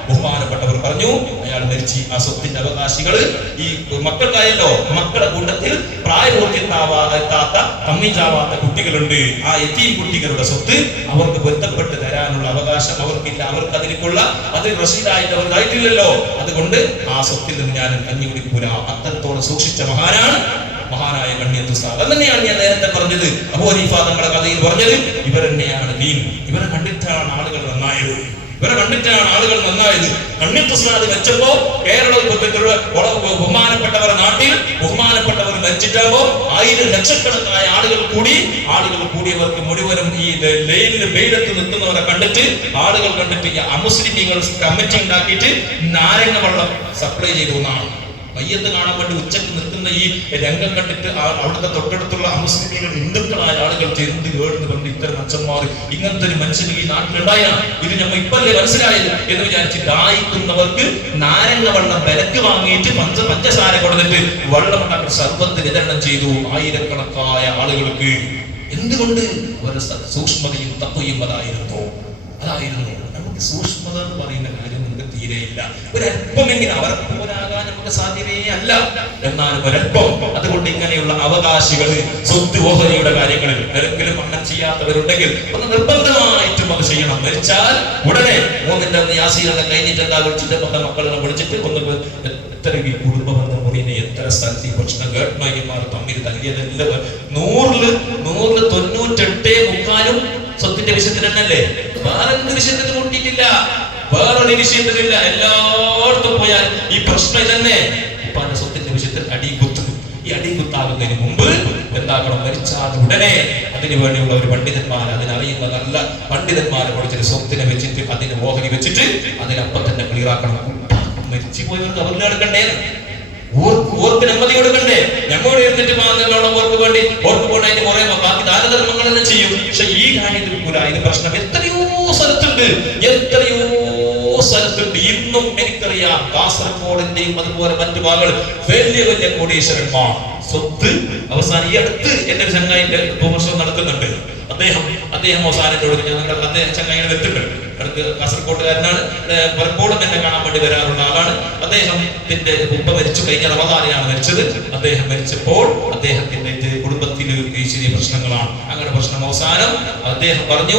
ബഹുമാനപ്പെട്ടവർ പറഞ്ഞു, അയാൾ മരിച്ച് ആ സ്വത്തിന്റെ അവകാശികള് ഈ മക്കൾക്കായല്ലോ, മക്കളുടെ കൂട്ടത്തിൽ പ്രായപൂർത്തിയെത്താത്ത കമ്മിച്ചാവാത്ത കുട്ടികളുണ്ട്. ആ യതീം കുട്ടികളുടെ സ്വത്ത് അവർക്ക് പൊരുത്തപ്പെട്ട് തരാനുള്ള അവകാശം അവർക്കില്ല. അവർക്ക് അതിൽ റഷീദായിട്ട് അവരുതായിട്ടില്ലല്ലോ. അതുകൊണ്ട് ആ സ്വത്തിൽ നിന്ന് ഞാൻ കഞ്ഞി കുടിക്കൂല. അത്രത്തോളം സൂക്ഷിച്ച മഹാനായ കണ്ണിയത്തുസ്താദ്. അത് തന്നെയാണ് ഞാൻ നേരത്തെ പറഞ്ഞത്. അബൂ ഹനീഫ തങ്ങളുടെ കഥയിൽ പറഞ്ഞത് ഇവർ തന്നെയാണ് ദീൻ. ഇവരെ കണ്ടിട്ടാണ് ആളുകൾ നന്നായത്. കണ്ണിയത്തുസ്താദ് വെച്ചപ്പോ കേരളത്തിൽ ബഹുമാനപ്പെട്ടവരുടെ നാട്ടിൽ ബഹുമാനപ്പെട്ടവർ മരിച്ചിട്ടാകുമ്പോ 1000 ലക്ഷക്കണക്കായ ആളുകൾ കൂടിയവർക്ക് മുഴുവനും ഈ ലൈനിൽ വെയിലത്ത് നിൽക്കുന്നവരെ കണ്ടിട്ട് ആളുകൾ കണ്ടിട്ട് അമുസ്ലിമീങ്ങൾ കമ്മിറ്റി ഉണ്ടാക്കിയിട്ട് നാരങ്ങ വെള്ളം സപ്ലൈ ചെയ്തു എന്നാണ്. മയ്യത്ത് കാണാൻ വേണ്ടി ഉച്ചക്ക് നിൽക്കുന്ന ഈ രംഗം കണ്ടിട്ട് അവിടുത്തെ തൊട്ടടുത്തുള്ള അമുസ്ലിമീകൾ ഹിന്ദുക്കളായ ആളുകൾ എന്ത് കേടുന്ന് പറഞ്ഞ് ഇത്തരം അച്ഛന്മാർ ഇങ്ങനത്തെ ഒരു മനുഷ്യന് ഈ നാട്ടിലുണ്ടായ ഇത് നമ്മൾ ഇപ്പല്ലേ മനസ്സിലായത് എന്ന് വിചാരിച്ച് ദാഹിക്കുന്നവർക്ക് നാരങ്ങ വെള്ളം വിലക്ക് വാങ്ങിയിട്ട് പഞ്ചസാര കൊടുത്തിട്ട് വെള്ളം ഉണ്ടാക്കി സർബത്ത് വിതരണം ചെയ്തു ആയിരക്കണക്കായ ആളുകൾക്ക്. എന്തുകൊണ്ട്? അവരുടെ സൂക്ഷ്മതയും തത്വയും അതായിരുന്നു. നമുക്ക് സൂക്ഷ്മത എന്ന് പറയുന്ന കാര്യം നമുക്ക് തീരെയില്ല. ഒരല്പമെങ്കിലും അവർക്ക് പോരാകാൻ നമുക്ക് സാധ്യമേ അല്ല. എന്നാലും ഒരല്പം. അതുകൊണ്ട് ഇങ്ങനെയുള്ള അവകാശികൾ സ്വത്ത് ഓഹരിയുടെ കാര്യങ്ങളിൽ ഒരിക്കലും അങ്ങനെ ചെയ്യാത്തവരുണ്ടെങ്കിൽ ഒന്ന് നിർബന്ധമായിട്ടും അത് ചെയ്യണം. മരിച്ചാൽ ഉടനെ 3-ന്റെ അന്ന് യാസീനൊക്കെ കഴിഞ്ഞിട്ട് എന്താ വിളിച്ചിട്ട് മക്കളെ വിളിച്ചിട്ട് ഒന്ന് എത്ര ഈ കുടുംബ ബന്ധം മുറിയുന്ന എത്ര സ്ഥലത്ത് ഈ പ്രശ്നം ഗേട്ട്മാർ തമ്മിൽ തല്ലിയതെല്ലാം 100-ൽ 98.3 സ്വത്തിന്റെ വിഷയത്തിൽ തന്നെയല്ലേ. വേറെന്ത് വിഷയത്തിൽ കൂട്ടിയിട്ടില്ല, വേറൊരു വിഷയത്തിലില്ല. എല്ലായിടത്തും പോയാൽ ഈ പ്രശ്നം തന്നെ. ഉപ്പാന്റെ സ്വത്തിന്റെ വിഷയത്തിൽ അടികുത്ത്. ഈ അടികുത്താകുന്നതിന് മുമ്പ് എന്താക്കണം? മരിച്ചാൽ ഉടനെ അതിനു വേണ്ടിയുള്ള ഒരു പണ്ഡിതന്മാർ, അതിനറിയുന്ന നല്ല പണ്ഡിതന്മാരെ പഠിച്ചിട്ട് സ്വത്തിനെ വെച്ചിട്ട് അതിന് ഓഹരി വെച്ചിട്ട് അതിനപ്പം തന്നെ ക്ലിയർ ആക്കണം. മരിച്ചു പോയവർക്ക് അവരിൽ നടക്കണ്ടേ? ഓർക്ക് നെമ്മതി കൊടുക്കണ്ടേ? ഞമ്മോട് ഇരുന്നിട്ട് ഓർക്ക് വേണ്ടി ഓർക്ക് പോകണം. അതിന് കുറെ ബാക്കി ദാനധർമ്മങ്ങളെല്ലാം ചെയ്യും. പക്ഷെ ഈ കാര്യത്തിൽ കൂല ഇത് പ്രശ്നം എത്രയോ സ്ഥലത്തുണ്ട്. ഇന്നും എനിക്കറിയാം കാസർഗോഡിന്റെയും അതുപോലെ മറ്റു ഭാഗങ്ങൾ വലിയ വലിയ കോടീശ്വരന്മാർ സ്വത്ത് അവസാനം ഈ അടുത്ത് എന്റെ ഒരു ചങ്ങായിന്റെ പ്രൊമോഷൻ നടക്കുന്നുണ്ട്. അദ്ദേഹം അവസാനത്തോട് അദ്ദേഹം ചങ്ങായികൾ എത്തുന്നുണ്ട്. അടുത്ത് കാസർഗോട്ടുകാരനാണ്. പലപ്പോഴും എന്നെ കാണാൻ വേണ്ടി വരാറുള്ള ആളാണ്. അദ്ദേഹത്തിന്റെ ഉപ്പ മരിച്ചു. കഴിഞ്ഞ റമദാനിലാണ് മരിച്ചത്. അദ്ദേഹം മരിച്ചപ്പോൾ അദ്ദേഹത്തിന്റെ കുടുംബത്തിൽ ചെറിയ പ്രശ്നങ്ങളാണ്. അങ്ങനെ പ്രശ്നം അവസാനം അദ്ദേഹം പറഞ്ഞു,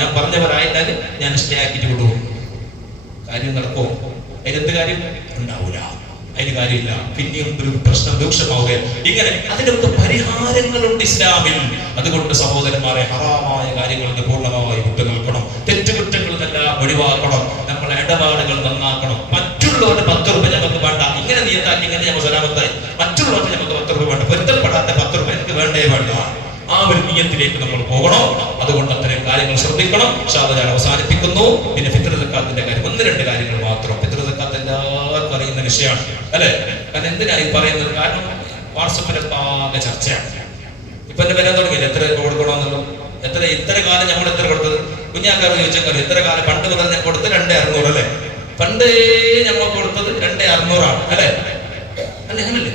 ഞാൻ പറഞ്ഞവരായിട്ടാൽ ഞാൻ സ്റ്റേ ആക്കിയിട്ട് വിടും. കാര്യം നടക്കുമോ? അതിനെന്ത് കാര്യം ഉണ്ടാവൂല. അതിന് കാര്യമില്ല. പിന്നെയും ഒരു പ്രശ്നം രൂക്ഷമാവുകയാണ്. ഇങ്ങനെ അതിനൊക്കെ പരിഹാരങ്ങളുണ്ട് ഇസ്ലാമിൽ. അതുകൊണ്ട് സഹോദരന്മാരെ, ഹറാമായ കാര്യങ്ങളിൽ നിന്ന് പൂർണ്ണമായി വിട്ടു നിൽക്കണം. തെറ്റുകുറ്റങ്ങളിൽ നിന്നെല്ലാം ഒഴിവാക്കണം. നമ്മളെ ഇടപാടുകൾ നന്നാക്കണം. മറ്റുള്ളവരുടെ 10 രൂപ നമുക്ക് വേണ്ട. ഇങ്ങനെ നിയത്താക്കി ഇങ്ങനെ നമ്മൾ സലാമത്തായി. മറ്റുള്ളവർക്ക് നമുക്ക് 10 രൂപ വേണ്ട. പൊരുത്തപ്പെടാത്ത 10 രൂപ എനിക്ക് വേണ്ടേ വേണ്ട. ആ ഒരു നിയത്തിലേക്ക് നമ്മൾ പോകണം. അതുകൊണ്ട് അത്തരം കാര്യങ്ങൾ ശ്രദ്ധിക്കണം. ഞാൻ അവസാനിപ്പിക്കുന്നു. പിന്നെ ഫിത്ർ സക്കാത്തിന്റെ കാര്യം 1-2 കാര്യങ്ങൾ മാത്രം. ഫിത്ർ സക്കാത്ത് എല്ലാവർക്കും അറിയുന്ന വിഷയമാണ് അല്ലെ. കാരണം എന്തിനായി പറയുന്നത്? കാരണം വാട്സപ്പിലൊക്കെ ആകെ ചർച്ചയാണ്. ഇപ്പൊ എന്റെ വരാൻ തുടങ്ങിയില്ല, എത്ര കൊടുക്കണമെന്നുള്ളൂ. ഇത്ര കാലം നമ്മൾ എത്ര കൊടുത്തത്? കുഞ്ഞാക്കാർ ചോദിച്ചാൽ എത്ര കാലം പണ്ട് മുതൽ ഞാൻ കൊടുത്ത് 2,600 അല്ലേ? പണ്ട് നമ്മൾ കൊടുത്തത് 2,600 അല്ലെ? അങ്ങനല്ലേ?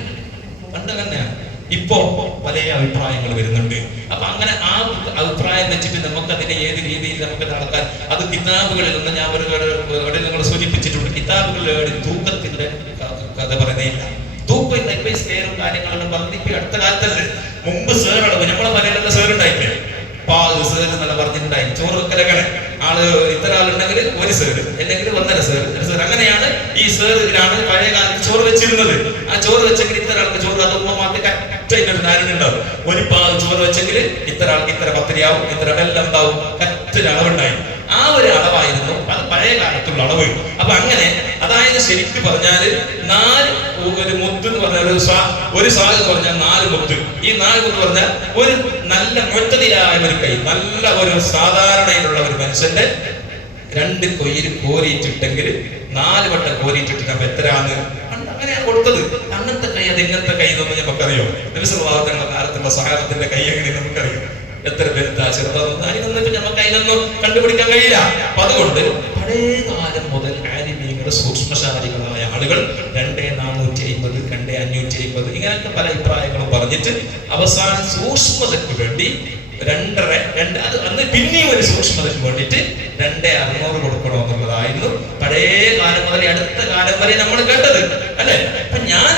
പണ്ട് അങ്ങനെയാണ്. ഇപ്പോ പല അഭിപ്രായങ്ങൾ വരുന്നുണ്ട്. അപ്പൊ അങ്ങനെ ആ അഭിപ്രായം വെച്ചിട്ട് നമുക്ക് അതിനെ ഏത് രീതിയിൽ നമുക്ക് നടക്കാൻ, അത് കിതാബുകളിൽ നിന്ന് ഞാൻ ഒരു നിങ്ങൾ സൂചിപ്പിച്ചിട്ടുണ്ട്. കിതാബുകളിൽ തൂക്കത്തിന്റെ കഥ പറയുന്നില്ല. തൂക്കം ഇപ്പൊ സ്കെയറും കാര്യങ്ങളെല്ലാം പറഞ്ഞ് ഇപ്പൊ അടുത്ത കാലത്തല്ലേ. മുമ്പ് സേറുകൾ നമ്മളെ മലയിലുള്ള സേറുണ്ടായില്ലേ? സേർ എന്നല്ല പറഞ്ഞിട്ടുണ്ടായി. ചോറ് വെക്കലൊക്കെ ആള് ഇത്ര ആളുണ്ടെങ്കിൽ 1 സേർ അല്ലെങ്കിൽ 1.5 സേർ, അങ്ങനെയാണ് ഈ സേറിലാണ് പഴയ കാലത്ത് ചോറ് വെച്ചിരുന്നത്. ആ ചോറ് വെച്ചെങ്കിൽ ഇത്ര ആൾക്ക് ചോറ്, അത് മാത്രമേ കറക്റ്റ് ഒരു ധാരണ ഉണ്ടാവും. ഒരു ചോറ് വെച്ചെങ്കിൽ ഇത്ര ആൾക്ക് ഇത്ര പത്തിരിയാവും, ഇത്ര എല്ലാം ഉണ്ടാവും, കറക്റ്റ് ഒരു അളവുണ്ടായി. ആ ഒരു അളവായിരുന്നു അത് പഴയ കാലത്തുള്ള അളവ്. അപ്പൊ അങ്ങനെ, അതായത് ശരിക്കും പറഞ്ഞാല് 4 ഒരു മുത്ത് എന്ന് പറഞ്ഞാൽ ഒരു സാഗ് എന്ന് പറഞ്ഞാൽ 4 മുത്ത്. ഈ 4 എന്ന് പറഞ്ഞാൽ ഒരു നല്ല മുഴത്തതിയായ ഒരു കൈ, നല്ല ഒരു സാധാരണയിലുള്ള ഒരു മനുഷ്യന്റെ 2 കൊയ്യിൽ കോരിയിട്ടിട്ടെങ്കിൽ 4 വട്ടം കോരിയിട്ടിട്ട് അപ്പൊ എത്രയാണ്? അങ്ങനെയാണ് കൊടുത്തത്. അങ്ങനത്തെ കൈ, അത് ഇങ്ങനത്തെ കൈ എന്നൊന്നും നമുക്കറിയോ? നബിസ്വല്ലല്ലാഹു കാലത്തുള്ള സഹാബത്തിന്റെ കൈ എങ്ങനെ നമുക്കറിയോ? എത്ര വലുതാ ചെറുതാന്ന് അതിനൊന്നും നമുക്ക് അതിനൊന്നും കണ്ടുപിടിക്കാൻ കഴിയില്ല. അപ്പൊ അതുകൊണ്ട് പഴയ കാലം മുതൽ ആലിമീങ്ങൾ, സൂക്ഷ്മശാലികളായ ആളുകൾ 2,450, 2,550 ഇങ്ങനെയൊക്കെ പല അഭിപ്രായങ്ങളും പറഞ്ഞിട്ട് അവസാനം സൂക്ഷ്മതയ്ക്ക് വേണ്ടി 2.5 അത് അന്ന് പിന്നെയും ഒരു സൂക്ഷ്മതയ്ക്ക് വേണ്ടിയിട്ട് 2,600 കൊടുക്കണമെന്നുള്ളതായിരുന്നു പഴയ കാലം മുതൽ അടുത്ത കാലം വരെ നമ്മൾ കേട്ടത് അല്ലെ? അപ്പൊ ഞാൻ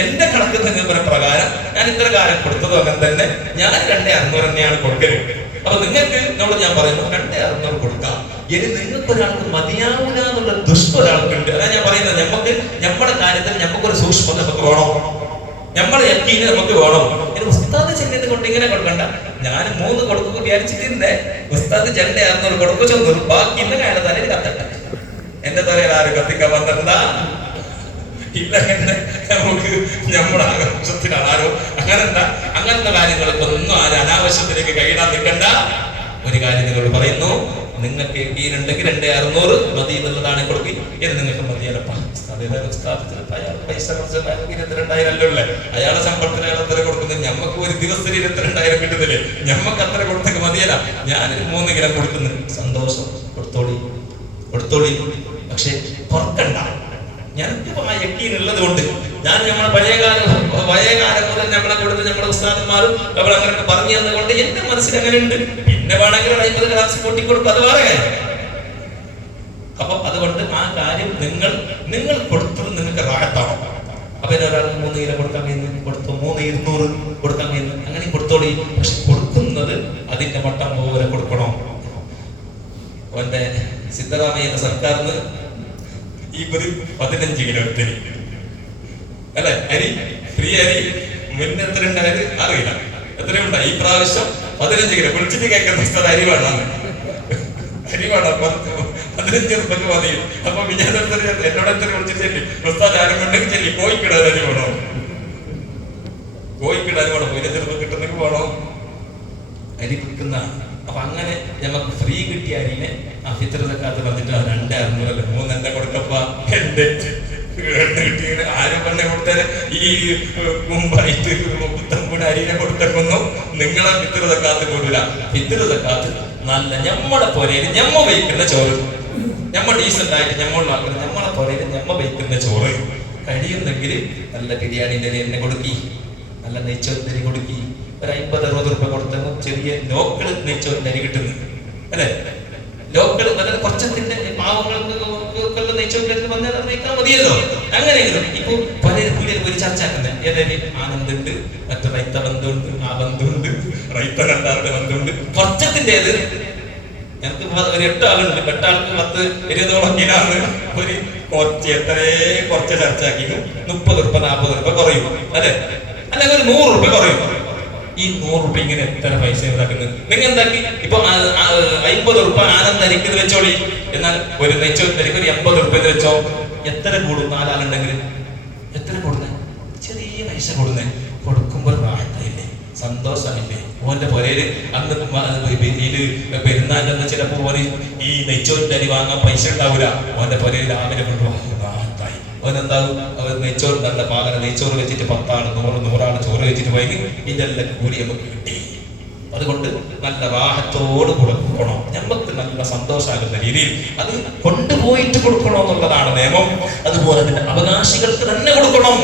എന്റെ കണക്ക് തന്നെ പ്രകാരം ഞാൻ ഇത്ര കാലം കൊടുത്തതും അങ്ങനെ തന്നെ ഞാൻ 2,600 തന്നെയാണ് കൊടുക്കല്. അപ്പൊ നിങ്ങൾക്ക് നമ്മൾ ഞാൻ പറയുന്നു 2,600 കൊടുക്കാം. ഇനി നിങ്ങൾക്ക് ഒരാൾക്ക് മതിയാവില്ല എന്നുള്ള ദുഷ്പൊരാൾക്കുണ്ട്. അതാ ഞാൻ പറയുന്നത്, നമുക്ക് നമ്മുടെ കാര്യത്തിൽ നമുക്കൊരു സൂക്ഷ്മത നമുക്ക് വേണം, നമ്മളെ യക്കീന് നമുക്ക് വേണം. ഇനി ഉസ്താദ് ചെല്ലിയത് കൊണ്ട് ഇങ്ങനെ കൊടുക്കണ്ട. ഞാൻ 3 കൊടുക്കുക വിചാരിച്ചിട്ടിരുന്നേ, ഉസ്താദ് 2,600 കൊടുക്കുക ചെന്നു, ബാക്കി ഇന്ന് അയാളെ തലയിൽ കത്തട്ടെ. എന്റെ തലയിൽ ആരും കത്തിക്കാൻ വന്നിട്ടുണ്ട ഇല്ല. അങ്ങനെ നമുക്ക് നമ്മുടെ ആഘോഷത്തിനാണ് ആരോ അങ്ങനത്തെ കാര്യങ്ങൾക്കൊന്നും ആരും അനാവശ്യത്തിലേക്ക് കൈയിടാൻ നിൽക്കണ്ട. ഒരു കാര്യം നിങ്ങൾ പറയുന്നു, നിങ്ങൾക്ക് യക്കീനുണ്ടെങ്കിൽ 2,600 മതി എന്നുള്ളതാണ് കൊടുക്കുക. ഇത് നിങ്ങൾക്ക് മതിയല്ലപ്പ, അയാൾ പൈസ 22,000 അല്ലേ? അയാളെ ശമ്പളത്തിന് അയാൾ എത്ര കൊടുക്കുന്നത്? ഞമ്മക്ക് ഒരു ദിവസത്തിന് 22,000 കിട്ടുന്നില്ലേ? ഞമ്മക്ക് അത്ര കൊടുത്തൊക്കെ മതിയല്ല. ഞാനൊരു 3 കിലോ കൊടുക്കുന്നു, സന്തോഷം, കൊടുത്തോളി. പക്ഷെ പൊറക്കണ്ട. ഞങ്ങൾക്ക് ആ യക്കീനുള്ളത് കൊണ്ട് ഞാൻ നമ്മളെ പഴയകാലം മുതൽ നമ്മളെ കൊടുത്ത് നമ്മുടെ ഉസ്താദന്മാരും നമ്മൾ അങ്ങനെയൊക്കെ പറഞ്ഞു തന്നുകൊണ്ട് എന്റെ മനസ്സിൽ അങ്ങനെ ഉണ്ട്. പിന്നെ വേണമെങ്കിൽ 50 ഗ്ലാസ് പൊട്ടിക്കൊടുക്കും, അത് വേറെ കാര്യം. അപ്പൊ അതുകൊണ്ട് ആ കാര്യം നിങ്ങൾ കൊടുത്തത് നിങ്ങൾക്ക് റാഹത്താണ്. അപ്പൊ ഒരാൾക്ക് 3 കിലോ കൊടുക്കാൻ കഴിയുന്നു, കൊടുത്തു 3,200 കൊടുക്കാൻ കഴിയുന്നു, അങ്ങനെ കൊടുത്തോളി. പക്ഷെ കൊടുക്കുന്നത് അതിന്റെ മട്ടം പോലെ കൊടുക്കണം. അവന്റെ സിദ്ധരാമയ്യ സർക്കാരിന് ഈ 15 കിലോ തരി അല്ലെ അരി, ഫ്രീ അരി. മുന്നേ എത്ര ഉണ്ടായത് അറിയില്ല, എത്രയുണ്ടായി. ഈ പ്രാവശ്യം 15 കിലോ വിളിച്ചിട്ട് കേൾക്കുന്ന സ്ഥലം അരി വേണം 15 രൂപക്ക് മതി. അപ്പൊ എന്നോട് എത്ര വിളിച്ചിട്ട് ചെല്ലി, ഉസ്താദ് ആരും കൊണ്ടെങ്കിൽ ചെല്ലി കോഴിക്കിടാൻ അരി വേണോ, 15 രൂപ കിട്ടുന്നെങ്കിൽ വേണോ അരി വിൽക്കുന്ന. അപ്പൊ അങ്ങനെ നമുക്ക് ഫ്രീ കിട്ടിയ അരിനെ ആ ഫിത്ർ സക്കാത്ത് പറഞ്ഞിട്ട് 2,600 അല്ലേ 3 എന്റെ കൊടുക്കപ്പ എന്റെ കിട്ടിയ ആരും പറഞ്ഞ കൊടുത്തേ. ഈ മുമ്പായിട്ട് പുത്തൻകൂടെ അരിനെ കൊടുത്തേക്കൊന്നും നിങ്ങളെ ഫിത്ർ സക്കാത്ത് കൂടില്ല. ഫിത്ർ സക്കാത്ത് നല്ല ഞമ്മടെ പോരയിൽ ഞമ്മ വയ്ക്കുന്ന ചോറ്, ഞമ്മ ഡീസന്റ് ആയിട്ട് ഞമ്മളാക്കുന്ന ഞമ്മളെ പോരയിൽ ഞമ്മ വയ്ക്കുന്ന ചോറ് കഴിയുന്നെങ്കിൽ നല്ല ബിരിയാണിന്റെ എന്നെ കൊടുക്കി, നല്ല നെയ്ച്ചോറിന്റെ അരി കൊടുക്കി. ഒരു 50-60 രൂപ കൊടുത്തെങ്കിൽ ചെറിയ ലോക്കൽ നെയ്ച്ചോറിന്റെ അരി കിട്ടുന്നു അല്ലെ? ലോക്കൽ അതായത് കുറച്ചത്തിന്റെ പാവങ്ങൾക്ക് നെയ്ച്ചോറിന്റെ അരി വന്നാൽ അത് നയിക്കാൻ മതിയല്ലോ. അങ്ങനെയെങ്കിലും ഇപ്പൊ പല വീടുകളിൽ ഒരു ചർച്ച ആക്കുന്നത് ഏതായാലും ആനന്ദുണ്ട്, മറ്റു റൈത്ത ബന്ധുണ്ട്, ആ ബന്ധുണ്ട്, റൈത്ത രണ്ടാളുടെ ബന്ധുണ്ട്. കുറച്ചത്തിൻ്റെത് ഞങ്ങൾക്ക് ഒരു 8 ആളുണ്ട്, 8 ആൾക്ക് 10-20 കിലാണ്. ഒരു കുറച്ച് ചർച്ച ആക്കി 30 രൂപ 40 രൂപ കുറയും അല്ലെ? അല്ലെങ്കിൽ ഒരു 100 രൂപ കുറയും. ഈ 100 രൂപ ഇങ്ങനെ എത്ര പൈസ ഉണ്ടാക്കുന്നത്? നിങ്ങൾ എന്താക്കി ഇപ്പൊ 50 രൂപ ആനന്ദരിക്ക് വെച്ചോളി. എന്നാൽ ഒരു നെയ്ച്ചോറിക്ക് ഒരു 80 രൂപ വെച്ചോ. എത്ര കൂടും? 4 ആളുണ്ടെങ്കിൽ എത്ര കൂടുന്നേ? ചെറിയ പൈസ കൊടുന്നേ. കൊടുക്കുമ്പോൾ റാഹത്തായില്ലേ, സന്തോഷമായില്ലേ? ഓന്റെ പൊരയില് അന്ന് പെരുന്നാളിൽ ചിലപ്പോ ഓന് ഈ നെയ്ച്ചോറിന്റെ അരി വാങ്ങാൻ പൈസ ഉണ്ടാവൂല. ഓന്റെ പൊരയിൽ രാവിലെ കൊണ്ടുപോകായി അവനെന്താവും, അവൻ നെയ്ച്ചോറ് നല്ല പാകന നെയ്ച്ചോറ് വെച്ചിട്ട് 10 ആള് 100 ആള് ചോറ് വെച്ചിട്ട് പോയി ഇതെല്ലാം കൂലി നമുക്ക് കിട്ടി. അതുകൊണ്ട് നല്ല റാഹത്തോട് കൊടുക്കണം, നമുക്ക് നല്ല സന്തോഷമാകുന്ന രീതിയിൽ അത് കൊണ്ടുപോയിട്ട് കൊടുക്കണം എന്നുള്ളതാണ് നിയമം. അതുപോലെ തന്നെ അവകാശികൾക്ക് തന്നെ കൊടുക്കണം,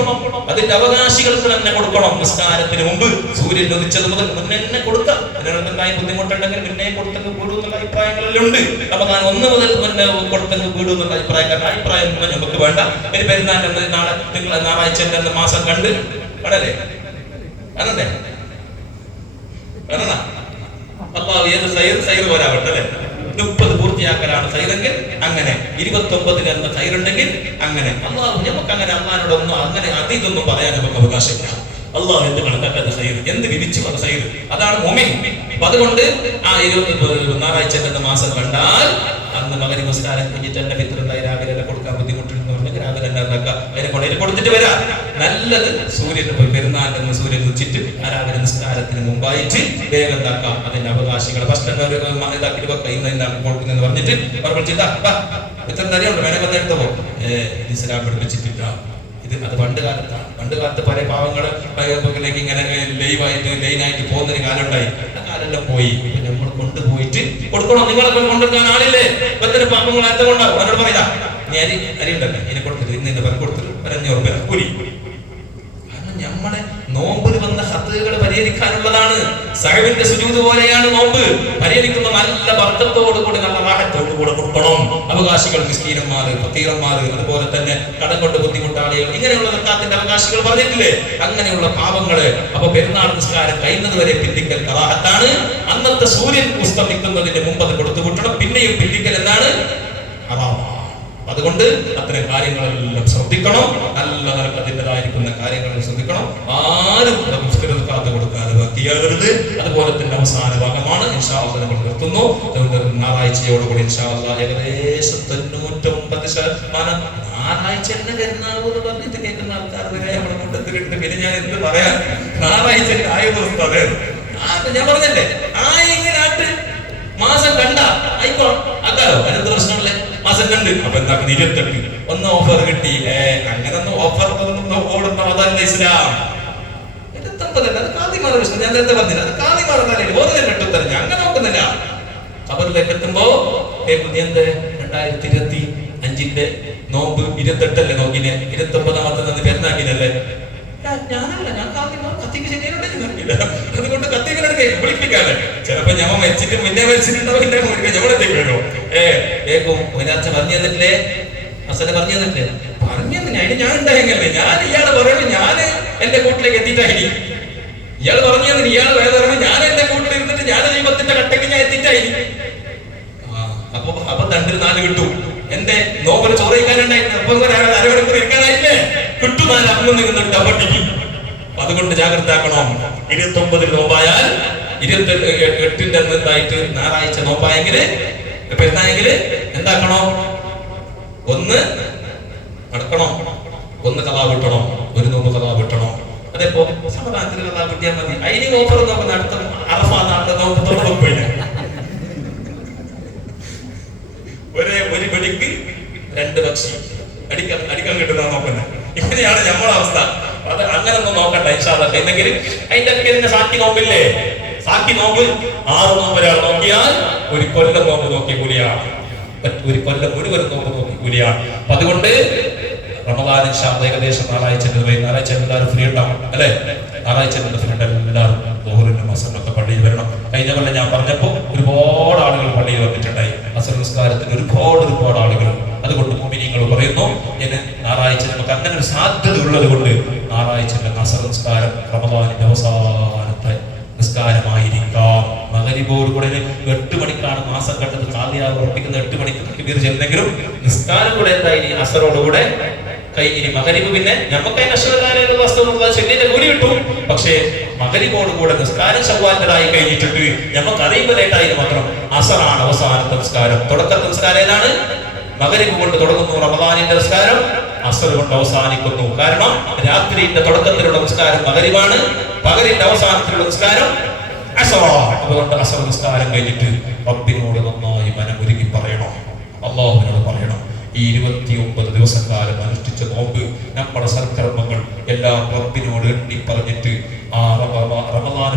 അതിന്റെ അവകാശികൾക്ക് തന്നെ കൊടുക്കണം. നിസ്കാരത്തിന് മുമ്പ് സൂര്യൻ ഉദിച്ചത് മുതൽ മുന്നേ കൊടുക്കാം. അതിനെന്തായി ബുദ്ധിമുട്ടുണ്ടെങ്കിൽ മുന്നേ കൊടുത്തെങ്കിൽ വീടും എന്നുള്ള അഭിപ്രായങ്ങളെല്ലാം ഉണ്ട്. റമദാൻ 1 മുതൽ മുന്നേ കൊടുത്തെങ്കിൽ വീടും എന്നുള്ള അഭിപ്രായക്കാരുടെ അഭിപ്രായം നമുക്ക് വേണ്ട. ഇനി പെരുന്നാളിന്റെ നാളെ നിങ്ങൾ ഞായറാഴ്ച മാസം കണ്ട് കടല്ലേ അതെ അള്ളാഹു ഏത് സൈറ് വരാവട്ടെ അല്ലെ. 30 പൂർത്തിയാക്കലാണ് സൈറെങ്കിൽ അങ്ങനെ, 29 എന്ന സൈറുണ്ടെങ്കിൽ അങ്ങനെ. അള്ളാഹു നമുക്ക് അങ്ങനെ അള്ളാഹിനോടൊന്നും അങ്ങനെ അതിതൊന്നും പറയാൻ നമുക്ക് അവകാശമില്ല. അള്ളാഹു എന്ത് കണക്കാക്കുന്ന സൈറ്, എന്ത് വിധിച്ചു വന്ന സൈറ്, അതാണ് മുഅ്മിൻ. അപ്പൊ അതുകൊണ്ട് ആ 20 ഞായറാഴ്ച എന്ന മാസം കണ്ടാൽ അന്ന് മഗ്‌രിബ് നമസ്കാരം കഴിഞ്ഞിട്ട് തന്നെ ഫിത്റുണ്ടായി രാവിലെ കൊടുക്കാൻ ബുദ്ധിമുട്ടുണ്ടെന്ന് പറഞ്ഞാൽ രാവിലെ ഉണ്ടാക്കുക അതിനെ കൊണ്ട് കൊടുത്തിട്ട് വരാം. നല്ലത് സൂര്യന് പെരുന്നാളിന് സൂര്യൻ ഉച്ചിട്ട് രാവിലെ നിസ്കാരത്തിന് മുമ്പായിട്ട് വേഗം എന്താക്കാം. അതിന്റെ അവകാശികൾ ഫസ്റ്റ് ഇതാക്കി കൊടുക്കുന്നെന്ന് പറഞ്ഞിട്ട് ഇത്ര അറിയുണ്ട് വേണേ വന്നെടുത്തോ ഇസ്ലാം പഠിപ്പിച്ചിട്ടില്ല. അത് പണ്ട് കാലത്താണ്. പണ്ട് കാലത്ത് പല പാവങ്ങള് ഇങ്ങനെ ലൈനായിട്ട് പോകുന്നൊരു കാലം ഉണ്ടായി. ആ കാലെല്ലാം പോയി. നമ്മൾ കൊണ്ടുപോയിട്ട് കൊടുക്കണം. നിങ്ങളെ കൊണ്ടുവരുന്ന ആളില്ലേ പത്തിന് പാവങ്ങൾ അർത്ഥം കൊണ്ടാകും. അവരോട് പറയാ നീ അരി ഉണ്ടല്ലോ ഇതിനെ കൊടുത്തിട്ട് ഇന്ന് പേർ കൊടുത്തിട്ട് 500 രൂപ കൂലി. കാരണം നമ്മളെ നോമ്പിൽ വന്ന ഹത്തുകൾ പരിഹരിക്കാനുള്ളതാണ്. സഹവിന്റെ സുജൂദ് പോലെയാണ് നോമ്പ്. പരിഹരിക്കുന്ന നല്ല ബർക്കത്തോടുകൂടി നല്ല റാഹത്തോടുകൂടെ കൊടുക്കണം. അവകാശികൾ മിസ്കീനന്മാര്, ഫക്കീറന്മാര്, അതുപോലെ തന്നെ കടം കൊണ്ട് ബുദ്ധിമുട്ടാളികൾ, ഇങ്ങനെയുള്ള സക്കാത്തിന്റെ അവകാശികൾ പറഞ്ഞിട്ടില്ലേ, അങ്ങനെയുള്ള പാവങ്ങള്. അപ്പൊ പെരുന്നാൾ നിസ്കാരം കഴിയുന്നത് വരെ പിന്തിക്കൽ കറാഹത്താണ്. അന്നത്തെ സൂര്യൻ ഉസ്തമിക്കുന്നതിന് മുമ്പ് അത് കൊടുത്തു വിട്ടണം. പിന്നെയും പിന്തിക്കൽ എന്താണ്? ഹറാമാണ്. അതുകൊണ്ട് അത്തരം കാര്യങ്ങളെല്ലാം ശ്രദ്ധിക്കണം. നല്ല അതിൻ്റെതായിരിക്കുന്ന കാര്യങ്ങൾ ശ്രദ്ധിക്കണം. ആരും കാത്തു കൊടുക്കാതെ ബാക്കിയാകരുത്. അതുപോലെ തന്നെ അവസാന ഭാഗമാണ് ഇൻഷാ അല്ലാഹ് നമ്മൾ നിർത്തുന്നു. ഞായറാഴ്ചയോടുകൂടി ഇൻഷാ അല്ലാഹ് ഏകദേശം 99% ഞായറാഴ്ച തന്നെ കരുന്നാവൂന്ന് പറഞ്ഞിട്ട് കേൾക്കുന്ന ആൾക്കാർ വരെ നമ്മളെ കൂട്ടത്തിലുണ്ട്. പിന്നെ ഞാൻ എന്ത് പറയാൻ, ഞായറാഴ്ച ആയ ദിവസം അതെ ഞാൻ പറഞ്ഞല്ലേ ആയിട്ട് മാസം കണ്ട ആയിക്കോ ആക്കാലോ, അതിനെന്ത് പ്രശ്നമല്ലേ. മാസം കണ്ട് അപ്പൊ എന്താക്കുന്ന 28 ഒന്ന് ഓഫർ കിട്ടി. അങ്ങനൊന്നും ഓഫർ ഓടുന്ന അതല്ല ഇസ്ലാം. 29 അത് കാദിമാരുടെ പ്രശ്നം. ഞാൻ നേരത്തെ പറഞ്ഞില്ല, അത് കാദിമാരുടെ തലയിൽ ഓരോ വെട്ടുത്തരം ഞാൻ അങ്ങനെ നോക്കുന്നില്ല. ഖബറിലേക്ക് എത്തുമ്പോ എന്ത് 2025 നോമ്പ് 28 നോക്കിനെ 29 പെരുന്നാക്കിനല്ലേ. ഞാനല്ല, ഞാൻ കത്തിക്ക് ശരിയായിട്ടില്ല. അതുകൊണ്ട് കത്തികളെടുക്കേ വിളിപ്പിക്കാതെ ചിലപ്പോ ഞമ്മ വെച്ചിട്ട് മുന്നേ വെച്ചിട്ടുണ്ടാവും. ഞമ്മളെത്തേക്ക് വരുമോ ഏക്കും ഒരാഴ്ച പറഞ്ഞു തന്നിട്ടില്ലേ, അസനെ പറഞ്ഞു തന്നിട്ടില്ലേ, പറഞ്ഞു തന്നെ അതിന് ഞാൻ ഉണ്ടായെങ്കിലേ. ഞാൻ ഇയാള് പറയണു ഞാൻ എന്റെ കൂട്ടിലേക്ക് എത്തിയിട്ടായി. ഇയാള് പറഞ്ഞു തന്നെ ഇയാള് വേറെ പറഞ്ഞു ഞാൻ എന്റെ കൂട്ടിൽ ഇരുന്നിട്ട് ഞാൻ ദൈവത്തിന്റെ കട്ടയ്ക്ക് ഞാൻ എത്തിയിട്ടായി. അപ്പൊ 2-4 കിട്ടും. എന്റെ നോബൽ ചോറിക്കാനുണ്ടായിരുന്നു. അപ്പൊ അരമണിക്കൂർ ഇരിക്കാനായില്ലേ കിട്ടും. 4 അമ്മ നിന്നിട്ട് അവട്ടിക്കും. അതുകൊണ്ട് ജാഗ്രത ആക്കണം. 29 നോമ്പായാൽ 28 എന്തായിട്ട് ഞായറാഴ്ച നോമ്പായെങ്കിൽ പെരുന്നായെങ്കിൽ എന്താക്കണോ? 1 അടക്കണോ, 1 കലാ വിട്ടണം, 1 നോമ്പ് കലാ വിട്ടണം. അതേപ്പോ സമാധാനത്തിന് കലാ കിട്ടിയാൽ മതി. അതിന് ഓഫർ നോക്കുന്ന അടുത്ത അറഫാ നാട്ടിൽ നോമ്പ് തൊഴിൽ ഒരു വെടിക്ക് 2 പക്ഷി അടിക്കാൻ കിട്ടുന്ന നോക്കുന്നത്. ഇങ്ങനെയാണ് നമ്മളെ അവസ്ഥ. അത് അങ്ങനെ ഒന്നും നോക്കണ്ട ഇൻഷാ അല്ലാഹ്. എന്നെങ്കിൽ അതിന്റെ സാക്കി നോമ്പില്ലേ, സാക്കി നോമ്പ് 6 നോമ്പ് ഒരാൾ നോക്കിയാൽ 1 കൊല്ലം നോമ്പ് നോക്കിയ കൂലിയാണ്. 1 കൊല്ലം മുഴുവൻ നോമ്പ് നോക്കിയ കൂലിയാണ്. അപ്പൊ അതുകൊണ്ട് റമദാൻ ഇൻഷാ അല്ലാഹ് ഏകദേശം ഞായറാഴ്ച എല്ലാവരും ഫ്രീ ഉണ്ടാവും അല്ലെ. ഞായറാഴ്ച ഫ്രീ ഉണ്ടാവും. എല്ലാവരും ദുഹറിന്റെ മസറിനൊക്കെ പള്ളിയിൽ വരണം. കഴിഞ്ഞ കൊല്ലം ഞാൻ പറഞ്ഞപ്പോ ഒരുപാട് ആളുകൾ പള്ളിയിൽ വന്നിട്ടുണ്ടായി. അസർ നിസ്കാരത്തിന് ഒരുപാട് ആളുകൾ. അതുകൊണ്ട് മുഅ്മിനീങ്ങൾ പറയുന്നു ഞായറാഴ്ച നമുക്ക് അങ്ങനെ ഒരു സാധ്യത ഉള്ളത് കൊണ്ട് ഞായറാഴ്ച അസർ നിസ്കാരം റമദാനിന്റെ അവസാനത്തെ നിസ്കാരമായിരിക്കാം. മഗ്‌രിബോട് കൂടെ 8 മണിക്കാണ് മാസം കണ്ടത്. കാലിയാവ് ഉറപ്പിക്കുന്ന 8 മണിക്ക് തക്ബീർ ചെന്നെങ്കിലും നിസ്കാരം കൂടെ എന്തായി അസറോടുകൂടെ കഴിഞ്ഞിനി. മഗ്‌രിബ് പിന്നെ നമുക്ക് ശരീരത്തെ കൂലി കിട്ടും. പക്ഷേ മഗ്‌രിബോടുകൂടെ നിസ്കാരം ശവ്വാലിൻ്റെതായി കഴിഞ്ഞിട്ടുണ്ട്. നമുക്ക് അറിയുമ്പോഴേട്ടായി മാത്രം അസറാണ് അവസാനത്തെ നിസ്കാരം. തുടക്കത്തെ നിസ്കാരം ഏതാണ്? മഗ്‌രിബ് കൊണ്ട് തുടങ്ങുന്നു റമദാനിന്റെ നിസ്കാരം, അസർ കൊണ്ട് അവസാനിക്കുന്നു. കാരണം രാത്രിയുടെ തുടക്കത്തിലുള്ള നിസ്കാരം മഗ്‌രിബാണ്, പകലിന്റെ അവസാനത്തിലുള്ള നിസ്കാരം അസറാണ്. അതുകൊണ്ട് അസർ നിസ്കാരം കഴിഞ്ഞിട്ട് റബ്ബിനോട് നന്നായി മനമുരുകി പറയണം, അല്ലാഹുവിനോട് പറയണം. ഈ 29 ദിവസക്കാലം അനുഷ്ഠിച്ച നോമ്പ്, നമ്മുടെ സൽക്കർമ്മങ്ങൾ എല്ലാം റബ്ബിനോട് എണ്ണി പറഞ്ഞിട്ട് ആ റമദാൻ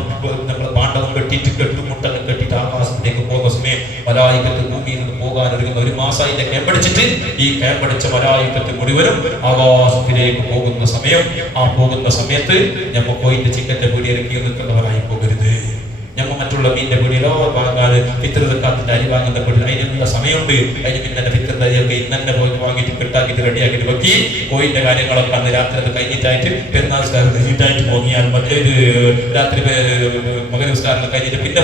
നമ്മൾ പാണ്ഡവം കെട്ടിയിട്ട് കെട്ടുമുട്ടലും കെട്ടിയിട്ട് ആകാശത്തിലേക്ക് പോകുന്ന സമയം മലായികത്ത് ഭൂമിയിൽ നിന്ന് പോകാൻ ഒരുങ്ങുന്ന ഒരു മാസം ഇതിന്റെ ക്യാമ്പടിച്ചിട്ട് ഈ ക്യാമ്പടിച്ച മലായികത്ത് മുഴുവനും ആകാശത്തിലേക്ക് പോകുന്ന സമയം, ആ പോകുന്ന സമയത്ത് ഞമ്മ പോയിട്ട് ചിക്കന്റെ പൊടിയിറക്കി നിൽക്കുന്നവരായി പോകരുത്. ഞമ്മ മറ്റുള്ള മീനിന്റെ പൊടിയിലോ വാങ്ങാതെ ഫിത്ർ സക്കാത്തിന്റെ അരി വാങ്ങുന്ന പൊടി അതിനുള്ള സമയമുണ്ട്. അതിന് പിന്നെ ഫിത്റിന്റെ അരിയൊക്കെ ഇന്നെ പോയി വാങ്ങിയിട്ട് കെട്ടാക്കിയിട്ട് റെഡിയാക്കിയിട്ട് വെക്കി കോയിന്റെ കാര്യങ്ങളൊക്കെ അന്ന് രാത്രി അത് കഴിഞ്ഞിട്ടായിട്ട് പെരുന്നാൾ കഴിഞ്ഞിട്ടായിട്ട് പോങ്ങിയാൽ മറ്റേത് രാത്രി മകര നിസ്കാരം കഴിഞ്ഞിട്ട് പിന്നെ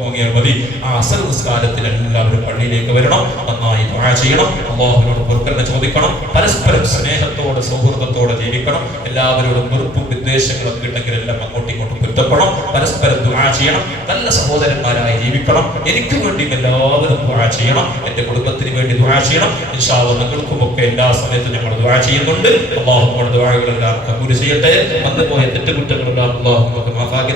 പോങ്ങിയാൽ മതി. ആ അസർ നിസ്കാരത്തിൽ എല്ലാവരും പള്ളിയിലേക്ക് വരണം, നന്നായി ദുആ ചെയ്യണം, അല്ലാഹുവിനോട് പൊറുക്കലിനെ ചോദിക്കണം, പരസ്പരം സ്നേഹത്തോടെ സൗഹൃദത്തോടെ ജീവിക്കണം. എല്ലാവരോടും വെറുപ്പും വിദ്വേഷങ്ങളൊക്കെ ഉണ്ടെങ്കിൽ എല്ലാം അങ്ങോട്ടും ഇങ്ങോട്ടും പൊരുത്തപ്പെടണം, പരസ്പരം ദുആ ചെയ്യണം, നല്ല സഹോദരന്മാരായി ജീവിക്കണം. എനിക്ക് വേണ്ടി എല്ലാവരും ദുആ ചെയ്യണം, എന്റെ കുടുംബത്തിന് വേണ്ടി ദുആ ചെയ്യണം. ഇൻഷാ അല്ലാഹ് നിങ്ങൾക്കുമൊക്കെ എല്ലാ സമയത്തും ഞങ്ങൾ ദുആ ചെയ്യുന്നുണ്ട്. അല്ലാഹു നമ്മുടെ ദുആകളെല്ലാം കബൂൽ ചെയ്യട്ടെ. വന്നുപോയ തെറ്റുകുറ്റങ്ങളെല്ലാം അല്ലാഹു നമുക്ക് മാഫാക്കി